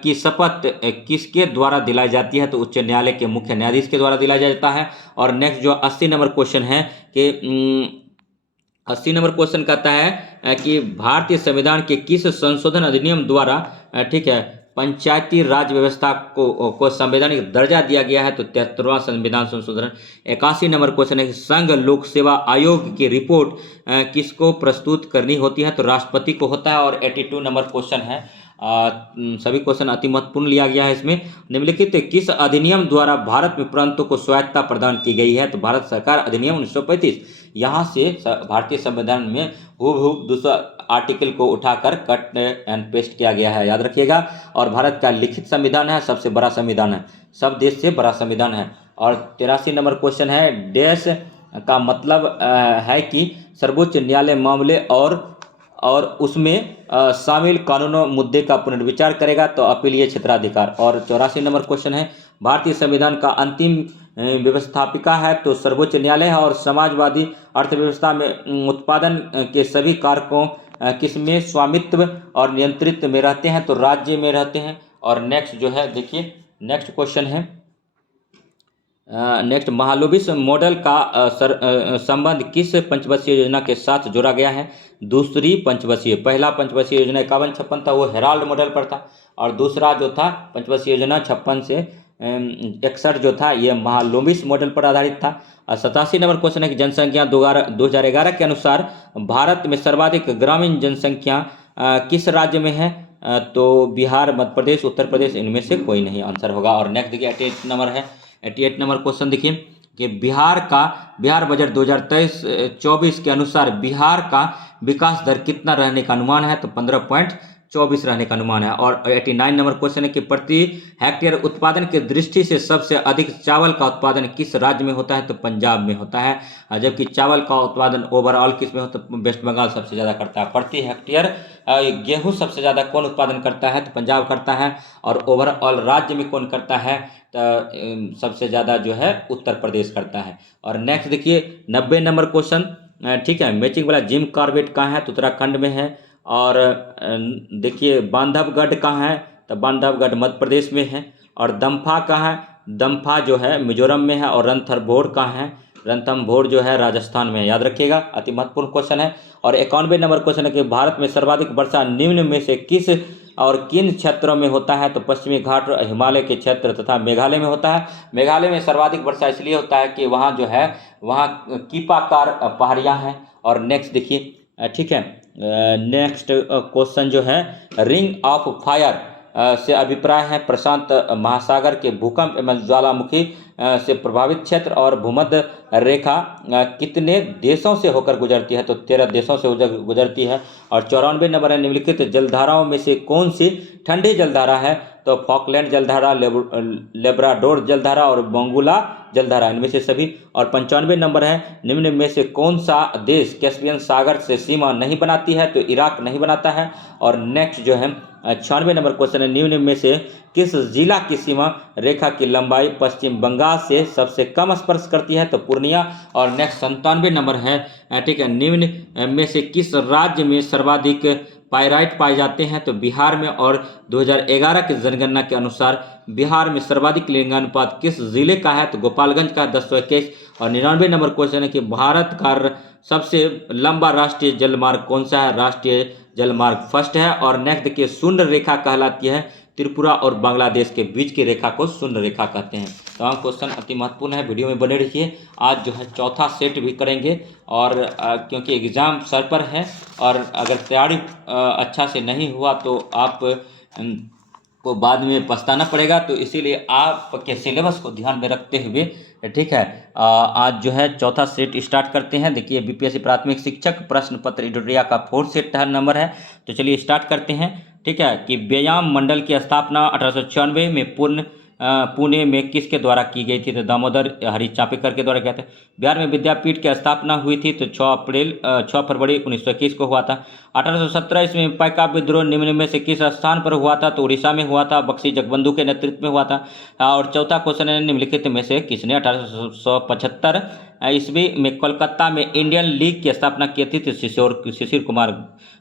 की शपथ किसके द्वारा दिलाई जाती है? तो उच्च न्यायालय के मुख्य न्यायाधीश के द्वारा दिलाया जाता है। और नेक्स्ट जो 80 नंबर क्वेश्चन है कि 80 नंबर क्वेश्चन कहता है कि भारतीय संविधान के किस संशोधन अधिनियम द्वारा, ठीक है, पंचायती राज व्यवस्था को संवैधानिक दर्जा दिया गया है? तो 73वां संविधान संशोधन। 81 नंबर क्वेश्चन है कि संघ लोक सेवा आयोग की रिपोर्ट किसको प्रस्तुत करनी होती है? तो राष्ट्रपति को होता है। और 82 नंबर क्वेश्चन है, सभी क्वेश्चन अति महत्वपूर्ण लिया गया है इसमें, निम्नलिखित किस अधिनियम द्वारा भारत में प्रांतों को स्वायत्तता प्रदान की गई है? तो भारत सरकार अधिनियम 1935। यहाँ से भारतीय संविधान में हूबहू दूसरा आर्टिकल को उठाकर कट एंड पेस्ट किया गया है, याद रखिएगा। और भारत का लिखित संविधान है, सबसे बड़ा संविधान है, सब देश से बड़ा संविधान है। और 83 नंबर क्वेश्चन है, देश का मतलब है कि सर्वोच्च न्यायालय मामले और उसमें शामिल कानूनों मुद्दे का पुनर्विचार करेगा, तो अपीलीय क्षेत्राधिकार। और 84 नंबर क्वेश्चन है, भारतीय संविधान का अंतिम व्यवस्थापिका है? तो सर्वोच्च न्यायालय है। और समाजवादी अर्थव्यवस्था में उत्पादन के सभी कारकों किसमें स्वामित्व और नियंत्रित में रहते हैं? तो राज्य में रहते हैं। और नेक्स्ट जो है देखिए, नेक्स्ट क्वेश्चन है, नेक्स्ट महालनोबिस मॉडल का संबंध किस पंचवर्षीय योजना के साथ जोड़ा गया है? दूसरी पंचवर्षीय। पहला पंचवर्षीय योजना 51-56 था, वो हेराल्ड मॉडल पर था। और दूसरा जो था पंचवर्षीय योजना 56 से 61 जो था, ये महालनोबिस मॉडल पर आधारित था। 87 नंबर क्वेश्चन है कि जनसंख्या 2011 के अनुसार भारत में सर्वाधिक ग्रामीण जनसंख्या किस राज्य में है? तो बिहार, मध्य प्रदेश, उत्तर प्रदेश, इनमें से कोई नहीं आंसर होगा। और नेक्स्ट देखिए 88 नंबर है। 88 नंबर क्वेश्चन देखिए कि बिहार बजट 2023-24 के अनुसार बिहार का विकास दर कितना रहने का अनुमान है? तो 15.24 रहने का अनुमान है। और 89 नंबर क्वेश्चन है कि प्रति हेक्टेयर उत्पादन की दृष्टि से सबसे अधिक चावल का उत्पादन किस राज्य में होता है? तो पंजाब में होता है। जबकि चावल का उत्पादन ओवरऑल किस में होता है? वेस्ट बंगाल सबसे ज़्यादा करता है। प्रति हेक्टेयर गेहूं सबसे ज़्यादा कौन उत्पादन करता है? तो पंजाब करता है। और ओवरऑल राज्य में कौन करता है? तो सबसे ज़्यादा जो है उत्तर प्रदेश करता है। और नेक्स्ट देखिए 90 नंबर क्वेश्चन, ठीक है, मैचिंग वाला जिम कॉर्बेट कहाँ है? तो उत्तराखंड में है। और देखिए बांधवगढ़ कहाँ है? तो बांधवगढ़ मध्य प्रदेश में है। और दम्फा कहाँ है? दम्फा जो है मिजोरम में है। और रणथंभौर कहाँ है? रणथंभौर जो है राजस्थान में है। याद रखिएगा, अति महत्वपूर्ण क्वेश्चन है। और 91 नंबर क्वेश्चन है कि भारत में सर्वाधिक वर्षा निम्न में से किस और किन क्षेत्रों में होता है? तो पश्चिमी घाट, हिमालय के क्षेत्र तथा मेघालय में होता है। मेघालय में सर्वाधिक वर्षा इसलिए होता है कि वहाँ जो है वहाँ कीपाकार पहाड़ियाँ हैं। और नेक्स्ट देखिए, ठीक है, नेक्स्ट क्वेश्चन जो है रिंग ऑफ फायर से अभिप्राय है प्रशांत महासागर के भूकंप एवं ज्वालामुखी से प्रभावित क्षेत्र और भूमध्य रेखा कितने देशों से होकर गुजरती है? तो 13 देशों से गुजरती है। और 94 नंबर है निम्नलिखित जलधाराओं में से कौन सी ठंडी जलधारा है? तो फॉकलैंड जलधारा, लेब्राडोर जलधारा और बोंगुला जलधारा, इनमें से सभी। और 95 नंबर है निम्न में से कौन सा देश कैस्पियन सागर से सीमा नहीं बनाती है? तो इराक नहीं बनाता है। और नेक्स्ट जो है 96 नंबर क्वेश्चन है निम्न में से किस जिला की सीमा रेखा की लंबाई पश्चिम बंगाल से सबसे कम स्पर्श करती है? तो पूर्णिया। और नेक्स्ट 97 नंबर है, ठीक है, निम्न में से किस राज्य में सर्वाधिक पाइराइट पाए जाते हैं? तो बिहार में। और 2011 की जनगणना के अनुसार बिहार में सर्वाधिक लिंगानुपात किस जिले का है? तो गोपालगंज का 1021। और 99 नंबर क्वेश्चन है कि भारत का सबसे लंबा राष्ट्रीय जलमार्ग कौन सा है? राष्ट्रीय जलमार्ग फर्स्ट है। और नेक्स्ट देखिए शून्य रेखा कहलाती है त्रिपुरा और बांग्लादेश के बीच की रेखा को शून्य रेखा कहते हैं। तमाम क्वेश्चन अति महत्वपूर्ण है, वीडियो में बने रहिए। आज जो है चौथा सेट भी करेंगे। और क्योंकि एग्ज़ाम सर पर है और अगर तैयारी अच्छा से नहीं हुआ तो आप को बाद में पछताना पड़ेगा, तो इसीलिए आपके सिलेबस को ध्यान में रखते हुए, ठीक है, आज जो है चौथा सेट स्टार्ट करते हैं। देखिए बीपीएससी प्राथमिक शिक्षक प्रश्न पत्र इडोरिया का 4th सेट नंबर है। तो चलिए स्टार्ट करते हैं, ठीक है, कि व्यायाम मंडल की स्थापना 1896 में पुणे में किसके द्वारा की गई थी? तो दामोदर हरी चापेकर के द्वारा किया था। बिहार में विद्यापीठ की स्थापना हुई थी तो 6 फरवरी 1921 को हुआ था। 1817 ईस्वी में पाइका विद्रोह निम्न में से किस स्थान पर हुआ था? तो उड़ीसा में हुआ था, बख्शी जगबंधु के नेतृत्व में हुआ था। और चौथा क्वेश्चन है निम्नलिखित में से किसने 1875 ईस्वी में कोलकाता में इंडियन लीग की स्थापना की थी? तो शिशिर कुमार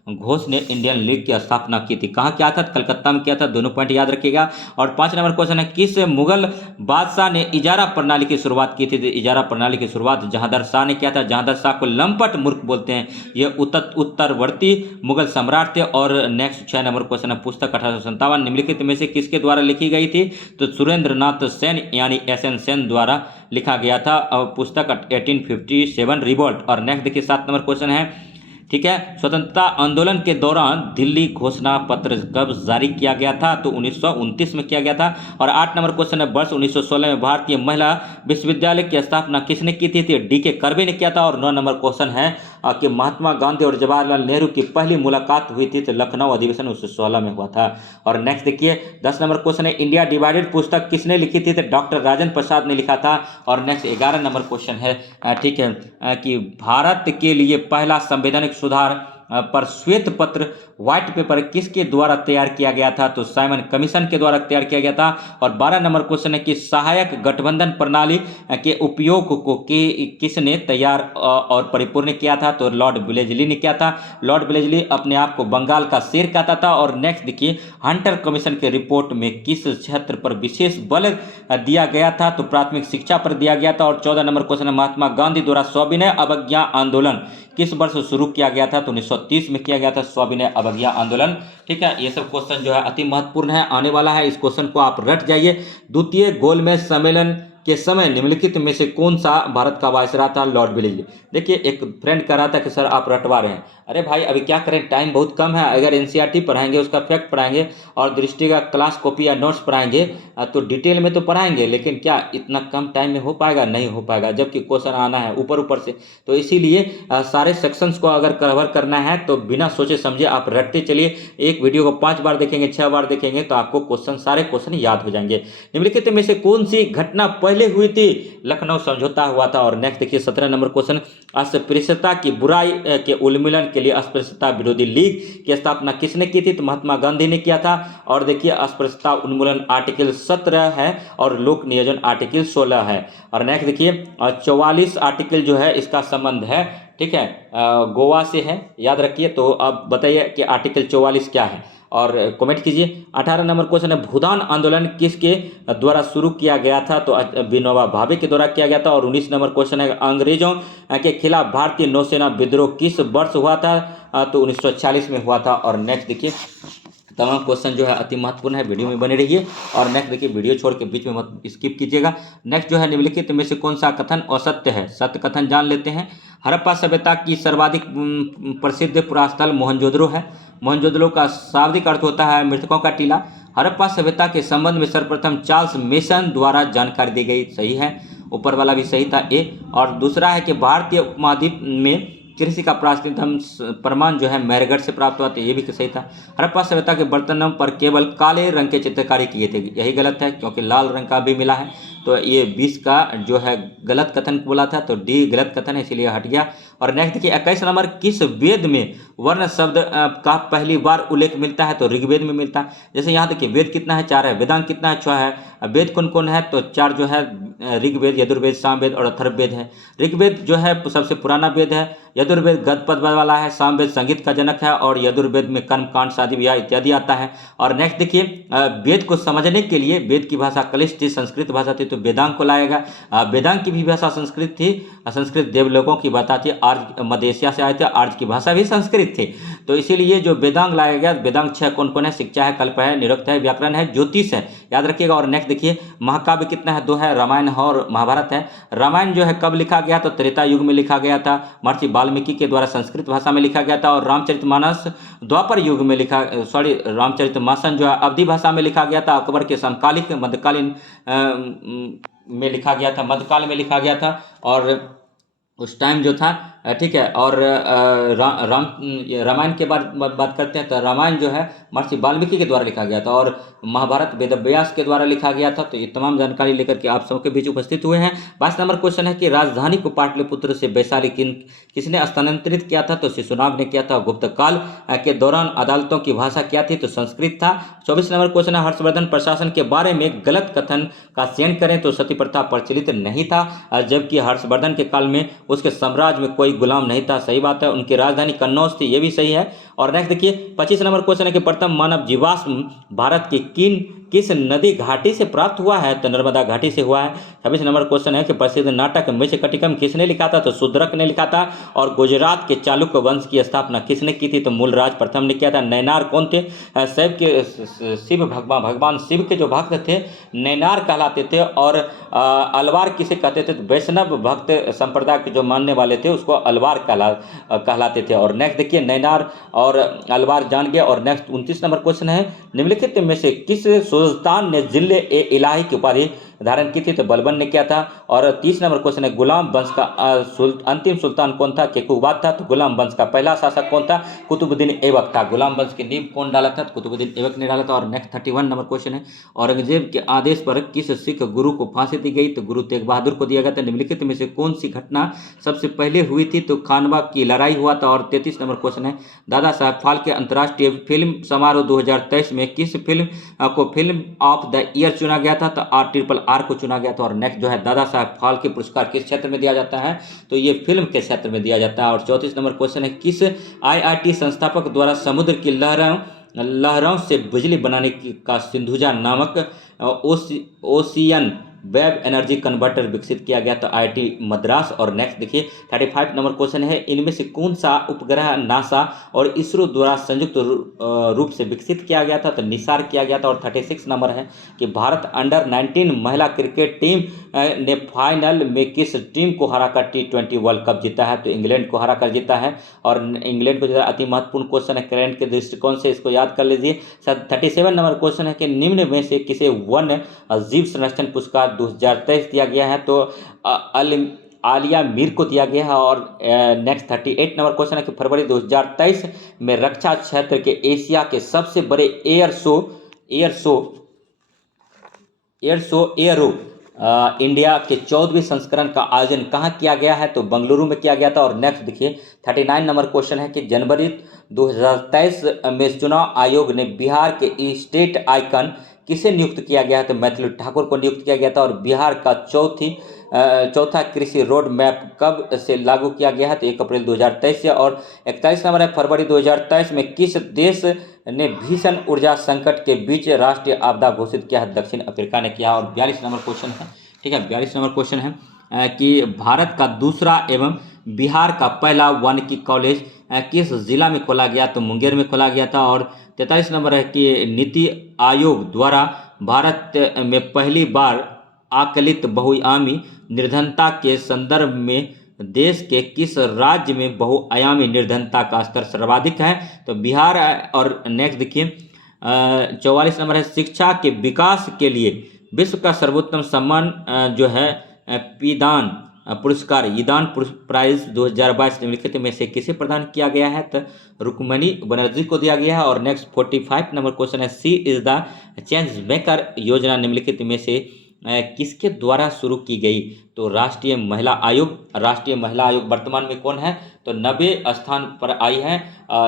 घोष ने इंडियन लीग की स्थापना की थी। कहाँ किया था? कलकत्ता में किया था। दोनों पॉइंट याद रखिएगा। और 5 नंबर क्वेश्चन है किस मुगल बादशाह ने इजारा प्रणाली की शुरुआत की थी? तो इजारा प्रणाली की शुरुआत जहांदर शाह ने किया था। जहांदर शाह को लंपट मूर्ख बोलते हैं, ये उत्तरवर्ती मुगल सम्राट थे। और नेक्स्ट 6 नंबर क्वेश्चन है पुस्तक 1857 निम्नलिखित में से किसके द्वारा लिखी गई थी? तो सुरेंद्र नाथ सेन यानी SN सेन द्वारा लिखा गया था। पुस्तक 1857 रिवोल्ट। और नेक्स्ट देखिए 7 नंबर क्वेश्चन है, ठीक है, स्वतंत्रता आंदोलन के दौरान दिल्ली घोषणा पत्र कब जारी किया गया था? तो 1929 में किया गया था। और 8 नंबर क्वेश्चन है वर्ष 1916 में भारतीय महिला विश्वविद्यालय की स्थापना किसने की थी? DK कर्वे ने किया था। और 9 नंबर क्वेश्चन है कि महात्मा गांधी और जवाहरलाल नेहरू की पहली मुलाकात हुई थी तो लखनऊ अधिवेशन 1916 में हुआ था। और नेक्स्ट देखिए 10 नंबर क्वेश्चन है इंडिया डिवाइडेड पुस्तक किसने लिखी थी? तो डॉक्टर राजेंद्र प्रसाद ने लिखा था। और नेक्स्ट 11 नंबर क्वेश्चन है, ठीक है, कि भारत के लिए पहला संवैधानिक सुधार पर श्वेत पत्र व्हाइट पेपर किसके द्वारा तैयार किया गया था? तो साइमन कमीशन के द्वारा तैयार किया गया था। और 12 नंबर क्वेश्चन है कि सहायक गठबंधन प्रणाली के उपयोग को किसने तैयार और परिपूर्ण किया था? तो लॉर्ड वेलेस्ली ने किया था। लॉर्ड वेलेस्ली अपने आप को बंगाल का शेर कहता था। और नेक्स्ट देखिए हंटर कमीशन के रिपोर्ट में किस क्षेत्र पर विशेष बल दिया गया था? तो प्राथमिक शिक्षा पर दिया गया था। और 14 नंबर क्वेश्चन है महात्मा गांधी द्वारा सविनय अवज्ञा आंदोलन किस वर्ष शुरू किया गया था? तो 1930 में किया गया था सविनय अवज्ञा आंदोलन। ठीक है, ये सब क्वेश्चन जो है अति महत्वपूर्ण है, आने वाला है, इस क्वेश्चन को आप रट जाइए। द्वितीय गोलमेज सम्मेलन के समय निम्नलिखित में से कौन सा भारत का वायसराय था? Lord William. देखिए, एक फ्रेंड कह रहा था कि सर आप रटवा रहे हैं। अरे भाई, अभी क्या करें, टाइम बहुत कम है। अगर एनसीईआरटी पढ़ाएंगे, उसका फैक्ट पढ़ाएंगे और दृष्टि का क्लास कॉपी या नोट्स पढ़ाएंगे तो डिटेल में तो पढ़ाएंगे, लेकिन क्या इतना कम टाइम में हो पाएगा? नहीं हो पाएगा, जबकि क्वेश्चन आना है ऊपर ऊपर से। तो इसीलिए सारे सेक्शंस को अगर कवर करना है तो बिना सोचे समझे आप रटते चलिए। एक वीडियो को 5 बार देखेंगे, 6 बार देखेंगे तो आपको सारे क्वेश्चन याद हो जाएंगे। निम्नलिखित में से कौन सी घटना पहले हुई थी? लखनऊ समझौता हुआ था। और नेक्स्ट देखिए 17 नंबर क्वेश्चन, अस्पृश्यता की बुराई के उन्मूलन के लिए अस्पृश्यता विरोधी लीग की स्थापना किसने की थी? तो महात्मा गांधी ने किया था। और देखिए, अस्पृश्यता उन्मूलन आर्टिकल 17 है और लोक नियोजन आर्टिकल 16 है। और नेक्स्ट देखिए 44 आर्टिकल जो है इसका संबंध है, ठीक है, गोवा से है, याद रखिए। तो अब बताइए कि आर्टिकल 44 क्या है और कमेंट कीजिए। 18 नंबर क्वेश्चन है, भूदान आंदोलन किसके द्वारा शुरू किया गया था? तो विनोबा भावे के द्वारा किया गया था। और 19 नंबर क्वेश्चन है, अंग्रेजों के खिलाफ भारतीय नौसेना विद्रोह किस वर्ष हुआ था? तो 1946 में हुआ था। और नेक्स्ट देखिए, तमाम क्वेश्चन जो है अति महत्वपूर्ण है, वीडियो में बने रहिए। और नेक्स्ट देखिए, वीडियो छोड़ के बीच में मत स्किप कीजिएगा। नेक्स्ट जो है, निम्नलिखित में से कौन सा कथन असत्य है? सत्य कथन जान लेते हैं। हड़प्पा सभ्यता की सर्वाधिक प्रसिद्ध पुरास्थल मोहनजोदड़ो है। मोहनजोदड़ो का शाब्दिक अर्थ होता है मृतकों का टीला। हड़प्पा सभ्यता के संबंध में सर्वप्रथम चार्ल्स मेसन द्वारा जानकारी दी गई, सही है, ऊपर वाला भी सही था, ए। और दूसरा है कि भारतीय उपमहाद्वीप में कृषि का प्राचीनतम प्रमाण जो है मैरगढ़ से प्राप्त हुआ था, ये भी सही था। हड़प्पा सभ्यता के बर्तनों पर केवल काले रंग के चित्रकारी किए थे, यही गलत है क्योंकि लाल रंग का भी मिला है। तो ये 20 का जो है गलत कथन बोला था, तो डी गलत कथन है, इसीलिए हट गया। और नेक्स्ट देखिए 21 नंबर, किस वेद में वर्ण शब्द का पहली बार उल्लेख मिलता है? तो ऋग्वेद में मिलता है। जैसे यहाँ देखिए, वेद कितना है? 4 है। वेदांग कितना है? 6 है। वेद कौन कौन है? तो 4 जो है ऋग्वेद, यजुर्वेद, सामवेद और अथर्ववेद है। ऋग्वेद जो है सबसे पुराना वेद है। यजुर्वेद गद पद वाला है। सामवेद संगीत का जनक है। और यजुर्वेद में कर्म कांड शादी ब्याह इत्यादि आता है। और नेक्स्ट देखिए, वेद को समझने के लिए वेद की भाषा कलिष्ठ थी, संस्कृत भाषा थी, तो वेदांग को लाया गया। वेदांग की भी भाषा संस्कृत थी, संस्कृत देवलोकों की भाषा थी। आर्य मध्य एशिया से आए थे, आर्य की भाषा भी संस्कृत थी, तो इसीलिए जो वेदांग लाया गया। वेदांग 6 कौन कौन है? शिक्षा है, कल्प है, निरुक्त है, व्याकरण है, ज्योतिष है, याद रखिएगा। और नेक्स्ट देखिए, महाकाव्य कितना है? 2 है। रामायण और महाभारत है। रामायण जो है कब लिखा गया? तो त्रेता युग में लिखा गया था, महर्षि वाल्मीकि के द्वारा संस्कृत भाषा में लिखा गया था। और रामचरितमानस द्वापर युग में रामचरितमानस जो है अवधी भाषा में लिखा गया था। अकबर के समकालिक मध्यकालीन में लिखा गया था, मध्यकाल में लिखा गया था। और उस टाइम जो था, ठीक है। और रामायण के बात करते हैं, तो रामायण जो है महर्षि वाल्मीकि के द्वारा लिखा गया था। और महाभारत वेदव्यास के द्वारा लिखा गया था। तो ये तमाम जानकारी लेकर के आप सबके बीच उपस्थित हुए हैं। 22 नंबर क्वेश्चन है कि राजधानी को पाटलिपुत्र से वैशाली किसने स्थानांतरित किया था? तो शिशुनाग ने किया था। गुप्त काल के दौरान अदालतों की भाषा क्या थी? तो संस्कृत था। 24 नंबर क्वेश्चन है, हर्षवर्धन प्रशासन के बारे में गलत कथन का चयन करें। तो सती प्रथा प्रचलित नहीं था, जबकि हर्षवर्धन के काल में उसके साम्राज्य में कोई गुलाम नहीं था, सही बात है। उनकी राजधानी कन्नौज थी, ये भी सही है। और नेक्स्ट देखिए 25 नंबर क्वेश्चन है कि प्रथम मानव जीवाश्म भारत की किस नदी घाटी से प्राप्त हुआ है? तो नर्मदा घाटी से हुआ है। 26 नंबर क्वेश्चन है कि प्रसिद्ध नाटक मृच्छकटिकम किसने लिखा था? तो शूद्रक ने लिखा था। और गुजरात के चालुक्य वंश की स्थापना किसने की थी? तो मूलराज प्रथम ने किया था। नैनार कौन थे? भगवान शिव के जो भक्त थे नैनार कहलाते थे। और अलवार किसे कहते थे? वैष्णव भक्त संप्रदाय के जो मानने वाले थे उसको अलवार कहलाते थे। और नेक्स्ट देखिए, नैनार और अलवार जान गए। और नेक्स्ट 29 नंबर क्वेश्चन है, निम्नलिखित में से किस सुल्तान ने जिले ए इलाही की उपाधि धारण की थी? तो बलबन ने किया था। और 30 नंबर क्वेश्चन है, गुलाम वंश का अंतिम सुल्तान कौन था? केकुबाद था। तो गुलाम वंश का पहला शासक कौन था? कुतुबुद्दीन ऐबक था। गुलाम वंश की नींव कौन डाला था? कुतुबुद्दीन ऐबक ने डाला था। और नेक्स्ट 31 नंबर क्वेश्चन है, औरंगजेब के आदेश पर किस सिख गुरु को फांसी दी गई? तो गुरु तेग बहादुर को दिया गया था। निम्नलिखित में से कौन सी घटना सबसे पहले हुई थी? तो खानवा की लड़ाई हुआ था। और 33 नंबर क्वेश्चन है, दादा साहब फाल्के अंतर्राष्ट्रीय फिल्म समारोह 2023 में किस फिल्म को फिल्म ऑफ द ईयर चुना गया था? तो RRR को चुना गया था। और नेक्स्ट जो है, दादा साहब फाल्के पुरस्कार किस क्षेत्र में दिया जाता है? तो ये फिल्म के क्षेत्र में दिया जाता है। और 34 नंबर क्वेश्चन है, किस IIT संस्थापक द्वारा समुद्र की लहरों से बिजली बनाने का सिंधुजा नामक ओशियन वेब एनर्जी कन्वर्टर विकसित किया गया? तो IIT मद्रास। और नेक्स्ट देखिए 35 नंबर क्वेश्चन है, इनमें से कौन सा उपग्रह नासा और इसरो द्वारा संयुक्त रूप से विकसित किया गया था? तो निसार किया गया था। और 36 नंबर है कि भारत अंडर 19 महिला क्रिकेट टीम ने फाइनल में किस टीम को हराकर T20 वर्ल्ड कप जीता है? तो इंग्लैंड को हराकर जीता है। और इंग्लैंड को जीता। अति महत्वपूर्ण क्वेश्चन है करंट के दृष्टिकोण से, इसको याद कर लीजिए। 37 नंबर क्वेश्चन है कि निम्न में से किसे वन जीव संरक्षण पुरस्कार 2023 दिया गया है? तो आलिया मीर को दिया गया है। और नेक्स्ट 38 नंबर क्वेश्चन है कि फरवरी 2023 में रक्षा क्षेत्र के एशिया के सबसे बड़े एयरो इंडिया के 14वें संस्करण का आयोजन कहाँ किया गया है? तो बेंगलुरु में किया गया था। और नेक्स्ट देखिए 39 नंबर क्वेश्चन है कि जनवरी 2023 में चुनाव आयोग ने बिहार के स्टेट आइकन किसे नियुक्त किया गया है? तो मैथिली ठाकुर को नियुक्त किया गया था। और बिहार का चौथा कृषि रोड मैप कब से लागू किया गया है? तो 1 अप्रैल 2023 से। और 41 नंबर है, फरवरी 2023 में किस देश ने भीषण ऊर्जा संकट के बीच राष्ट्रीय आपदा घोषित किया है? दक्षिण अफ्रीका ने किया। और 42 नंबर क्वेश्चन है, ठीक है, 42 नंबर क्वेश्चन है कि भारत का दूसरा एवं बिहार का पहला वानिकी कॉलेज किस जिला में खोला गया? तो मुंगेर में खोला गया था। और 43 नंबर है कि नीति आयोग द्वारा भारत में पहली बार आकलित बहुआयामी निर्धनता के संदर्भ में देश के किस राज्य में बहुआयामी निर्धनता का स्तर सर्वाधिक है? तो बिहार। और नेक्स्ट देखिए 44 नंबर है, शिक्षा के विकास के लिए विश्व का सर्वोत्तम सम्मान जो है ईदान प्राइज 2022 निम्नलिखित में से किसे प्रदान किया गया है? तो रुक्मणी बनर्जी को दिया गया है। और नेक्स्ट 45 नंबर क्वेश्चन है, सी इज द चेंज मेकर योजना निम्नलिखित में से किसके द्वारा शुरू की गई? तो राष्ट्रीय महिला आयोग वर्तमान में कौन है? तो 90 स्थान पर आई है,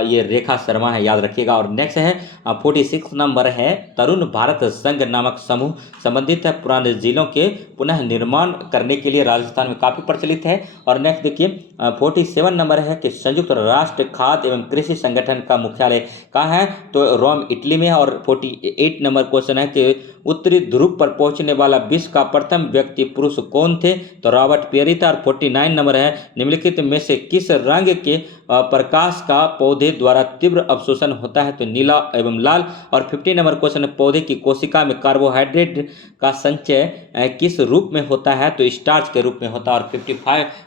ये रेखा शर्मा है, याद रखिएगा। और नेक्स्ट है 46 नंबर है, तरुण भारत संघ नामक समूह संबंधित पुराने जिलों के पुनः निर्माण करने के लिए राजस्थान में काफ़ी प्रचलित है। और नेक्स्ट देखिए 47 नंबर है कि संयुक्त राष्ट्र खाद्य एवं कृषि संगठन का मुख्यालय कहाँ है? तो रोम इटली में है। और 48 नंबर क्वेश्चन है कि उत्तरी ध्रुव पर पहुंचने वाला विश्व का प्रथम व्यक्ति पुरुष कौन थे? तो रॉबर्ट पियरी था। और 49 नंबर है, निम्नलिखित में से किस रंग के प्रकाश का पौधे द्वारा तीव्र अवशोषण होता है? तो नीला एवं लाल। और 50 नंबर क्वेश्चन है, पौधे की कोशिका में कार्बोहाइड्रेट का संचय किस रूप में होता है? तो स्टार्च के रूप में होता है। और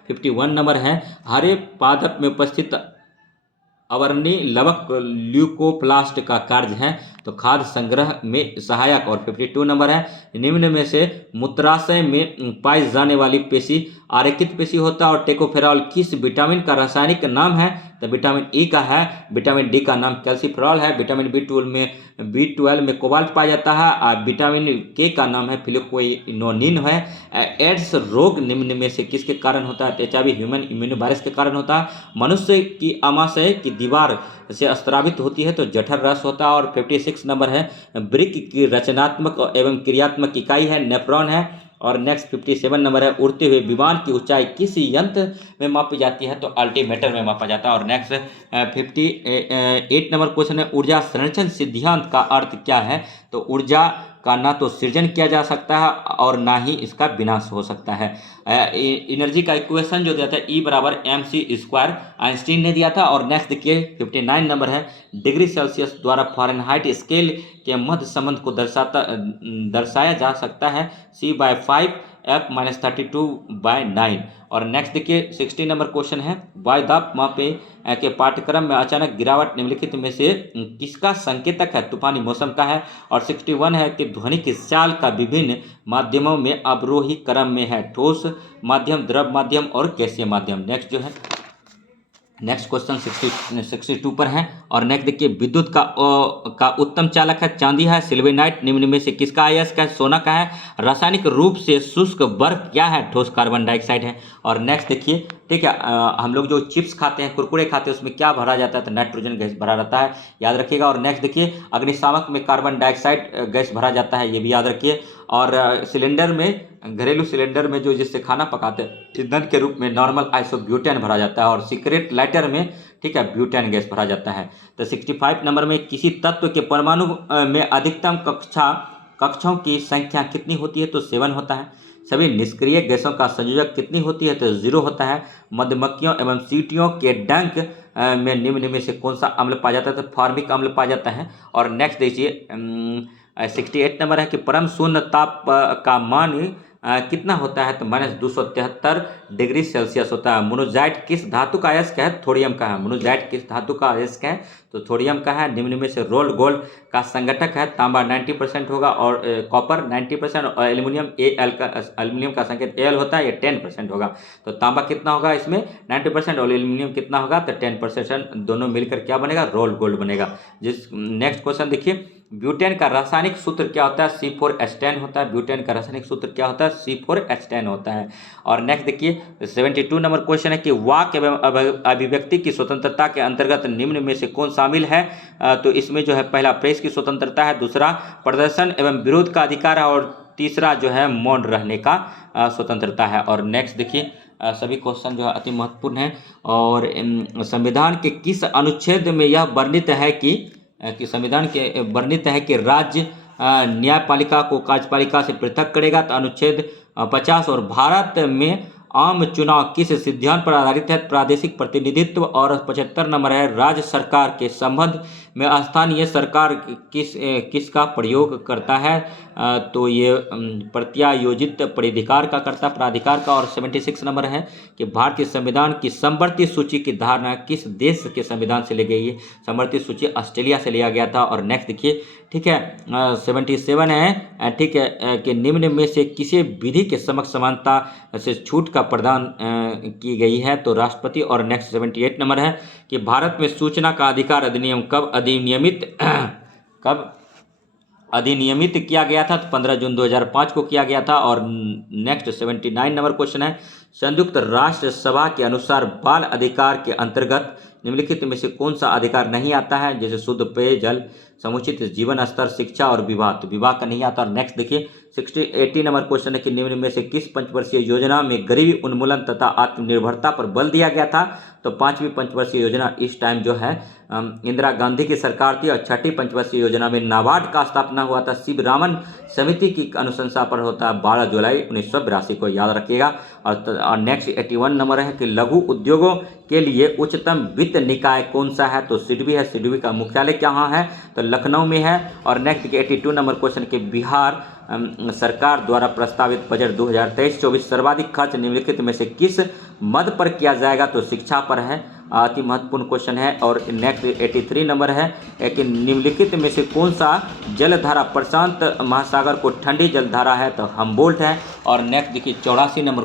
51 नंबर है, हरे पादप में उपस्थित अवर्णी लवक ल्यूकोप्लास्ट का कार्य है? तो खाद्य संग्रह में सहायक। और 52 नंबर है, निम्न में से मूत्राशय में पाई जाने वाली पेशी आरेखित पेशी होता है? और टेकोफेरॉल किस विटामिन का रासायनिक नाम है? तो विटामिन ई का है। विटामिन डी का नाम कैल्सीफेरॉल है। विटामिन B12 में कोबाल्ट पाया जाता है। और विटामिन के का नाम है फिलिक्विनोनिन है। एड्स रोग निम्न में से किसके कारण होता है? HIV ह्यूमन इम्यूनो वायरस के कारण होता है। मनुष्य की आमाशय की दीवार से स्रावित होती है तो जठर रस होता है। और 56 नंबर है, वृक्क की रचनात्मक एवं क्रियात्मक इकाई है नेफ्रॉन है। और नेक्स्ट 57 नंबर है, उड़ते हुए विमान की ऊंचाई किस यंत्र में मापी जाती है? तो अल्टीमीटर में मापा जाता है। और नेक्स्ट 58 नंबर क्वेश्चन है, ऊर्जा संरक्षण सिद्धांत का अर्थ क्या है? तो ऊर्जा का ना तो सृजन किया जा सकता है और ना ही इसका विनाश हो सकता है। एनर्जी का इक्वेशन जो दिया था E = mc² आइंस्टीन ने दिया था। और नेक्स्ट देखिए 59 नंबर है, डिग्री सेल्सियस द्वारा फ़ारेनहाइट स्केल के मध्य संबंध को दर्शाया जा सकता है C/5 F-32/9। और नेक्स्ट देखिए 60 नंबर क्वेश्चन है, वायुदाब मापे के पाठ्यक्रम में अचानक गिरावट निम्नलिखित में से किसका संकेतक है? तूफानी मौसम का है। और 61 है कि ध्वनि की चाल का विभिन्न माध्यमों में अवरोही क्रम में है, ठोस माध्यम, द्रव माध्यम और गैसीय माध्यम। नेक्स्ट क्वेश्चन 62 पर है। और नेक्स्ट देखिए, विद्युत का उत्तम चालक है चांदी है, सिल्वेनाइट निम्न में से किसका अयस्क है? सोना का है। रासायनिक रूप से शुष्क बर्फ क्या है? ठोस कार्बन डाइऑक्साइड है। और नेक्स्ट देखिए, ठीक है, हम लोग जो चिप्स खाते हैं, कुरकुरे खाते हैं, उसमें क्या भरा जाता है? तो नाइट्रोजन गैस भरा रहता है, याद रखिएगा। और नेक्स्ट देखिए, अग्निशामक में कार्बन डाइऑक्साइड गैस भरा जाता है, ये भी याद रखिए। और सिलेंडर में, घरेलू सिलेंडर में जो जिससे खाना पकाते हैं, ईंधन के रूप में नॉर्मल आइसोब्यूटेन भरा जाता है। और सिगरेट लाइटर में, ठीक है, ब्यूटेन गैस भरा जाता है। तो 65 नंबर में, किसी तत्व के परमाणु में अधिकतम कक्षा कक्षों की संख्या कितनी होती है? तो 7 होता है। सभी निष्क्रिय गैसों का संयोजक कितनी होती है? तो 0 होता है। मधुमक्खियों एवं चींटियों के डंक में निम्न में से कौन सा अम्ल पाया जाता है? तो फॉर्मिक अम्ल पाया जाता है। और नेक्स्ट देखिए 68 नंबर है कि परम शून्य ताप का मान कितना होता है? तो -273 डिग्री सेल्सियस होता है। मोनोजाइट किस धातु का अयस्क है? थोरियम का है। मोनोजाइट किस धातु का अयस्क है? तो थोरियम का है। निम्न में से रोल गोल्ड का संगठक है तांबा 90% होगा और कॉपर 90% और एल्यूमिनियम एल्यूमिनियम का संकेत एल होता है, ये 10% होगा। तो तांबा कितना होगा इसमें? 90% और एल्यूमिनियम कितना होगा? तो 10%। दोनों मिलकर क्या बनेगा? रोल गोल्ड बनेगा। नेक्स्ट क्वेश्चन देखिए, ब्यूटेन का रासायनिक सूत्र क्या होता है? C4H10 होता है। ब्यूटेन का रासायनिक सूत्र क्या होता है? C4H10 होता है। और नेक्स्ट देखिए 72 नंबर क्वेश्चन है कि वाक एवं अभिव्यक्ति की स्वतंत्रता के अंतर्गत निम्न में से कौन शामिल है? तो इसमें जो है पहला प्रेस की स्वतंत्रता है, दूसरा प्रदर्शन एवं विरोध का अधिकार है और तीसरा जो है मौन रहने का स्वतंत्रता है। और नेक्स्ट देखिए सभी क्वेश्चन जो है अति महत्वपूर्ण है। और संविधान के किस अनुच्छेद में यह वर्णित है कि संविधान के वर्णित है कि राज्य न्यायपालिका को कार्यपालिका से पृथक करेगा? तो अनुच्छेद 50। और भारत में आम चुनाव किस सिद्धांत पर आधारित है? प्रादेशिक प्रतिनिधित्व। और 75 नंबर है राज्य सरकार के संबंध में स्थानीय सरकार किसका प्रयोग करता है? तो ये प्रत्यायोजित प्राधिकार का करता प्राधिकार का। और 76 नंबर है कि भारतीय संविधान की समवर्ती सूची की धारणा किस देश के संविधान से ली गई है? समवर्ती सूची ऑस्ट्रेलिया से लिया गया था। और नेक्स्ट देखिए, ठीक है 77 है, ठीक है कि निम्न में से किसी विधि के समक्ष समानता से छूट का प्रदान की गई है? तो राष्ट्रपति। और नेक्स्ट 78 नंबर है कि भारत में सूचना का अधिकार अधिनियम कब अधिनियमित किया गया था? तो 15 जून 2005 को किया गया था। और नेक्स्ट 79 नंबर क्वेश्चन है, संयुक्त राष्ट्र सभा के अनुसार बाल अधिकार के अंतर्गत निम्नलिखित में से कौन सा अधिकार नहीं आता है? जैसे शुद्ध पेयजल, समुचित जीवन स्तर, शिक्षा और विवाह। तो विवाह का नहीं आता। और नेक्स्ट देखिए 80 नंबर क्वेश्चन है कि निम्न में से किस पंचवर्षीय योजना में गरीबी उन्मूलन तथा आत्मनिर्भरता पर बल दिया गया था? तो 5वीं पंचवर्षीय योजना इस टाइम जो है इंदिरा गांधी की सरकार थी। और 6ठी पंचवर्षीय योजना में नाबार्ड का स्थापना हुआ था शिवरामन समिति की अनुशंसा पर होता है 12 जुलाई 1982 को, याद रखिएगा। और नेक्स्ट 81 नंबर है कि लघु उद्योगों के लिए उच्चतम वित्त निकाय कौन सा है? तो सिडबी है। सिडबी का मुख्यालय कहाँ है? तो लखनऊ में है। और नेक्स्ट 82 नंबर क्वेश्चन के बिहार सरकार द्वारा प्रस्तावित बजट 2023-24 सर्वाधिक खर्च निम्नलिखित में से किस मद पर किया जाएगा? तो शिक्षा पर है। अति महत्वपूर्ण क्वेश्चन है। और नेक्स्ट 83 नंबर है कि निम्नलिखित में से कौन सा जलधारा प्रशांत महासागर को ठंडी जलधारा है? तो हम्बोल्ट है। और नेक्स्ट देखिए 84 नंबर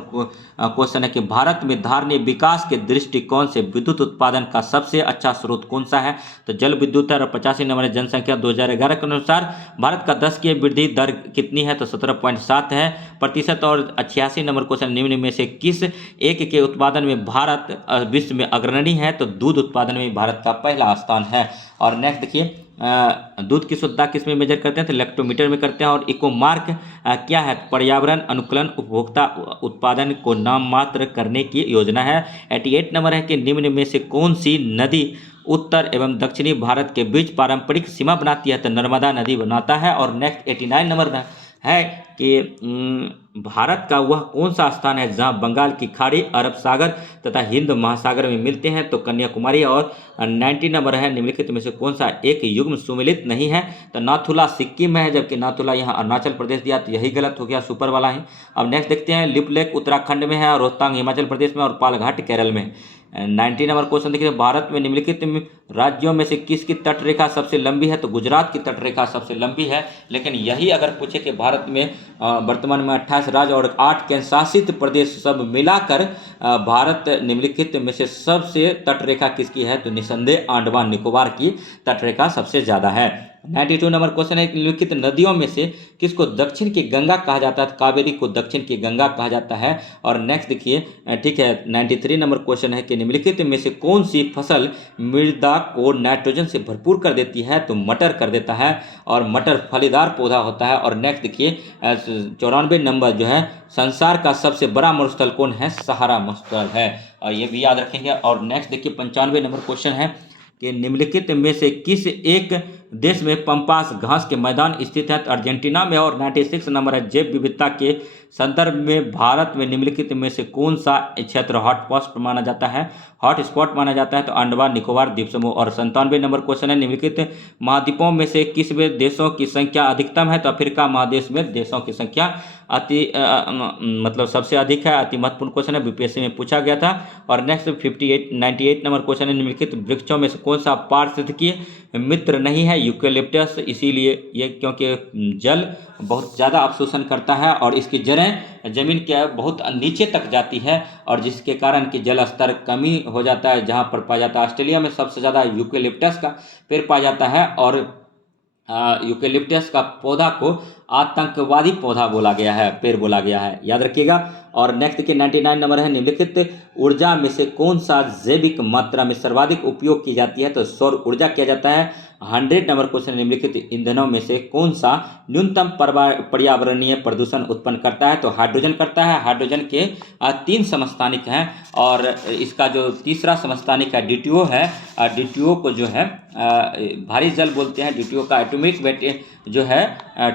क्वेश्चन है कि भारत में धारणीय विकास के दृष्टिकोण से विद्युत उत्पादन का सबसे अच्छा स्रोत कौन सा है? तो जल विद्युत है। और 85 नंबर है जनसंख्या 2011 के अनुसार भारत का 10 की वृद्धि दर कितनी है? तो 17.7 है प्रतिशत। और 86 नंबर क्वेश्चन निम्न में से किस एक के उत्पादन में भारत विश्व में अग्रणी है? तो दूध उत्पादन में भारत का पहला स्थान है। और नेक्स्ट देखिए दूध की शुद्धता किस में मेजर करते हैं? तो लैक्टोमीटर में करते हैं। और इको मार्क क्या है? पर्यावरण अनुकूलन उपभोक्ता उत्पादन को नाम मात्र करने की योजना है। 88 नंबर है कि निम्न में से कौन सी नदी उत्तर एवं दक्षिणी भारत के बीच पारंपरिक सीमा बनाती है? तो नर्मदा नदी बनाता है। और नेक्स्ट 89 नंबर है कि भारत का वह कौन सा स्थान है जहां बंगाल की खाड़ी, अरब सागर तथा हिंद महासागर में मिलते हैं? तो कन्याकुमारी। और 90 नंबर है निम्नलिखित में से कौन सा एक युग्म सुमेलित नहीं है? तो नाथुला सिक्किम में है, जबकि नाथुला यहाँ अरुणाचल प्रदेश दिया, तो यही गलत हो गया, सुपर वाला ही। अब नेक्स्ट देखते हैं, लिप लेक उत्तराखंड में है, रोहतांग हिमाचल प्रदेश में और पालघाट केरल में। 90 नंबर क्वेश्चन देखिए, भारत में निम्नलिखित राज्यों में से किसकी तटरेखा सबसे लंबी है? तो गुजरात की तटरेखा सबसे लंबी है। लेकिन यही अगर पूछे कि भारत में वर्तमान में 28 राज्य और 8 केंद्र शासित प्रदेश सब मिलाकर भारत निम्नलिखित में से सबसे तटरेखा किसकी है? तो निसंदेह अंडमान निकोबार की तटरेखा सबसे ज़्यादा है। 92 नंबर क्वेश्चन है, निम्नलिखित नदियों में से किसको दक्षिण की गंगा कहा जाता है? कावेरी को दक्षिण की गंगा कहा जाता है। और नेक्स्ट देखिए, ठीक है 93 नंबर क्वेश्चन है कि निम्नलिखित में से कौन सी फसल मृदा को नाइट्रोजन से भरपूर कर देती है? तो मटर कर देता है। और मटर फलीदार पौधा होता है। और नेक्स्ट देखिए 94 नंबर जो है, संसार का सबसे बड़ा मरुस्थल कौन है? सहारा मरुस्थल है, और ये भी याद रखेंगे। और नेक्स्ट देखिए 95 नंबर क्वेश्चन है कि निम्नलिखित में से किस एक देश में पंपास घास के मैदान स्थित है? तो अर्जेंटीना में। और 96 नंबर है, जैव विविधता के संदर्भ में भारत में निम्नलिखित में से कौन सा क्षेत्र हॉटस्पॉट माना जाता है? हॉटस्पॉट माना जाता है तो अंडमान निकोबार द्वीप समूह। और 97 नंबर क्वेश्चन है, निम्नलिखित महाद्वीपों में से किस में देशों की संख्या अधिकतम है? तो अफ्रीका महादेश में देशों की संख्या मतलब सबसे अधिक है। अति महत्वपूर्ण क्वेश्चन है, बीपीएससी में पूछा गया था। और नेक्स्ट 98 नंबर क्वेश्चन है, निम्नलिखित वृक्षों में से कौन सा पारिस्थितिकीय मित्र नहीं है? यूकेलिप्टस। इसीलिए ये क्योंकि जल बहुत ज़्यादा अवशोषण करता है और इसकी जड़ें जमीन के बहुत नीचे तक जाती है, और जिसके कारण कि जल स्तर कमी हो जाता है। जहाँ पर पाया जाता है ऑस्ट्रेलिया में सबसे ज़्यादा यूकेलिप्टस का पेड़ पाया जाता है, और यूकेलिप्टस का पौधा को आतंकवादी पौधा बोला गया है, पेड़ बोला गया है, याद रखिएगा। और नेक्स्ट के 99 नंबर है, निम्नलिखित ऊर्जा में से कौन सा जैविक मात्रा में सर्वाधिक उपयोग की जाती है? तो सौर ऊर्जा किया जाता है। 100 नंबर क्वेश्चन, निम्नलिखित ईंधनों में से कौन सा न्यूनतम पर्यावरणीय प्रदूषण उत्पन्न करता है? तो हाइड्रोजन करता है। हाइड्रोजन के 3 समस्थानिक हैं, और इसका जो तीसरा समस्थानिक है DTO है। DTO को जो है भारी जल बोलते हैं। DTO का एटॉमिक वेट जो है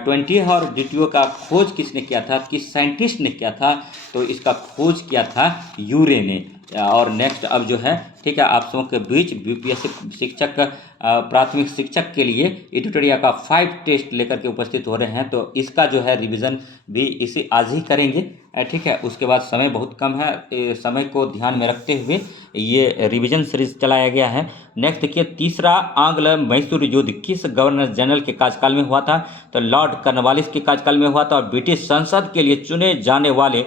20 है। और DTO का खोज किसने किया था, किस साइंटिस्ट ने किया था? तो इसका खोज किया था यूरे ने। और नेक्स्ट अब जो है, ठीक है, आप सबों के बीच बीपीएससी शिक्षक प्राथमिक शिक्षक के लिए एडिटोरिया का 5 टेस्ट लेकर के उपस्थित हो रहे हैं। तो इसका जो है रिवीजन भी इसी आज ही करेंगे, ठीक है। उसके बाद समय बहुत कम है, समय को ध्यान में रखते हुए ये रिवीजन सीरीज चलाया गया है। नेक्स्ट देखिए, तीसरा आंग्ल मैसूर युद्ध किस गवर्नर जनरल के कार्यकाल में हुआ था? तो लॉर्ड कॉर्नवालिस के कार्यकाल में हुआ था। और ब्रिटिश संसद के लिए चुने जाने वाले,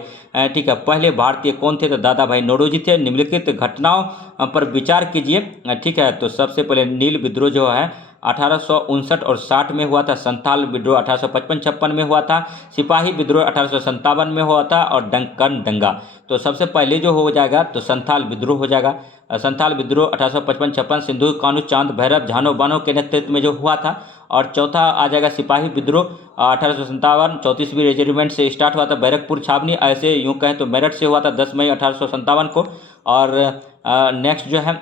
ठीक है, पहले भारतीय कौन थे? तो दादा भाई नौरोजी थे। निम्नलिखित घटनाओं पर विचार कीजिए, ठीक है। तो सबसे पहले नील विद्रोह जो है 1859 और 60 में हुआ था। संथाल विद्रोह 1855-56 में हुआ था। सिपाही विद्रोह 1857 में हुआ था। और डंकन दंगा, तो सबसे पहले जो हो जाएगा तो संथाल विद्रोह हो जाएगा। संथाल विद्रोह 1855-56 सिंधु कानू चांद भैरव झानो बानो के नेतृत्व में जो हुआ था। और चौथा आ जाएगा सिपाही विद्रोह 1857 34वीं रेजिमेंट से स्टार्ट हुआ था, बैरकपुर छावनी, ऐसे यूँ कहें तो मेरठ से हुआ था 10 मई 1857 को। और नेक्स्ट जो है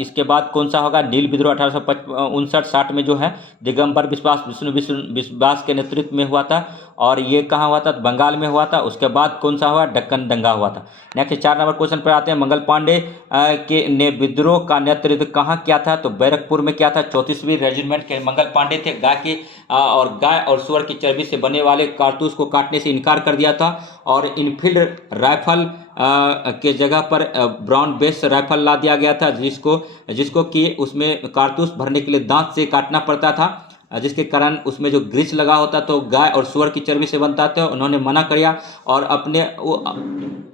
इसके बाद कौन सा होगा? नील विद्रोह 1859-60 में जो है दिगंबर विश्वास विष्णु विश्वास के नेतृत्व में हुआ था। और ये कहाँ हुआ था? तो बंगाल में हुआ था। उसके बाद कौन सा हुआ? डक्कन दंगा हुआ था। नेक्स्ट 4 नंबर क्वेश्चन पर आते हैं। मंगल पांडे के ने विद्रोह का नेतृत्व कहाँ किया था? तो बैरकपुर में किया था। 34वीं रेजिमेंट के मंगल पांडे थे। गाय और सुअर की चर्बी से बने वाले कारतूस को काटने से इनकार कर दिया था। और इनफील्ड राइफल के जगह पर ब्राउन बेस राइफल ला दिया गया था, जिसको कि उसमें कारतूस भरने के लिए दांत से काटना पड़ता था, जिसके कारण उसमें जो ग्रीस लगा होता तो गाय और सुअर की चर्बी से बनता था। उन्होंने मना किया और अपने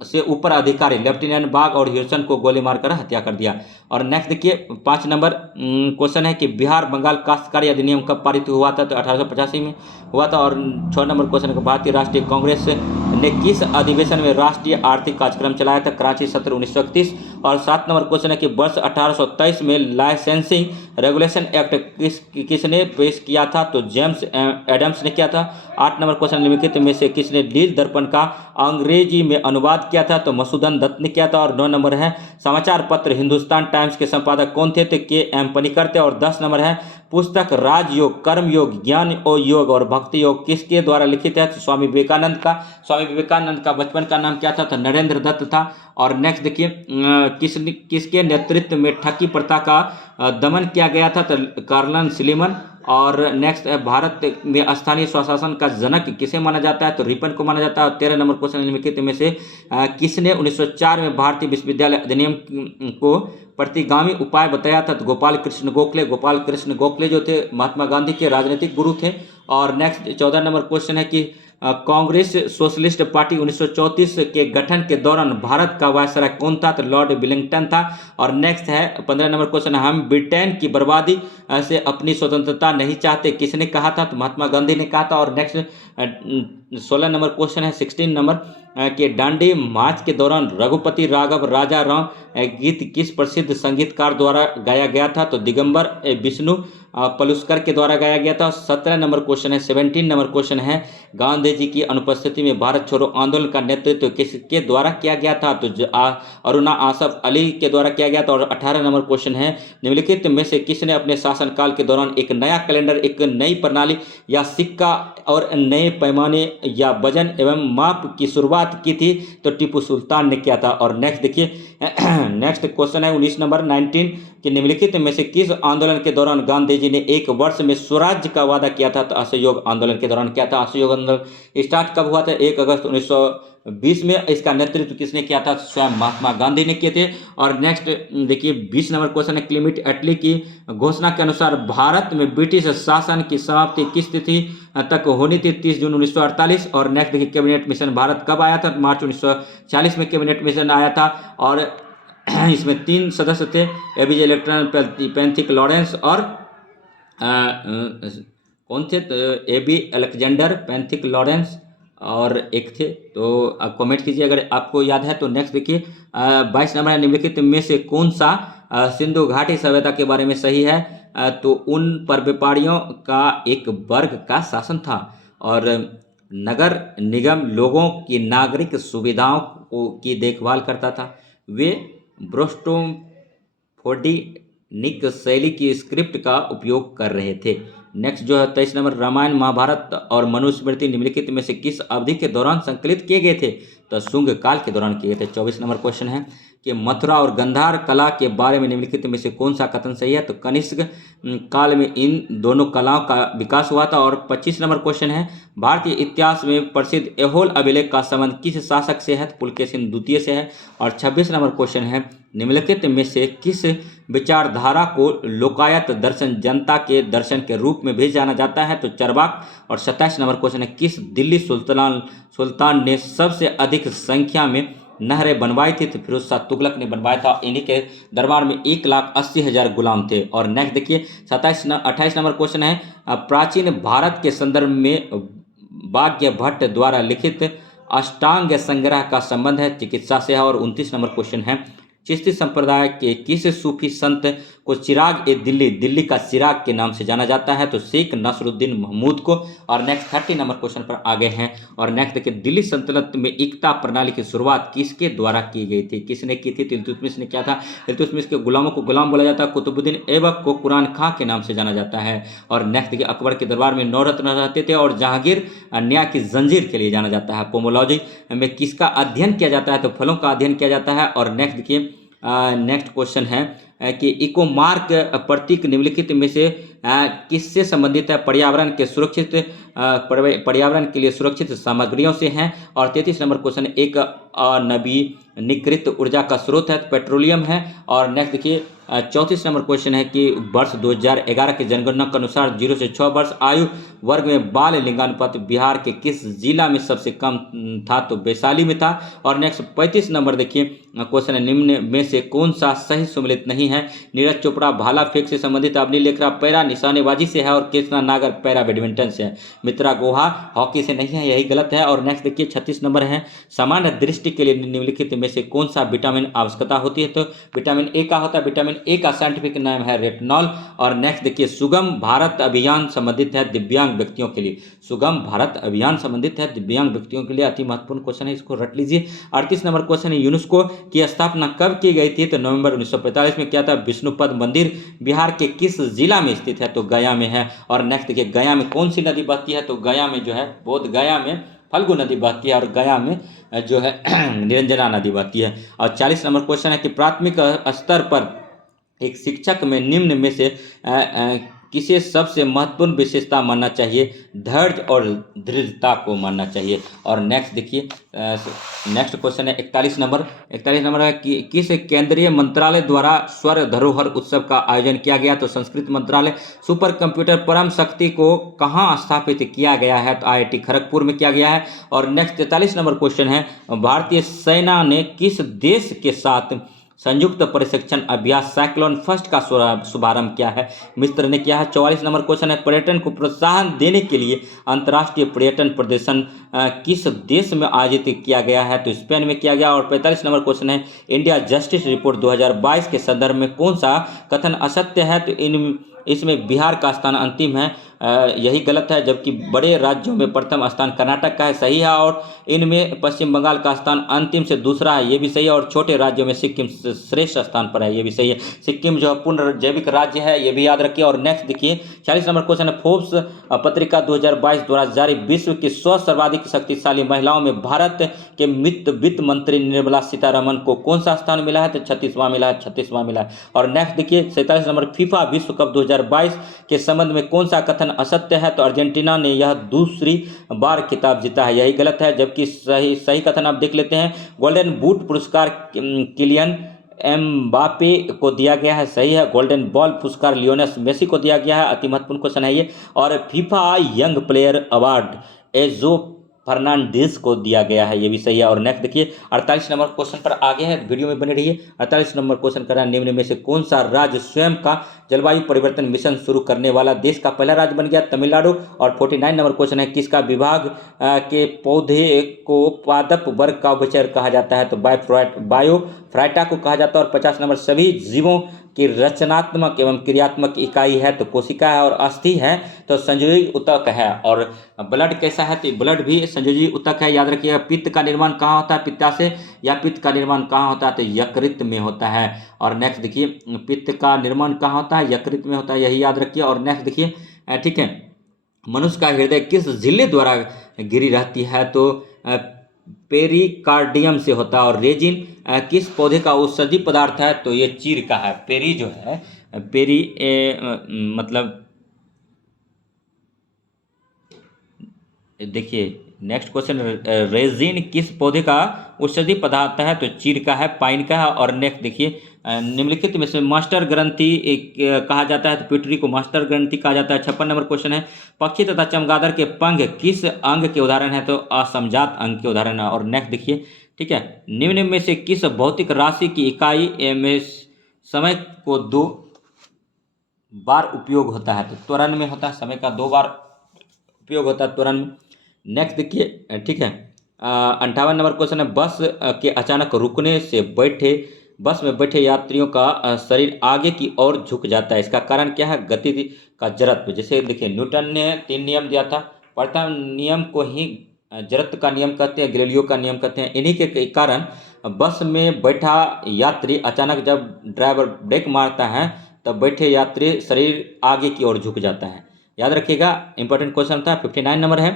से ऊपर अधिकारी लेफ्टिनेंट बाग और ह्यूसन को गोली मारकर हत्या कर दिया। और नेक्स्ट देखिए 5 नंबर क्वेश्चन है कि बिहार बंगाल काश्तकारी अधिनियम कब पारित हुआ था? तो 1885 में हुआ था। और 6 नंबर क्वेश्चन है, भारतीय राष्ट्रीय कांग्रेस ने किस अधिवेशन में राष्ट्रीय आर्थिक कार्यक्रम चलाया था? कराची सत्र 1931। और 7 नंबर क्वेश्चन है कि वर्ष 1823 में लाइसेंसिंग रेगुलेशन एक्ट किसने पेश किया था? तो जेम्स एडम्स ने किया था। 8 नंबर क्वेश्चन, निम्नलिखित में से किसने नील दर्पण का अंग्रेजी में अनुवाद किया था? तो मधुसूदन दत्त ने किया था। और 9 नंबर है, समाचार पत्र हिंदुस्तान टाइम्स के संपादक कौन थे? तो KM पनिकर थे। और 10 नंबर है, पुस्तक राजयोग, कर्मयोग, ज्ञान योग और भक्ति योग किसके द्वारा लिखित है? तो स्वामी विवेकानंद का। स्वामी विवेकानंद का बचपन का नाम क्या था? तो नरेंद्र दत्त था। और नेक्स्ट देखिए, किसके नेतृत्व में ठगी प्रथा का दमन किया गया था? तो कार्लन सिलीमन। और नेक्स्ट है, भारत में स्थानीय स्वशासन का जनक किसे माना जाता है? तो रिपन को माना जाता है। और 13 नंबर क्वेश्चन, निम्नलिखित में से किसने 1904 में भारतीय विश्वविद्यालय अधिनियम को प्रतिगामी उपाय बताया था? तो गोपाल कृष्ण गोखले। गोपाल कृष्ण गोखले जो थे महात्मा गांधी के राजनीतिक गुरु थे। और नेक्स्ट 14 नंबर क्वेश्चन है कि कांग्रेस सोशलिस्ट पार्टी 1934 के गठन के दौरान भारत का वायसराय कौन था? तो लॉर्ड विलिंगटन था। और नेक्स्ट है 15 नंबर क्वेश्चन, हम ब्रिटेन की बर्बादी से अपनी स्वतंत्रता नहीं चाहते, किसने कहा था? तो महात्मा गांधी ने कहा था। और नेक्स्ट 16 नंबर क्वेश्चन है 16 नंबर के डांडी मार्च के दौरान रघुपति राघव राजा राम गीत किस प्रसिद्ध संगीतकार द्वारा गाया गया था? तो दिगंबर विष्णु पलुस्कर के द्वारा गाया गया था। 17 नंबर क्वेश्चन है, 17 नंबर क्वेश्चन है, गांधी जी की अनुपस्थिति में भारत छोड़ो आंदोलन का नेतृत्व किसके द्वारा किया गया था? तो अरुणा आसफ अली के द्वारा किया गया था। और 18 नंबर क्वेश्चन है, निम्नलिखित में से किसने अपने शासनकाल के दौरान एक नया कैलेंडर, एक नई प्रणाली या सिक्का और नए पैमाने या वजन एवं माप की शुरुआत की थी? तो टीपू सुल्तान ने किया था। और नेक्स्ट देखिए, नेक्स्ट क्वेश्चन है 19 नंबर 19 कि निम्नलिखित में से किस आंदोलन के दौरान गांधी जी ने एक वर्ष में स्वराज्य का वादा किया था? तो असहयोग आंदोलन के दौरान किया था। असहयोग आंदोलन स्टार्ट कब हुआ था? 1 अगस्त 1920 में। इसका नेतृत्व किसने किया था? स्वयं महात्मा गांधी ने किए थे। और नेक्स्ट देखिए 20 नंबर क्वेश्चन है, क्लीमेट एटली की घोषणा के अनुसार भारत में ब्रिटिश शासन की समाप्ति किस तिथि तक होनी थी? 30 जून 1948। और नेक्स्ट देखिए, कैबिनेट मिशन भारत कब आया था? मार्च 1940 में कैबिनेट मिशन आया था। और इसमें 3 सदस्य थे, एबीजे इलेक्ट्रॉन पैंथिक लॉरेंस और कौन थे? तो एबी अलेक्जेंडर पैंथिक लॉरेंस और एक थे। तो आप कमेंट कीजिए अगर आपको याद है। तो नेक्स्ट देखिए 22 नंबर है, निम्नलिखित में से कौन सा सिंधु घाटी सभ्यता के बारे में सही है? तो उन पर व्यापारियों का एक वर्ग का शासन था और नगर निगम लोगों की नागरिक सुविधाओं की देखभाल करता था। वे ब्रोस्टोफोर्डिनिक शैली की स्क्रिप्ट का उपयोग कर रहे थे। नेक्स्ट जो है 23 नंबर, रामायण महाभारत और मनुस्मृति निम्नलिखित में से किस अवधि के दौरान संकलित किए गए थे? तो शुंग काल के दौरान किए गए थे। 24 नंबर क्वेश्चन है कि मथुरा और गंधार कला के बारे में निम्नलिखित में से कौन सा कथन सही है? तो कनिष्क काल में इन दोनों कलाओं का विकास हुआ था। और 25 नंबर क्वेश्चन है, भारतीय इतिहास में प्रसिद्ध ऐहोल अभिलेख का संबंध किस शासक से है? पुलकेशिन द्वितीय से है। और 26 नंबर क्वेश्चन है, निम्नलिखित में से किस विचारधारा को लोकायत दर्शन, जनता के दर्शन के रूप में भी जाना जाता है? तो चरवाक। और 27 नंबर क्वेश्चन है, किस दिल्ली सुल्तान ने सबसे अधिक संख्या में नहरें बनवाई थी? तो फिरोज शाह तुगलक ने बनवाया था। इन्हीं के दरबार में 1,80,000 गुलाम थे। और नेक्स्ट देखिए 28 नंबर क्वेश्चन है, प्राचीन भारत के संदर्भ में भाग्य भट्ट द्वारा लिखित अष्टांग संग्रह का संबंध है चिकित्सा से है। और 29 नंबर क्वेश्चन है, चिश्ती संप्रदाय के किस सूफी संत को चिराग ए दिल्ली का चिराग के नाम से जाना जाता है? तो शेख नसरुद्दीन महमूद को। और नेक्स्ट 30 नंबर क्वेश्चन पर आगे हैं। और नेक्स्ट देखिए, दिल्ली सल्तनत में एकता प्रणाली की शुरुआत किसके द्वारा की गई थी? किसने की थी? तो इल्तुतमिश ने किया था। इल्तुतमिश के गुलामों को गुलाम बोला जाता है। कुतुबुद्दीन ऐबक को कुरान खां के नाम से जाना जाता है। और नेक्स्ट देखिए, अकबर के दरबार में 9 रत्न रहते थे। और जहांगीर न्याय की जंजीर के लिए जाना जाता है। पोमोलॉजी में किसका अध्ययन किया जाता है? तो फलों का अध्ययन किया जाता है। और नेक्स्ट देखिए, नेक्स्ट क्वेश्चन है कि इकोमार्क प्रतीक निम्नलिखित में से किससे संबंधित है? पर्यावरण के सुरक्षित पर्यावरण के लिए सुरक्षित सामग्रियों से हैं। और 33 नंबर क्वेश्चन, एक अनवीनीकृत ऊर्जा का स्रोत है? पेट्रोलियम है। और नेक्स्ट देखिए 34 नंबर क्वेश्चन है कि वर्ष 2011 की जनगणना के अनुसार 0 से 6 वर्ष आयु वर्ग में बाल लिंगानुपात बिहार के किस जिला में सबसे कम था? तो वैशाली में था। और नेक्स्ट 35 नंबर देखिए क्वेश्चन है, निम्न में से कौन सा सही सम्मिलित नहीं है? नीरज चोपड़ा भाला फेंक से संबंधित, अवनी लेखरा पैरा निशानेबाजी से है। और कृष्णा नागर पैरा बैडमिंटन से है। मित्रा गुहा हॉकी से नहीं है, यही गलत है। और नेक्स्ट देखिए 36 नंबर है, सामान्य दृष्टि के लिए निम्नलिखित में से कौन सा विटामिन आवश्यकता होती है? तो विटामिन ए का होता है। विटामिन ए का साइंटिफिक नाम है रेटिनॉल। और नेक्स्ट देखिए, सुगम भारत अभियान संबंधित है दिव्यांग व्यक्तियों के लिए। सुगम भारत अभियान संबंधित है दिव्यांग व्यक्तियों के लिए। अति महत्वपूर्ण क्वेश्चन है, इसको रट लीजिए। 38 नंबर क्वेश्चन है, यूनेस्को की स्थापना कब की गई थी? तो नवंबर 1945 में किया था। विष्णुपद मंदिर बिहार के किस जिला में स्थित है? तो गया में है। और नेक्स्ट देखिए, गया में कौन सी नदी बहती है? तो गया में जो है बोध गया में फल्गु नदी बहती है। और गया में जो है निरंजना नदी बहती है। और 40 नंबर क्वेश्चन है कि प्राथमिक स्तर पर एक शिक्षक में निम्न में से किसे सबसे महत्वपूर्ण विशेषता मानना चाहिए? धैर्य और दृढ़ता को मानना चाहिए। और नेक्स्ट देखिए, नेक्स्ट क्वेश्चन है 41 नंबर है कि किस केंद्रीय मंत्रालय द्वारा स्वर धरोहर उत्सव का आयोजन किया गया? तो संस्कृत मंत्रालय। सुपर कंप्यूटर परम शक्ति को कहाँ स्थापित किया गया है? तो IIT खड़गपुर में किया गया है। और नेक्स्ट 43 नंबर क्वेश्चन है, भारतीय सेना ने किस देश के साथ संयुक्त प्रशिक्षण अभ्यास साइक्लोन फर्स्ट का शुभारंभ किया है? मिस्र ने किया है। 44 नंबर क्वेश्चन है, पर्यटन को प्रोत्साहन देने के लिए अंतर्राष्ट्रीय पर्यटन प्रदर्शन किस देश में आयोजित किया गया है? तो स्पेन में किया गया। और 45 नंबर क्वेश्चन है, इंडिया जस्टिस रिपोर्ट 2022 के संदर्भ में कौन सा कथन असत्य है? तो इसमें बिहार का स्थान अंतिम है, यही गलत है, जबकि बड़े राज्यों में प्रथम स्थान कर्नाटक का है, सही है। और इनमें पश्चिम बंगाल का स्थान अंतिम से दूसरा है, ये भी सही है। और छोटे राज्यों में सिक्किम श्रेष्ठ स्थान पर है, ये भी सही है। सिक्किम जो पूर्ण जैविक राज्य है, ये भी याद रखिए। और नेक्स्ट देखिए 40 नंबर क्वेश्चन है, फोर्ब्स पत्रिका 2022 द्वारा जारी विश्व की 100 सर्वाधिक शक्तिशाली महिलाओं में भारत के वित्त मंत्री निर्मला सीतारमण को कौन सा स्थान मिला है? तो 36वां मिला है, 36वां मिला है। और नेक्स्ट देखिए 47 नंबर, फीफा विश्व कप 2022 के संबंध में कौन सा कथन असत्य है? तो अर्जेंटीना ने यह दूसरी बार खिताब जीता है, यही गलत है। जबकि सही कथन आप देख लेते हैं, गोल्डन बूट पुरस्कार किलियन एम्बापे को दिया गया है, सही है। गोल्डन बॉल पुरस्कार लियोनेल मेसी को दिया गया है, अति महत्वपूर्ण क्वेश्चन है ये। और FIFA young player award Ezo Fernandes को दिया गया है, ये भी सही है। और नेक्स्ट देखिए 48 नंबर क्वेश्चन पर आगे है, वीडियो में बने रहिए। 48 नंबर क्वेश्चन कर रहा है, निम्न में से कौन सा राज्य स्वयं का जलवायु परिवर्तन मिशन शुरू करने वाला देश का पहला राज्य बन गया? तमिलनाडु। और 49 नंबर क्वेश्चन है, किसका विभाग के पौधे को पादप वर्ग का उभयचर कहा जाता है? तो बायोफ्राइटा को कहा जाता है। और 50 नंबर, सभी जीवों की रचनात्मक एवं क्रियात्मक इकाई है तो कोशिका है। और अस्थि है तो संयोजी ऊतक है। और ब्लड कैसा है? तो ब्लड भी संयोजी ऊतक है, याद रखिएगा। पित्त का निर्माण कहाँ होता है? पित्ताशय। या पित्त का निर्माण कहाँ होता है? तो यकृत में होता है। और नेक्स्ट देखिए, पित्त का निर्माण कहाँ होता है? यकृत में होता है, यही याद रखिए। और नेक्स्ट देखिए, ठीक है, मनुष्य का हृदय किस झिल्ली द्वारा घिरी रहती है? तो पेरिकार्डियम से होता है। और रेजिन किस पौधे का औषधि पदार्थ है? तो ये चीड़ का है। पेरी जो है, पेरी मतलब देखिए नेक्स्ट क्वेश्चन, रेजिन किस पौधे का औषधि पदार्थ है? तो चीड़ का है, पाइन का है। और नेक्स्ट देखिए, निम्नलिखित में से मास्टर ग्रंथि कहा जाता है? तो पिट्यूटरी को मास्टर ग्रंथि कहा जाता है। 56 नंबर क्वेश्चन है, पक्षी तथा चमगादड़ के पंख किस अंग के उदाहरण है? तो असमजात अंग के उदाहरण है। और नेक्स्ट देखिए, ठीक है, निम्न में से किस भौतिक राशि की इकाई में समय को 2 बार उपयोग होता है? तो त्वरण में होता है, समय का 2 बार उपयोग होता है त्वरण में। नेक्स्ट देखिए, ठीक है, 58 नंबर क्वेश्चन है, बस के अचानक रुकने से बस में बैठे यात्रियों का शरीर आगे की ओर झुक जाता है, इसका कारण क्या है? गति का जड़त्व। जैसे देखिए, न्यूटन ने 3 नियम दिया था, प्रथम नियम को ही जड़त्व का नियम कहते हैं, गैलीलियो का नियम कहते हैं। इन्हीं के कारण बस में बैठा यात्री अचानक जब ड्राइवर ब्रेक मारता है तब बैठे यात्री शरीर आगे की ओर झुक जाता है, याद रखिएगा। इंपॉर्टेंट क्वेश्चन था। 59 नंबर है,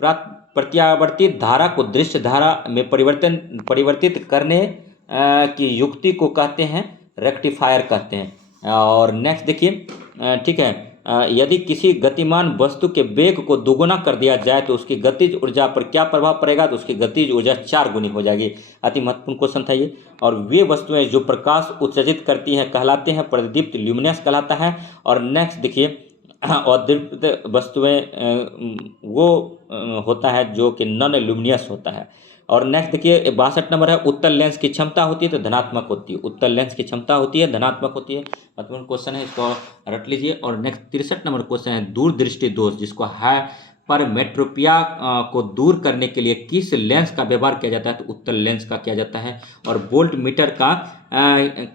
प्रत्यावर्ती धारा को दृश्य धारा में परिवर्तित करने की युक्ति को कहते हैं रेक्टिफायर कहते हैं। और नेक्स्ट देखिए, ठीक है, यदि किसी गतिमान वस्तु के वेग को दोगुना कर दिया जाए तो उसकी गतिज ऊर्जा पर क्या प्रभाव पड़ेगा? तो उसकी गतिज ऊर्जा 4 गुनी हो जाएगी। अति महत्वपूर्ण क्वेश्चन था ये। और वे वस्तुएं जो प्रकाश उत्सर्जित करती हैं कहलाते हैं प्रदीप्त, ल्यूमिनस कहलाता है। और नेक्स्ट देखिए, अदीप्त वस्तुएं वो होता है जो कि नॉन ल्यूमिनियस होता है। और नेक्स्ट देखिए 62 नंबर है, उत्तल लेंस की क्षमता होती है तो धनात्मक होती है। उत्तल लेंस की क्षमता होती है, धनात्मक होती है। महत्वपूर्ण क्वेश्चन है, इसको रट लीजिए। और नेक्स्ट 63 नंबर क्वेश्चन है, दूरदृष्टि दोष जिसको है पर मेट्रोपिया को दूर करने के लिए किस लेंस का व्यवहार किया जाता है? तो उत्तल लेंस का किया जाता है। और वोल्ट मीटर का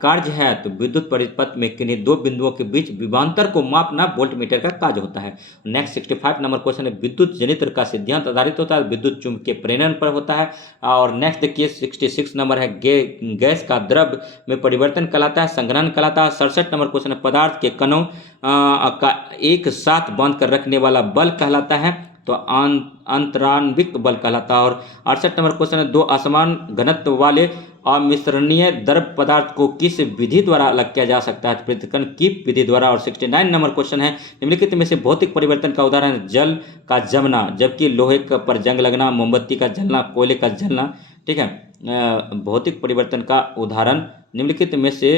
कार्य है तो विद्युत परिपथ में किन्हीं 2 बिंदुओं के बीच विभवांतर को मापना वोल्ट मीटर का कार्य होता है। नेक्स्ट 65 नंबर क्वेश्चन है, विद्युत जनित्र का सिद्धांत आधारित होता है, विद्युत चुंबकीय प्रेरण पर होता है। और नेक्स्ट देखिए 66 नंबर है, गैस का द्रव में परिवर्तन कहलाता है संघनन कहलाता है। 67 नंबर क्वेश्चन है, पदार्थ के कणों का एक साथ बांध कर रखने वाला बल कहलाता है तो अंतरान्विक बल कहलाता है। और 68 नंबर क्वेश्चन है, 2 असमान घनत्व वाले अमिश्रणीय द्रव पदार्थ को किस विधि द्वारा अलग किया जा सकता है? पृथक्करण की विधि द्वारा। और 69 नंबर क्वेश्चन है, निम्नलिखित में से भौतिक परिवर्तन का उदाहरण है जल का जमना, जबकि लोहे पर जंग लगना, मोमबत्ती का जलना, कोयले का जलना। ठीक है, भौतिक परिवर्तन का उदाहरण निम्नलिखित में से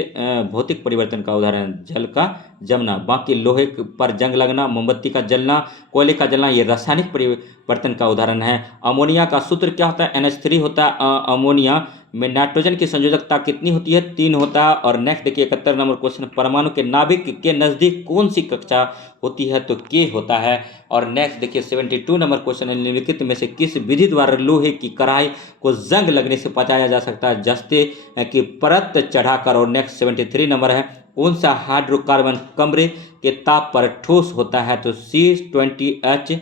भौतिक परिवर्तन का उदाहरण जल का जमना, बाकी लोहे पर जंग लगना, मोमबत्ती का जलना, कोयले का जलना, ये रासायनिक परिवर्तन का उदाहरण है। अमोनिया का सूत्र क्या होता है? NH3 होता है। अमोनिया में नाइट्रोजन की संयोजकता कितनी होती है? 3 होता है। और नेक्स्ट देखिए 71 नंबर क्वेश्चन, परमाणु के नाभिक के नजदीक कौन सी कक्षा होती है? तो K होता है। और नेक्स्ट देखिए 72 नंबर क्वेश्चन है, निम्नलिखित में से किस विधि द्वारा लोहे की कढ़ाई को जंग लगने से बचाया जा सकता है? जस्ते की परत चढ़ाकर। और नेक्स्ट 73 नंबर है, कौन सा हाइड्रोकार्बन कमरे के ताप पर ठोस होता है? तो C20H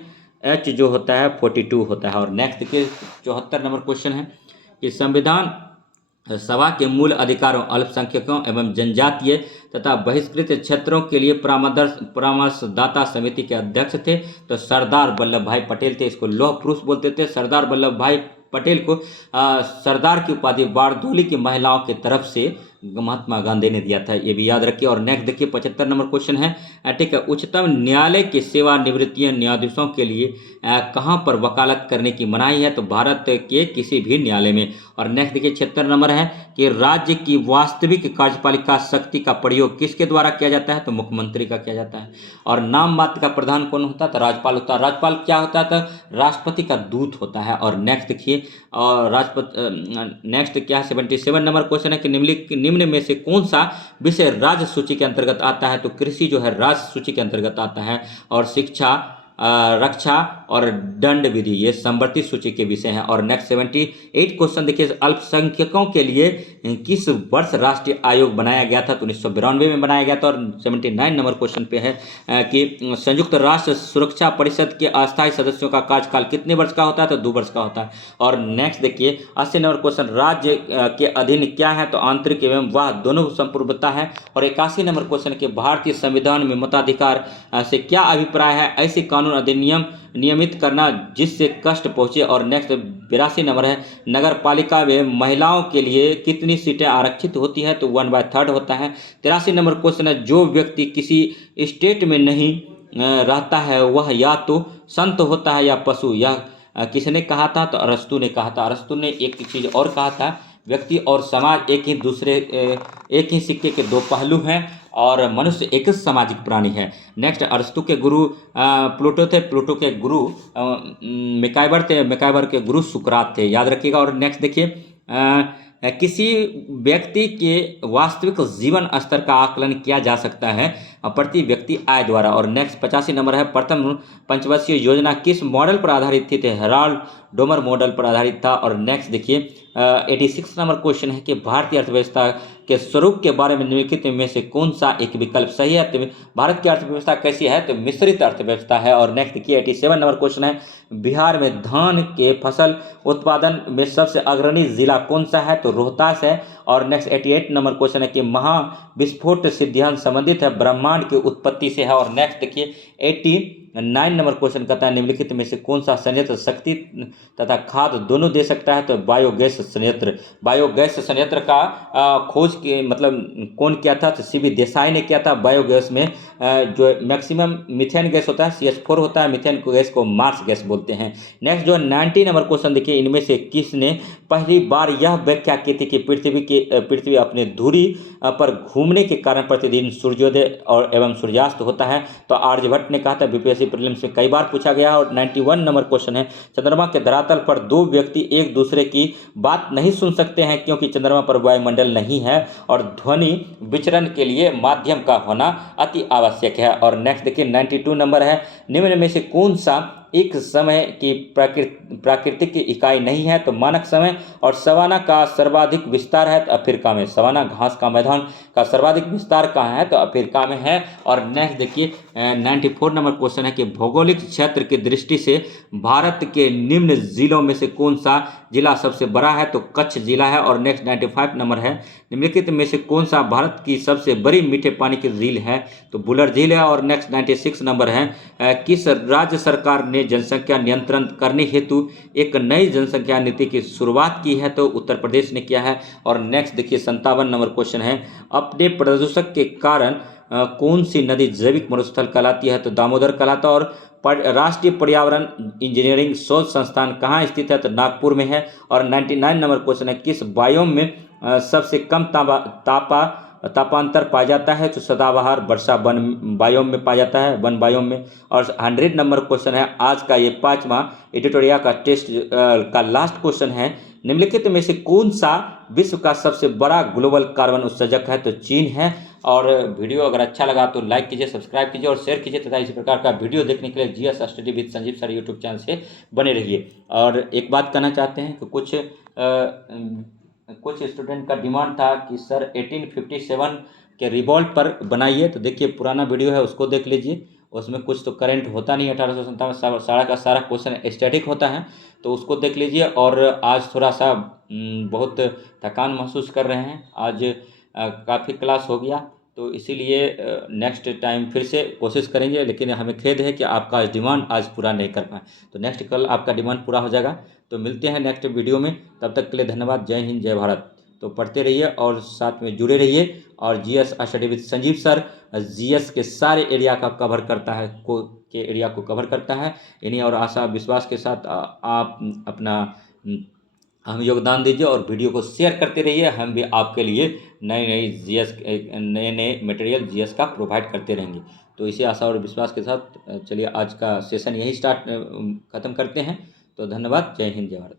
जो होता है 42 होता है। और नेक्स्ट देखिए 74 नंबर क्वेश्चन है कि संविधान सभा के मूल अधिकारों, अल्पसंख्यकों एवं जनजातीय तथा बहिष्कृत क्षेत्रों के लिए परामर्शदाता समिति के अध्यक्ष थे तो सरदार वल्लभ भाई पटेल थे। इसको लौह पुरुष बोलते थे। सरदार वल्लभ भाई पटेल को सरदार की उपाधि बारदोली की महिलाओं की तरफ से महात्मा गांधी ने दिया था, ये भी याद रखिए। और नेक्स्ट देखिए 75 नंबर क्वेश्चन है, ठीक है, उच्चतम न्यायालय के सेवानिवृत्तीय न्यायाधीशों के लिए कहाँ पर वकालत करने की मनाही है? तो भारत के किसी भी न्यायालय में। और नेक्स्ट देखिए 76 नंबर है कि राज्य की वास्तविक कार्यपालिका शक्ति का प्रयोग किसके द्वारा किया जाता है? तो मुख्यमंत्री का किया जाता है। और नाम मात्र का प्रधान कौन होता है? तो राज्यपाल होता है। राज्यपाल क्या होता है? तो राष्ट्रपति का दूत होता है। और नेक्स्ट देखिए और नेक्स्ट क्या है 77 नंबर क्वेश्चन है कि निम्न में से कौन सा विषय राज्य सूची के अंतर्गत आता है? तो कृषि जो है राज्य सूची के अंतर्गत आता है। और शिक्षा, रक्षा और दंड विधि ये संवर्ती सूची के विषय हैं। और नेक्स्ट 78 क्वेश्चन देखिए, अल्पसंख्यकों के लिए किस वर्ष राष्ट्रीय आयोग बनाया गया था? तो 1992 में बनाया गया था। और 79 नंबर क्वेश्चन पे है कि संयुक्त राष्ट्र सुरक्षा परिषद के अस्थायी सदस्यों का कार्यकाल कितने वर्ष का होता है? तो 2 वर्ष का होता है। और नेक्स्ट देखिए 80 नंबर क्वेश्चन, राज्य के अधीन क्या है? तो आंतरिक एवं वाह दोनों संप्रभुता है। और 81 नंबर क्वेश्चन के भारतीय संविधान में मताधिकार से क्या अभिप्राय है? ऐसे कानून अधिनियम नियमित करना जिससे कष्ट पहुंचे। और नेक्स्ट 82 नंबर है, नगर पालिका में महिलाओं के लिए कितनी सीटें आरक्षित होती है? तो 1/3 होता है। 83 नंबर क्वेश्चन है, जो व्यक्ति किसी स्टेट में नहीं रहता है वह या तो संत होता है या पशु। यह किसने कहा था? तो अरस्तु ने कहा था। अरस्तु ने एक चीज और कहा था, व्यक्ति और समाज एक ही सिक्के के दो पहलू हैं और मनुष्य एक सामाजिक प्राणी है। नेक्स्ट अरस्तु के गुरु प्लूटो थे। प्लूटो के गुरु मैकाइवर थे। मैकाइवर के गुरु सुकरात थे, याद रखिएगा। और नेक्स्ट देखिए किसी व्यक्ति के वास्तविक जीवन स्तर का आकलन किया जा सकता है प्रति व्यक्ति आय द्वारा। और नेक्स्ट 85 नंबर है, प्रथम पंचवर्षीय योजना किस मॉडल पर आधारित थी? तो हेराल्ड डोमर मॉडल पर आधारित था। और नेक्स्ट देखिए 86 नंबर क्वेश्चन है कि भारतीय अर्थव्यवस्था के स्वरूप के बारे में निम्नलिखित में से कौन सा एक विकल्प सही है? तो भारत की अर्थव्यवस्था कैसी है? तो मिश्रित अर्थव्यवस्था है। और नेक्स्ट देखिए 87 नंबर क्वेश्चन है, बिहार में धान के फसल उत्पादन में सबसे अग्रणी जिला कौन सा है? तो रोहतास है। और नेक्स्ट 88 नंबर क्वेश्चन है कि महाविस्फोट सिद्धांत संबंधित है ब्रह्मांड की उत्पत्ति से है। और नेक्स्ट देखिए 89 नंबर क्वेश्चन कहता है, निम्नलिखित में से कौन सा संयंत्र शक्ति तथा खाद दोनों दे सकता है? तो बायोगैस संयंत्र। बायोगैस संयंत्र का खोज के मतलब कौन किया था? तो सीवी देसाई ने किया था। बायोगैस में जो मैक्सिमम मीथेन गैस होता है CH4 होता है, मीथेन गैस को मार्स गैस बोलते हैं। नेक्स्ट जो 90 नंबर क्वेश्चन देखिए, इनमें से किसने पहली बार यह व्याख्या की थी कि पृथ्वी अपने धुरी पर घूमने के कारण प्रतिदिन सूर्योदय और एवं सूर्यास्त होता है? तो आर्यभट्ट ने कहा था। बीपीएससी प्रीलिम्स में कई बार पूछा गया। और 91 नंबर क्वेश्चन है, चंद्रमा के धरातल पर दो व्यक्ति एक दूसरे की बात नहीं सुन सकते हैं क्योंकि चंद्रमा पर वायुमंडल नहीं है और ध्वनि विचरण के लिए माध्यम का होना अति आवश्यक है। और नेक्स्ट देखिए 92 नंबर है, निम्न में से कौन सा एक समय की प्राकृतिक इकाई नहीं है? तो मानक समय। और सवाना का सर्वाधिक विस्तार है तो अफ्रीका में। सवाना घास का मैदान का सर्वाधिक विस्तार कहाँ है? तो अफ्रीका में है। और नेक्स्ट देखिए 94 नंबर क्वेश्चन है कि भौगोलिक क्षेत्र की दृष्टि से भारत के निम्न जिलों में से कौन सा जिला सबसे बड़ा है? तो कच्छ जिला है। और नेक्स्ट 95 नंबर है, निम्नलिखित में से कौन सा भारत की सबसे बड़ी मीठे पानी की झील है? तो बुलर झील है। और नेक्स्ट 96 नंबर है, किस राज्य सरकार ने जनसंख्या नियंत्रण करने हेतु एक नई जनसंख्या नीति की शुरुआत की है? तो उत्तर प्रदेश ने किया है। और नेक्स्ट देखिए 57 नंबर क्वेश्चन है, अपने प्रदूषक के कारण कौन सी नदी जैविक मरुस्थल कहलाती है? तो दामोदर कहलाता। और राष्ट्रीय पर्यावरण इंजीनियरिंग शोध संस्थान कहाँ स्थित है? तो नागपुर में है। और 99 नंबर क्वेश्चन है, किस बायोम में सबसे कम तापांतर पाया जाता है? तो सदाबहार वर्षा वन बायोम में पाया जाता है, वन बायोम में। और 100 नंबर क्वेश्चन है, आज का ये 5वां एडिटोरिया का टेस्ट का लास्ट क्वेश्चन है, निम्नलिखित में से कौन सा विश्व का सबसे बड़ा ग्लोबल कार्बन उत्सर्जक है? तो चीन है। और वीडियो अगर अच्छा लगा तो लाइक कीजिए, सब्सक्राइब कीजिए और शेयर कीजिए तथा इसी प्रकार का वीडियो देखने के लिए GS study with Sanjeev sir YouTube channel से बने रहिए। और एक बात कहना चाहते हैं कि कुछ स्टूडेंट का डिमांड था कि सर 1857 के रिवॉल्ट पर बनाइए। तो देखिए पुराना वीडियो है उसको देख लीजिए, उसमें कुछ तो करंट होता नहीं है। 1857 सारा का सारा क्वेश्चन स्टैटिक होता है, तो उसको देख लीजिए। और आज थोड़ा सा बहुत थकान महसूस कर रहे हैं, आज काफ़ी क्लास हो गया, तो इसीलिए नेक्स्ट टाइम फिर से कोशिश करेंगे। लेकिन हमें खेद है कि आपका आज डिमांड आज पूरा नहीं कर पाए, तो नेक्स्ट कल आपका डिमांड पूरा हो जाएगा। तो मिलते हैं नेक्स्ट वीडियो में, तब तक के लिए धन्यवाद। जय हिंद, जय भारत। तो पढ़ते रहिए और साथ में जुड़े रहिए। और GS study with Sanjeev sir GS के सारे एरिया का कवर करता है, के एरिया को कवर करता है। इन्हीं और आशा विश्वास के साथ आप अपना हम योगदान दीजिए और वीडियो को शेयर करते रहिए। हम भी आपके लिए नई नई जीएस नए नए मटेरियल जीएस का प्रोवाइड करते रहेंगे। तो इसी आशा और विश्वास के साथ चलिए आज का सेशन यही ख़त्म करते हैं। तो धन्यवाद। जय हिंद, जय भारत।